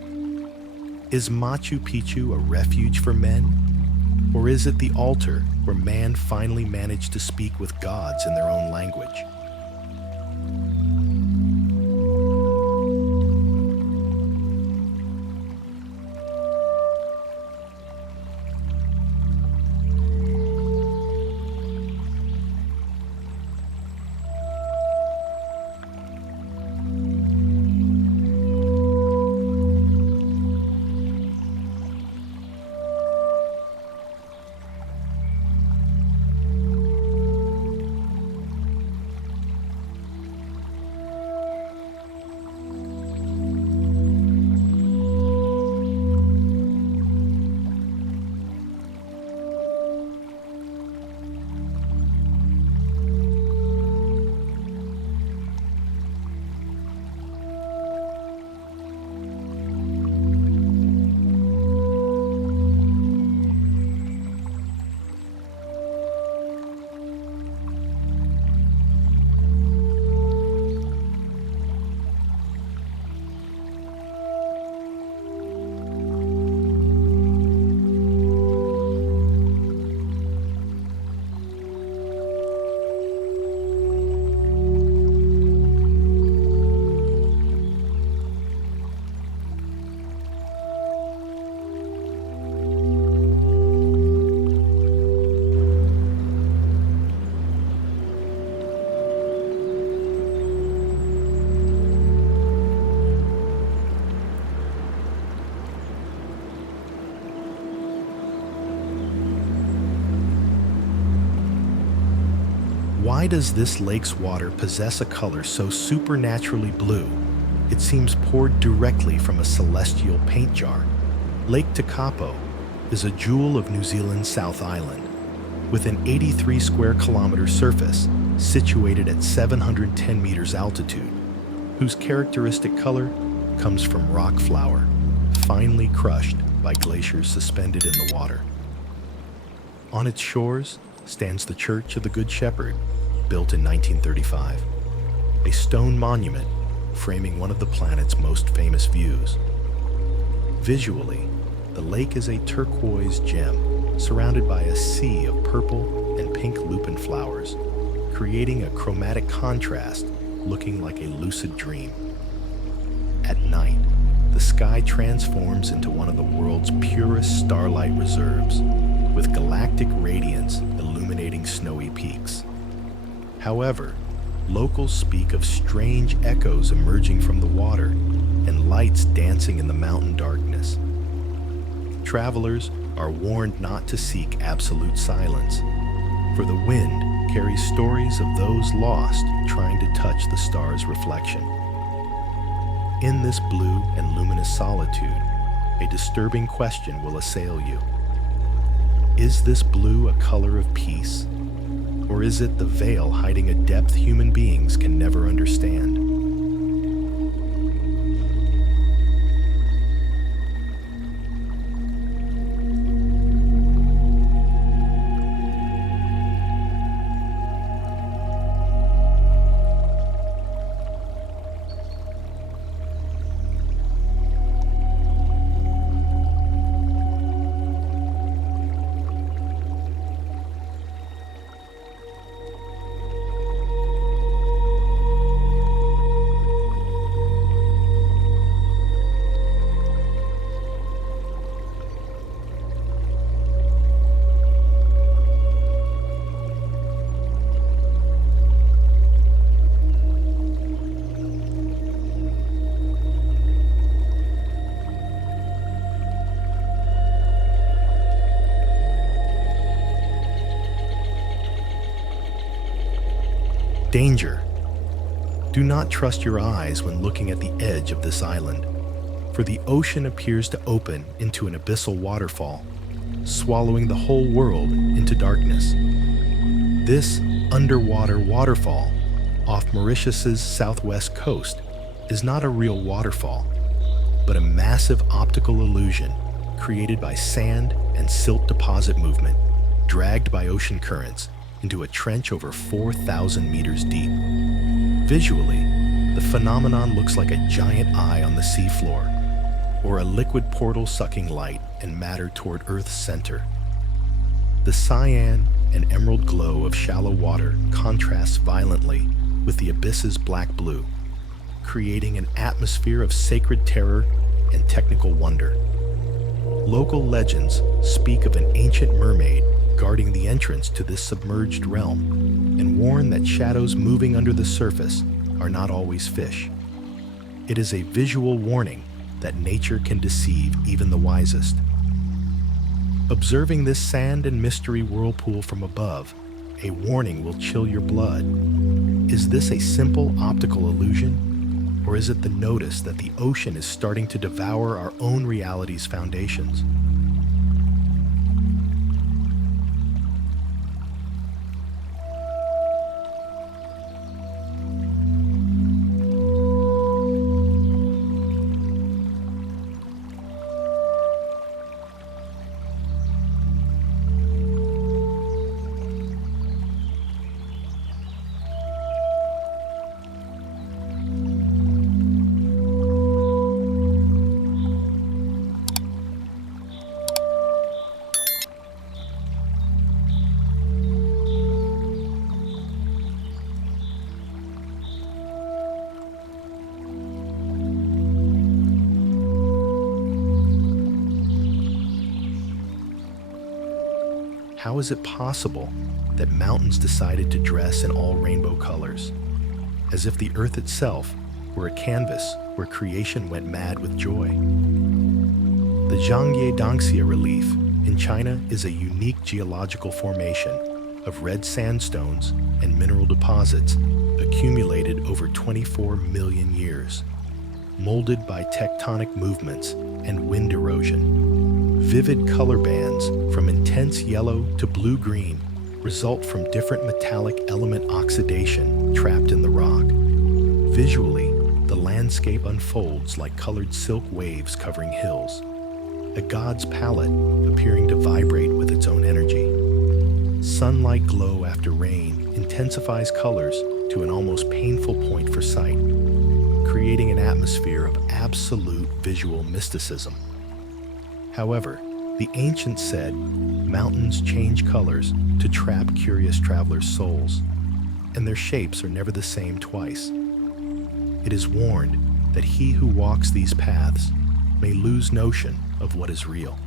Is Machu Picchu a refuge for men? Or is it the altar where man finally managed to speak with gods in their own language? Why does this lake's water possess a color so supernaturally blue? It seems poured directly from a celestial paint jar. Lake Tekapo is a jewel of New Zealand's South Island, with an 83 square kilometer surface situated at 710 meters altitude, whose characteristic color comes from rock flour, finely crushed by glaciers suspended in the water. On its shores stands the Church of the Good Shepherd, built in 1935, a stone monument framing one of the planet's most famous views. Visually, the lake is a turquoise gem surrounded by a sea of purple and pink lupin flowers, creating a chromatic contrast looking like a lucid dream. At night, the sky transforms into one of the world's purest starlight reserves, with galactic radiance illuminating snowy peaks. However, locals speak of strange echoes emerging from the water and lights dancing in the mountain darkness. Travelers are warned not to seek absolute silence, for the wind carries stories of those lost trying to touch the star's reflection. In this blue and luminous solitude, a disturbing question will assail you. Is this blue a color of peace? Or is it the veil hiding a depth human beings can never understand? Danger. Do not trust your eyes when looking at the edge of this island, for the ocean appears to open into an abyssal waterfall, swallowing the whole world into darkness. This underwater waterfall off Mauritius's southwest coast is not a real waterfall, but a massive optical illusion created by sand and silt deposit movement, dragged by ocean currents into a trench over 4,000 meters deep. Visually, the phenomenon looks like a giant eye on the seafloor, or a liquid portal sucking light and matter toward Earth's center. The cyan and emerald glow of shallow water contrasts violently with the abyss's black blue, creating an atmosphere of sacred terror and technical wonder. Local legends speak of an ancient mermaid guarding the entrance to this submerged realm, and warn that shadows moving under the surface are not always fish. It is a visual warning that nature can deceive even the wisest. Observing this sand and mystery whirlpool from above, a warning will chill your blood. Is this a simple optical illusion, or is it the notice that the ocean is starting to devour our own reality's foundations? How is it possible that mountains decided to dress in all rainbow colors, as if the earth itself were a canvas where creation went mad with joy? The Zhangye Dangxia relief in China is a unique geological formation of red sandstones and mineral deposits accumulated over 24 million years, molded by tectonic movements and wind erosion. Vivid color bands from intense yellow to blue-green result from different metallic element oxidation trapped in the rock. Visually, the landscape unfolds like colored silk waves covering hills, a god's palette appearing to vibrate with its own energy. Sunlight glow after rain intensifies colors to an almost painful point for sight, creating an atmosphere of absolute visual mysticism. However, the ancients said mountains change colors to trap curious travelers' souls, and their shapes are never the same twice. It is warned that he who walks these paths may lose notion of what is real.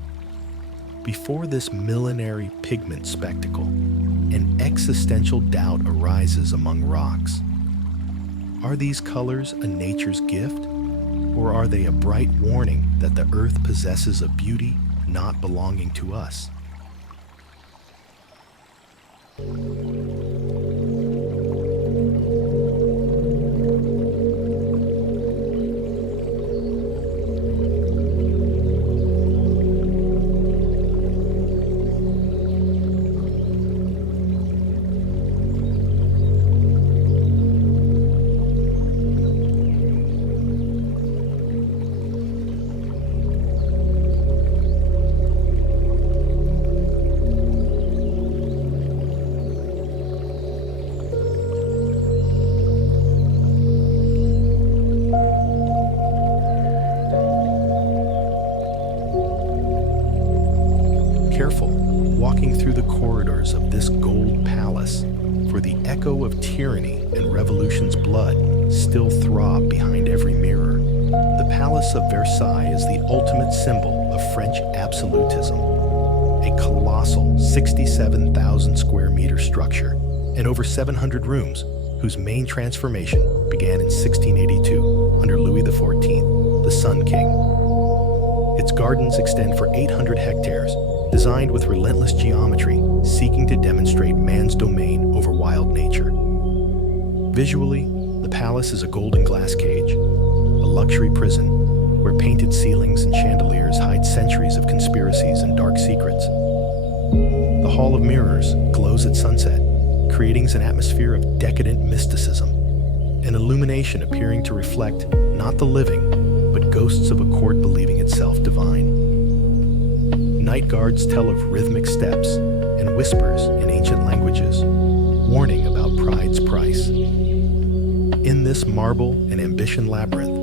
Before this millenary pigment spectacle, an existential doubt arises among rocks. Are these colors a nature's gift, or are they a bright warning that the earth possesses a beauty not belonging to us? Careful walking through the corridors of this gold palace, for the echo of tyranny and revolution's blood still throb behind every mirror. The Palace of Versailles is the ultimate symbol of French absolutism, a colossal 67,000 square meter structure and over 700 rooms, whose main transformation began in 1682 under Louis XIV, the Sun King. Its gardens extend for 800 hectares, designed with relentless geometry, seeking to demonstrate man's domain over wild nature. Visually, the palace is a golden glass cage, a luxury prison where painted ceilings and chandeliers hide centuries of conspiracies and dark secrets. The Hall of Mirrors glows at sunset, creating an atmosphere of decadent mysticism, an illumination appearing to reflect not the living, but ghosts of a court believing itself divine. Night guards tell of rhythmic steps and whispers in ancient languages, warning about pride's price. In this marble and ambition labyrinth,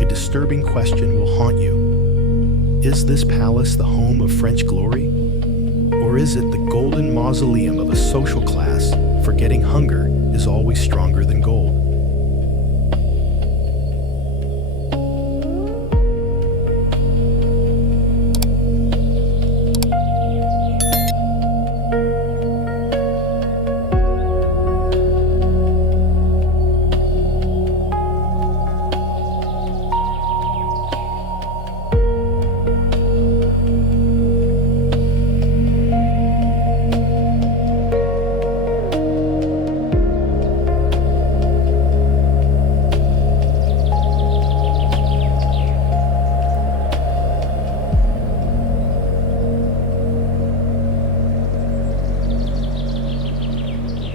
a disturbing question will haunt you. Is this palace the home of French glory? Or is it the golden mausoleum of a social class forgetting hunger is always stronger than gold?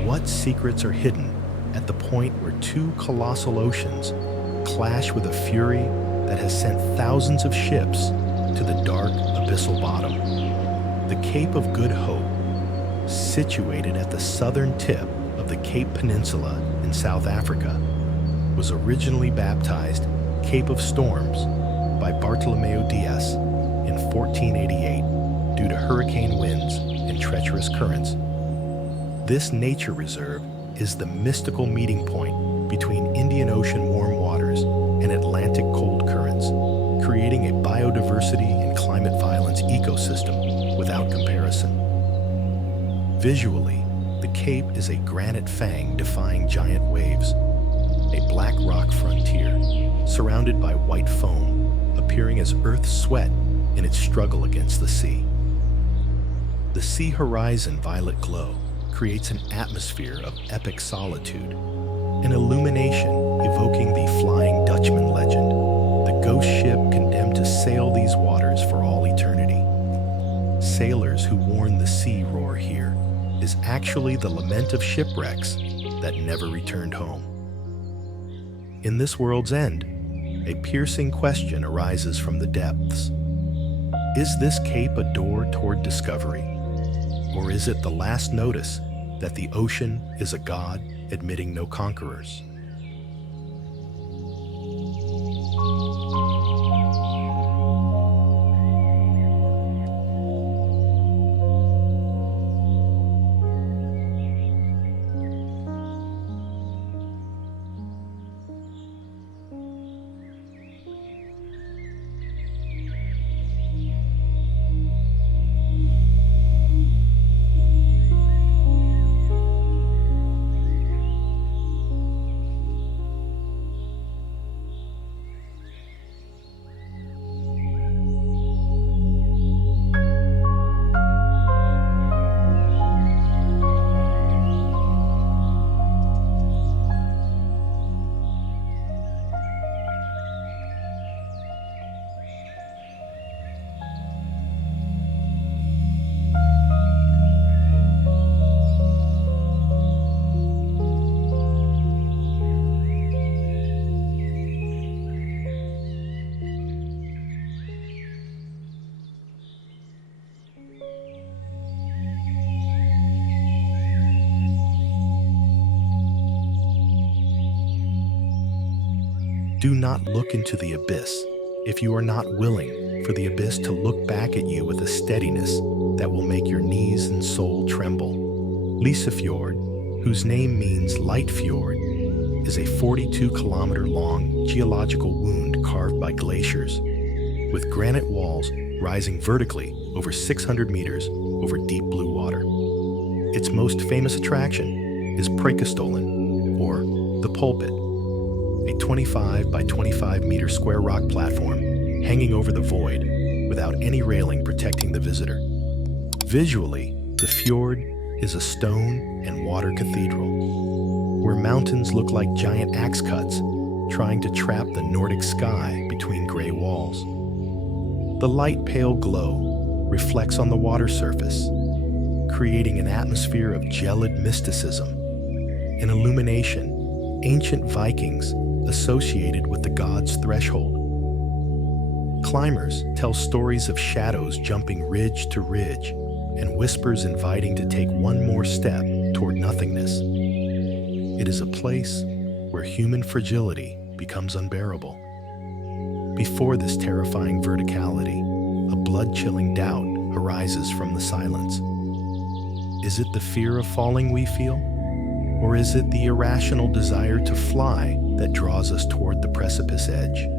What secrets are hidden at the point where two colossal oceans clash with a fury that has sent thousands of ships to the dark abyssal bottom? The Cape of Good Hope, situated at the southern tip of the Cape Peninsula in South Africa, was originally baptized Cape of Storms by Bartolomeo Diaz in 1488 due to hurricane winds and treacherous currents. This nature reserve is the mystical meeting point between Indian Ocean warm waters and Atlantic cold currents, creating a biodiversity and climate violence ecosystem without comparison. Visually, the Cape is a granite fang defying giant waves, a black rock frontier surrounded by white foam, appearing as Earth's sweat in its struggle against the sea. The sea horizon violet glow creates an atmosphere of epic solitude, an illumination evoking the Flying Dutchman legend, the ghost ship condemned to sail these waters for all eternity. Sailors who warn the sea roar here is actually the lament of shipwrecks that never returned home. In this world's end, a piercing question arises from the depths. Is this cape a door toward discovery? Or is it the last notice that the ocean is a god admitting no conquerors? Do not look into the abyss if you are not willing for the abyss to look back at you with a steadiness that will make your knees and soul tremble. Lysefjord, whose name means light fjord, is a 42-kilometer-long geological wound carved by glaciers, with granite walls rising vertically over 600 meters over deep blue water. Its most famous attraction is Preikestolen, or the pulpit, a 25 by 25 meter square rock platform hanging over the void without any railing protecting the visitor. Visually, the fjord is a stone and water cathedral, where mountains look like giant axe cuts trying to trap the Nordic sky between gray walls. The light pale glow reflects on the water surface, creating an atmosphere of gelid mysticism, an illumination ancient Vikings associated with the god's threshold. Climbers tell stories of shadows jumping ridge to ridge and whispers inviting to take one more step toward nothingness. It is a place where human fragility becomes unbearable. Before this terrifying verticality, a blood-chilling doubt arises from the silence. Is it the fear of falling we feel? Or is it the irrational desire to fly that draws us toward the precipice edge?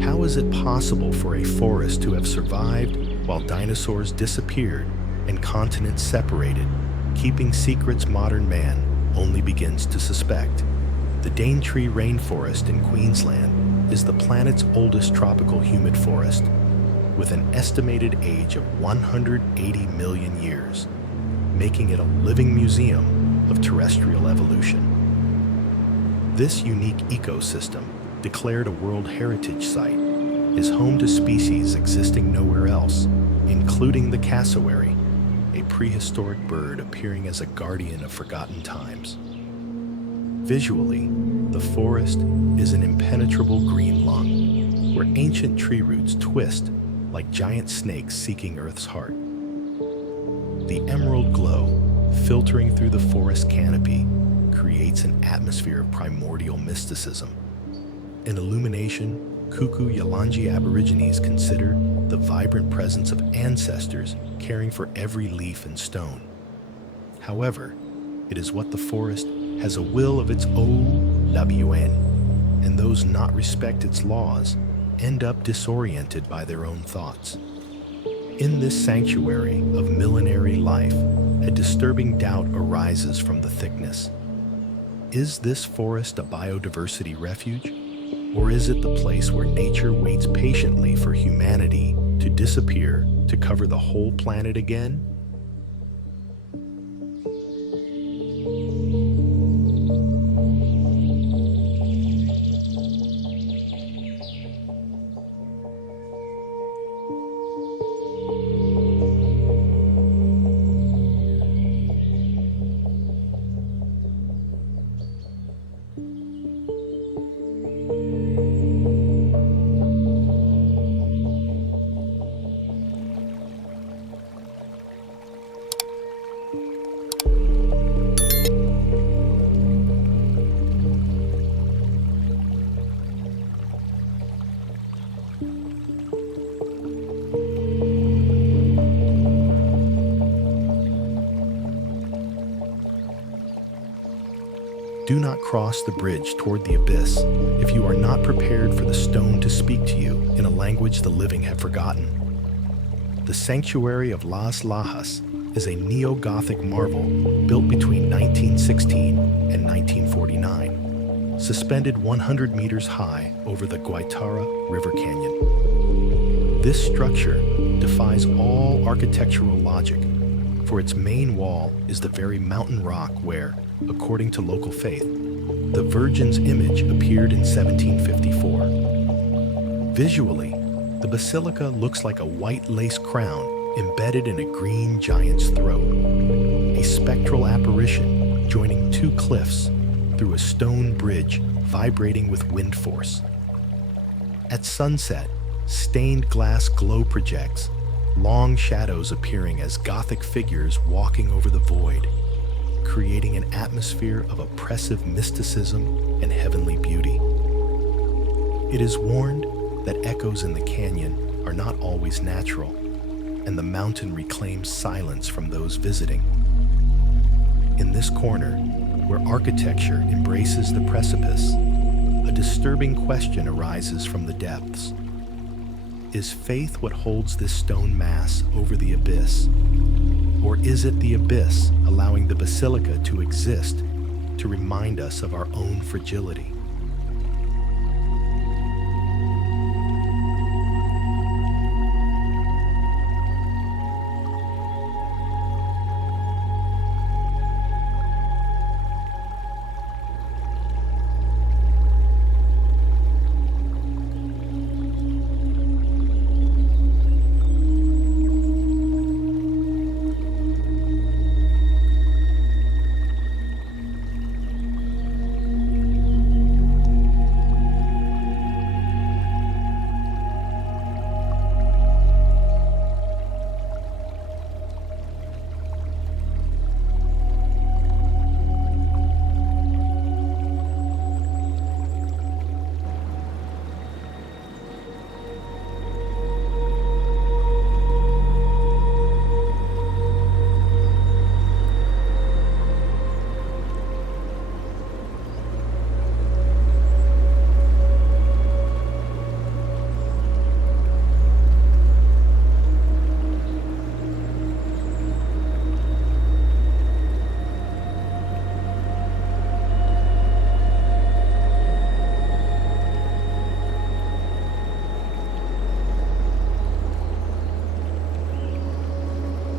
How is it possible for a forest to have survived while dinosaurs disappeared and continents separated, keeping secrets modern man only begins to suspect? The Daintree rainforest in Queensland is the planet's oldest tropical humid forest, with an estimated age of 180 million years, making it a living museum of terrestrial evolution. This unique ecosystem, declared a World Heritage Site, is home to species existing nowhere else, including the cassowary, a prehistoric bird appearing as a guardian of forgotten times. Visually, the forest is an impenetrable green lung, where ancient tree roots twist like giant snakes seeking Earth's heart. The emerald glow, filtering through the forest canopy, creates an atmosphere of primordial mysticism. In illumination, Kuku Yalanji Aborigines consider the vibrant presence of ancestors caring for every leaf and stone. However, it is what the forest has a will of its own labuen, and those not respect its laws end up disoriented by their own thoughts. In this sanctuary of millenary life, a disturbing doubt arises from the thickness. Is this forest a biodiversity refuge? Or is it the place where nature waits patiently for humanity to disappear to cover the whole planet again? Do not cross the bridge toward the abyss if you are not prepared for the stone to speak to you in a language the living have forgotten. The Sanctuary of Las Lajas is a neo-Gothic marvel built between 1916 and 1949, suspended 100 meters high over the Guaitara River Canyon. This structure defies all architectural logic, for its main wall is the very mountain rock where, according to local faith, the Virgin's image appeared in 1754. Visually, the basilica looks like a white lace crown embedded in a green giant's throat, a spectral apparition joining two cliffs through a stone bridge vibrating with wind force. At sunset, stained glass glow projects, long shadows appearing as Gothic figures walking over the void, creating an atmosphere of oppressive mysticism and heavenly beauty. It is warned that echoes in the canyon are not always natural, and the mountain reclaims silence from those visiting. In this corner, where architecture embraces the precipice, a disturbing question arises from the depths. Is faith what holds this stone mass over the abyss? Or is it the abyss allowing the basilica to exist to remind us of our own fragility?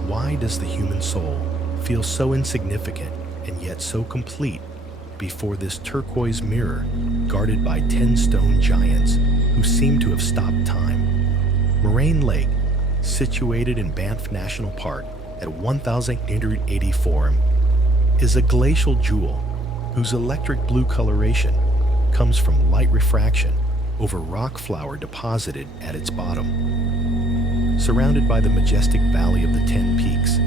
Why does the human soul feel so insignificant and yet so complete before this turquoise mirror guarded by 10 stone giants who seem to have stopped time? Moraine Lake, situated in Banff National Park at 1,884, is a glacial jewel whose electric blue coloration comes from light refraction over rock flour deposited at its bottom. Surrounded by the majestic Valley of the Ten Peaks,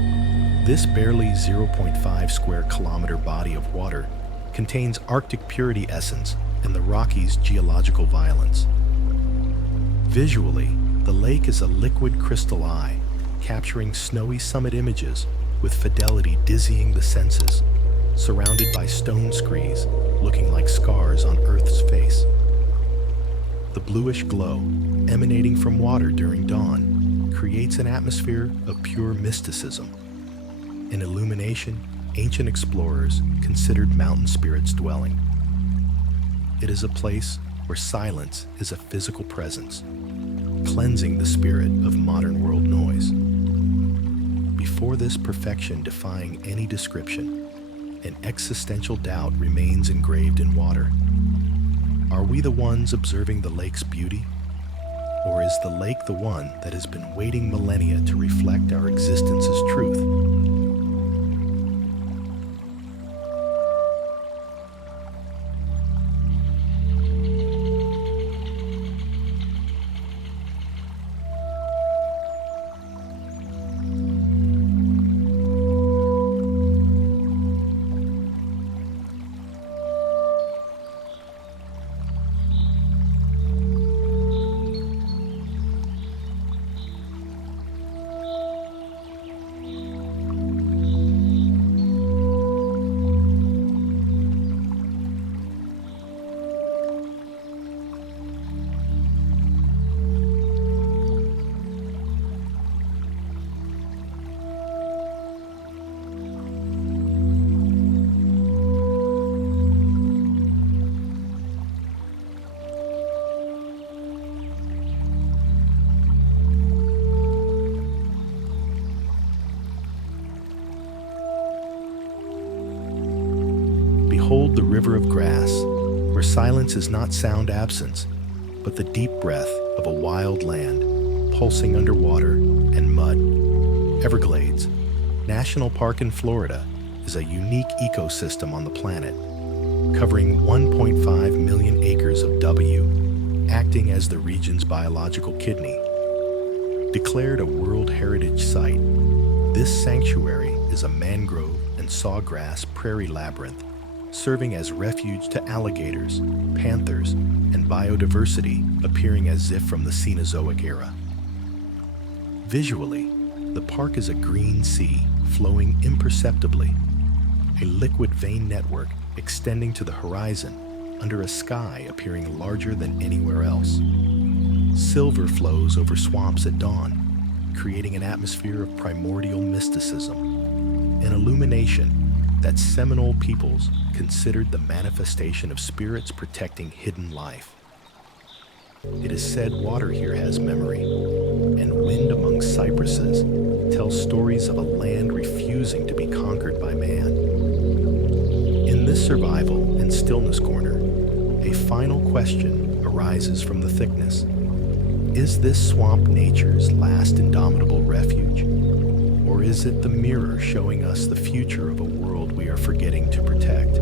this barely 0.5 square kilometer body of water contains Arctic purity essence and the Rockies' geological violence. Visually, the lake is a liquid crystal eye, capturing snowy summit images with fidelity dizzying the senses, surrounded by stone screes looking like scars on Earth's face. The bluish glow emanating from water during dawn creates an atmosphere of pure mysticism, an illumination ancient explorers considered mountain spirits dwelling. It is a place where silence is a physical presence, cleansing the spirit of modern world noise. Before this perfection defying any description, an existential doubt remains engraved in water. Are we the ones observing the lake's beauty? Or is the lake the one that has been waiting millennia to reflect our existence's truth? Behold the river of grass, where silence is not sound absence, but the deep breath of a wild land, pulsing underwater and mud. Everglades, National Park in Florida, is a unique ecosystem on the planet, covering 1.5 million acres of W, acting as the region's biological kidney. Declared a World Heritage Site, this sanctuary is a mangrove and sawgrass prairie labyrinth, serving as refuge to alligators, panthers, and biodiversity appearing as if from the Cenozoic era. Visually, the park is a green sea flowing imperceptibly, a liquid vein network extending to the horizon under a sky appearing larger than anywhere else. Silver flows over swamps at dawn, creating an atmosphere of primordial mysticism, an illumination that Seminole peoples considered the manifestation of spirits protecting hidden life. It is said water here has memory, and wind among cypresses tells stories of a land refusing to be conquered by man. In this survival and stillness corner, a final question arises from the thickness. Is this swamp nature's last indomitable refuge? Or is it the mirror showing us the future of a world we are forgetting to protect?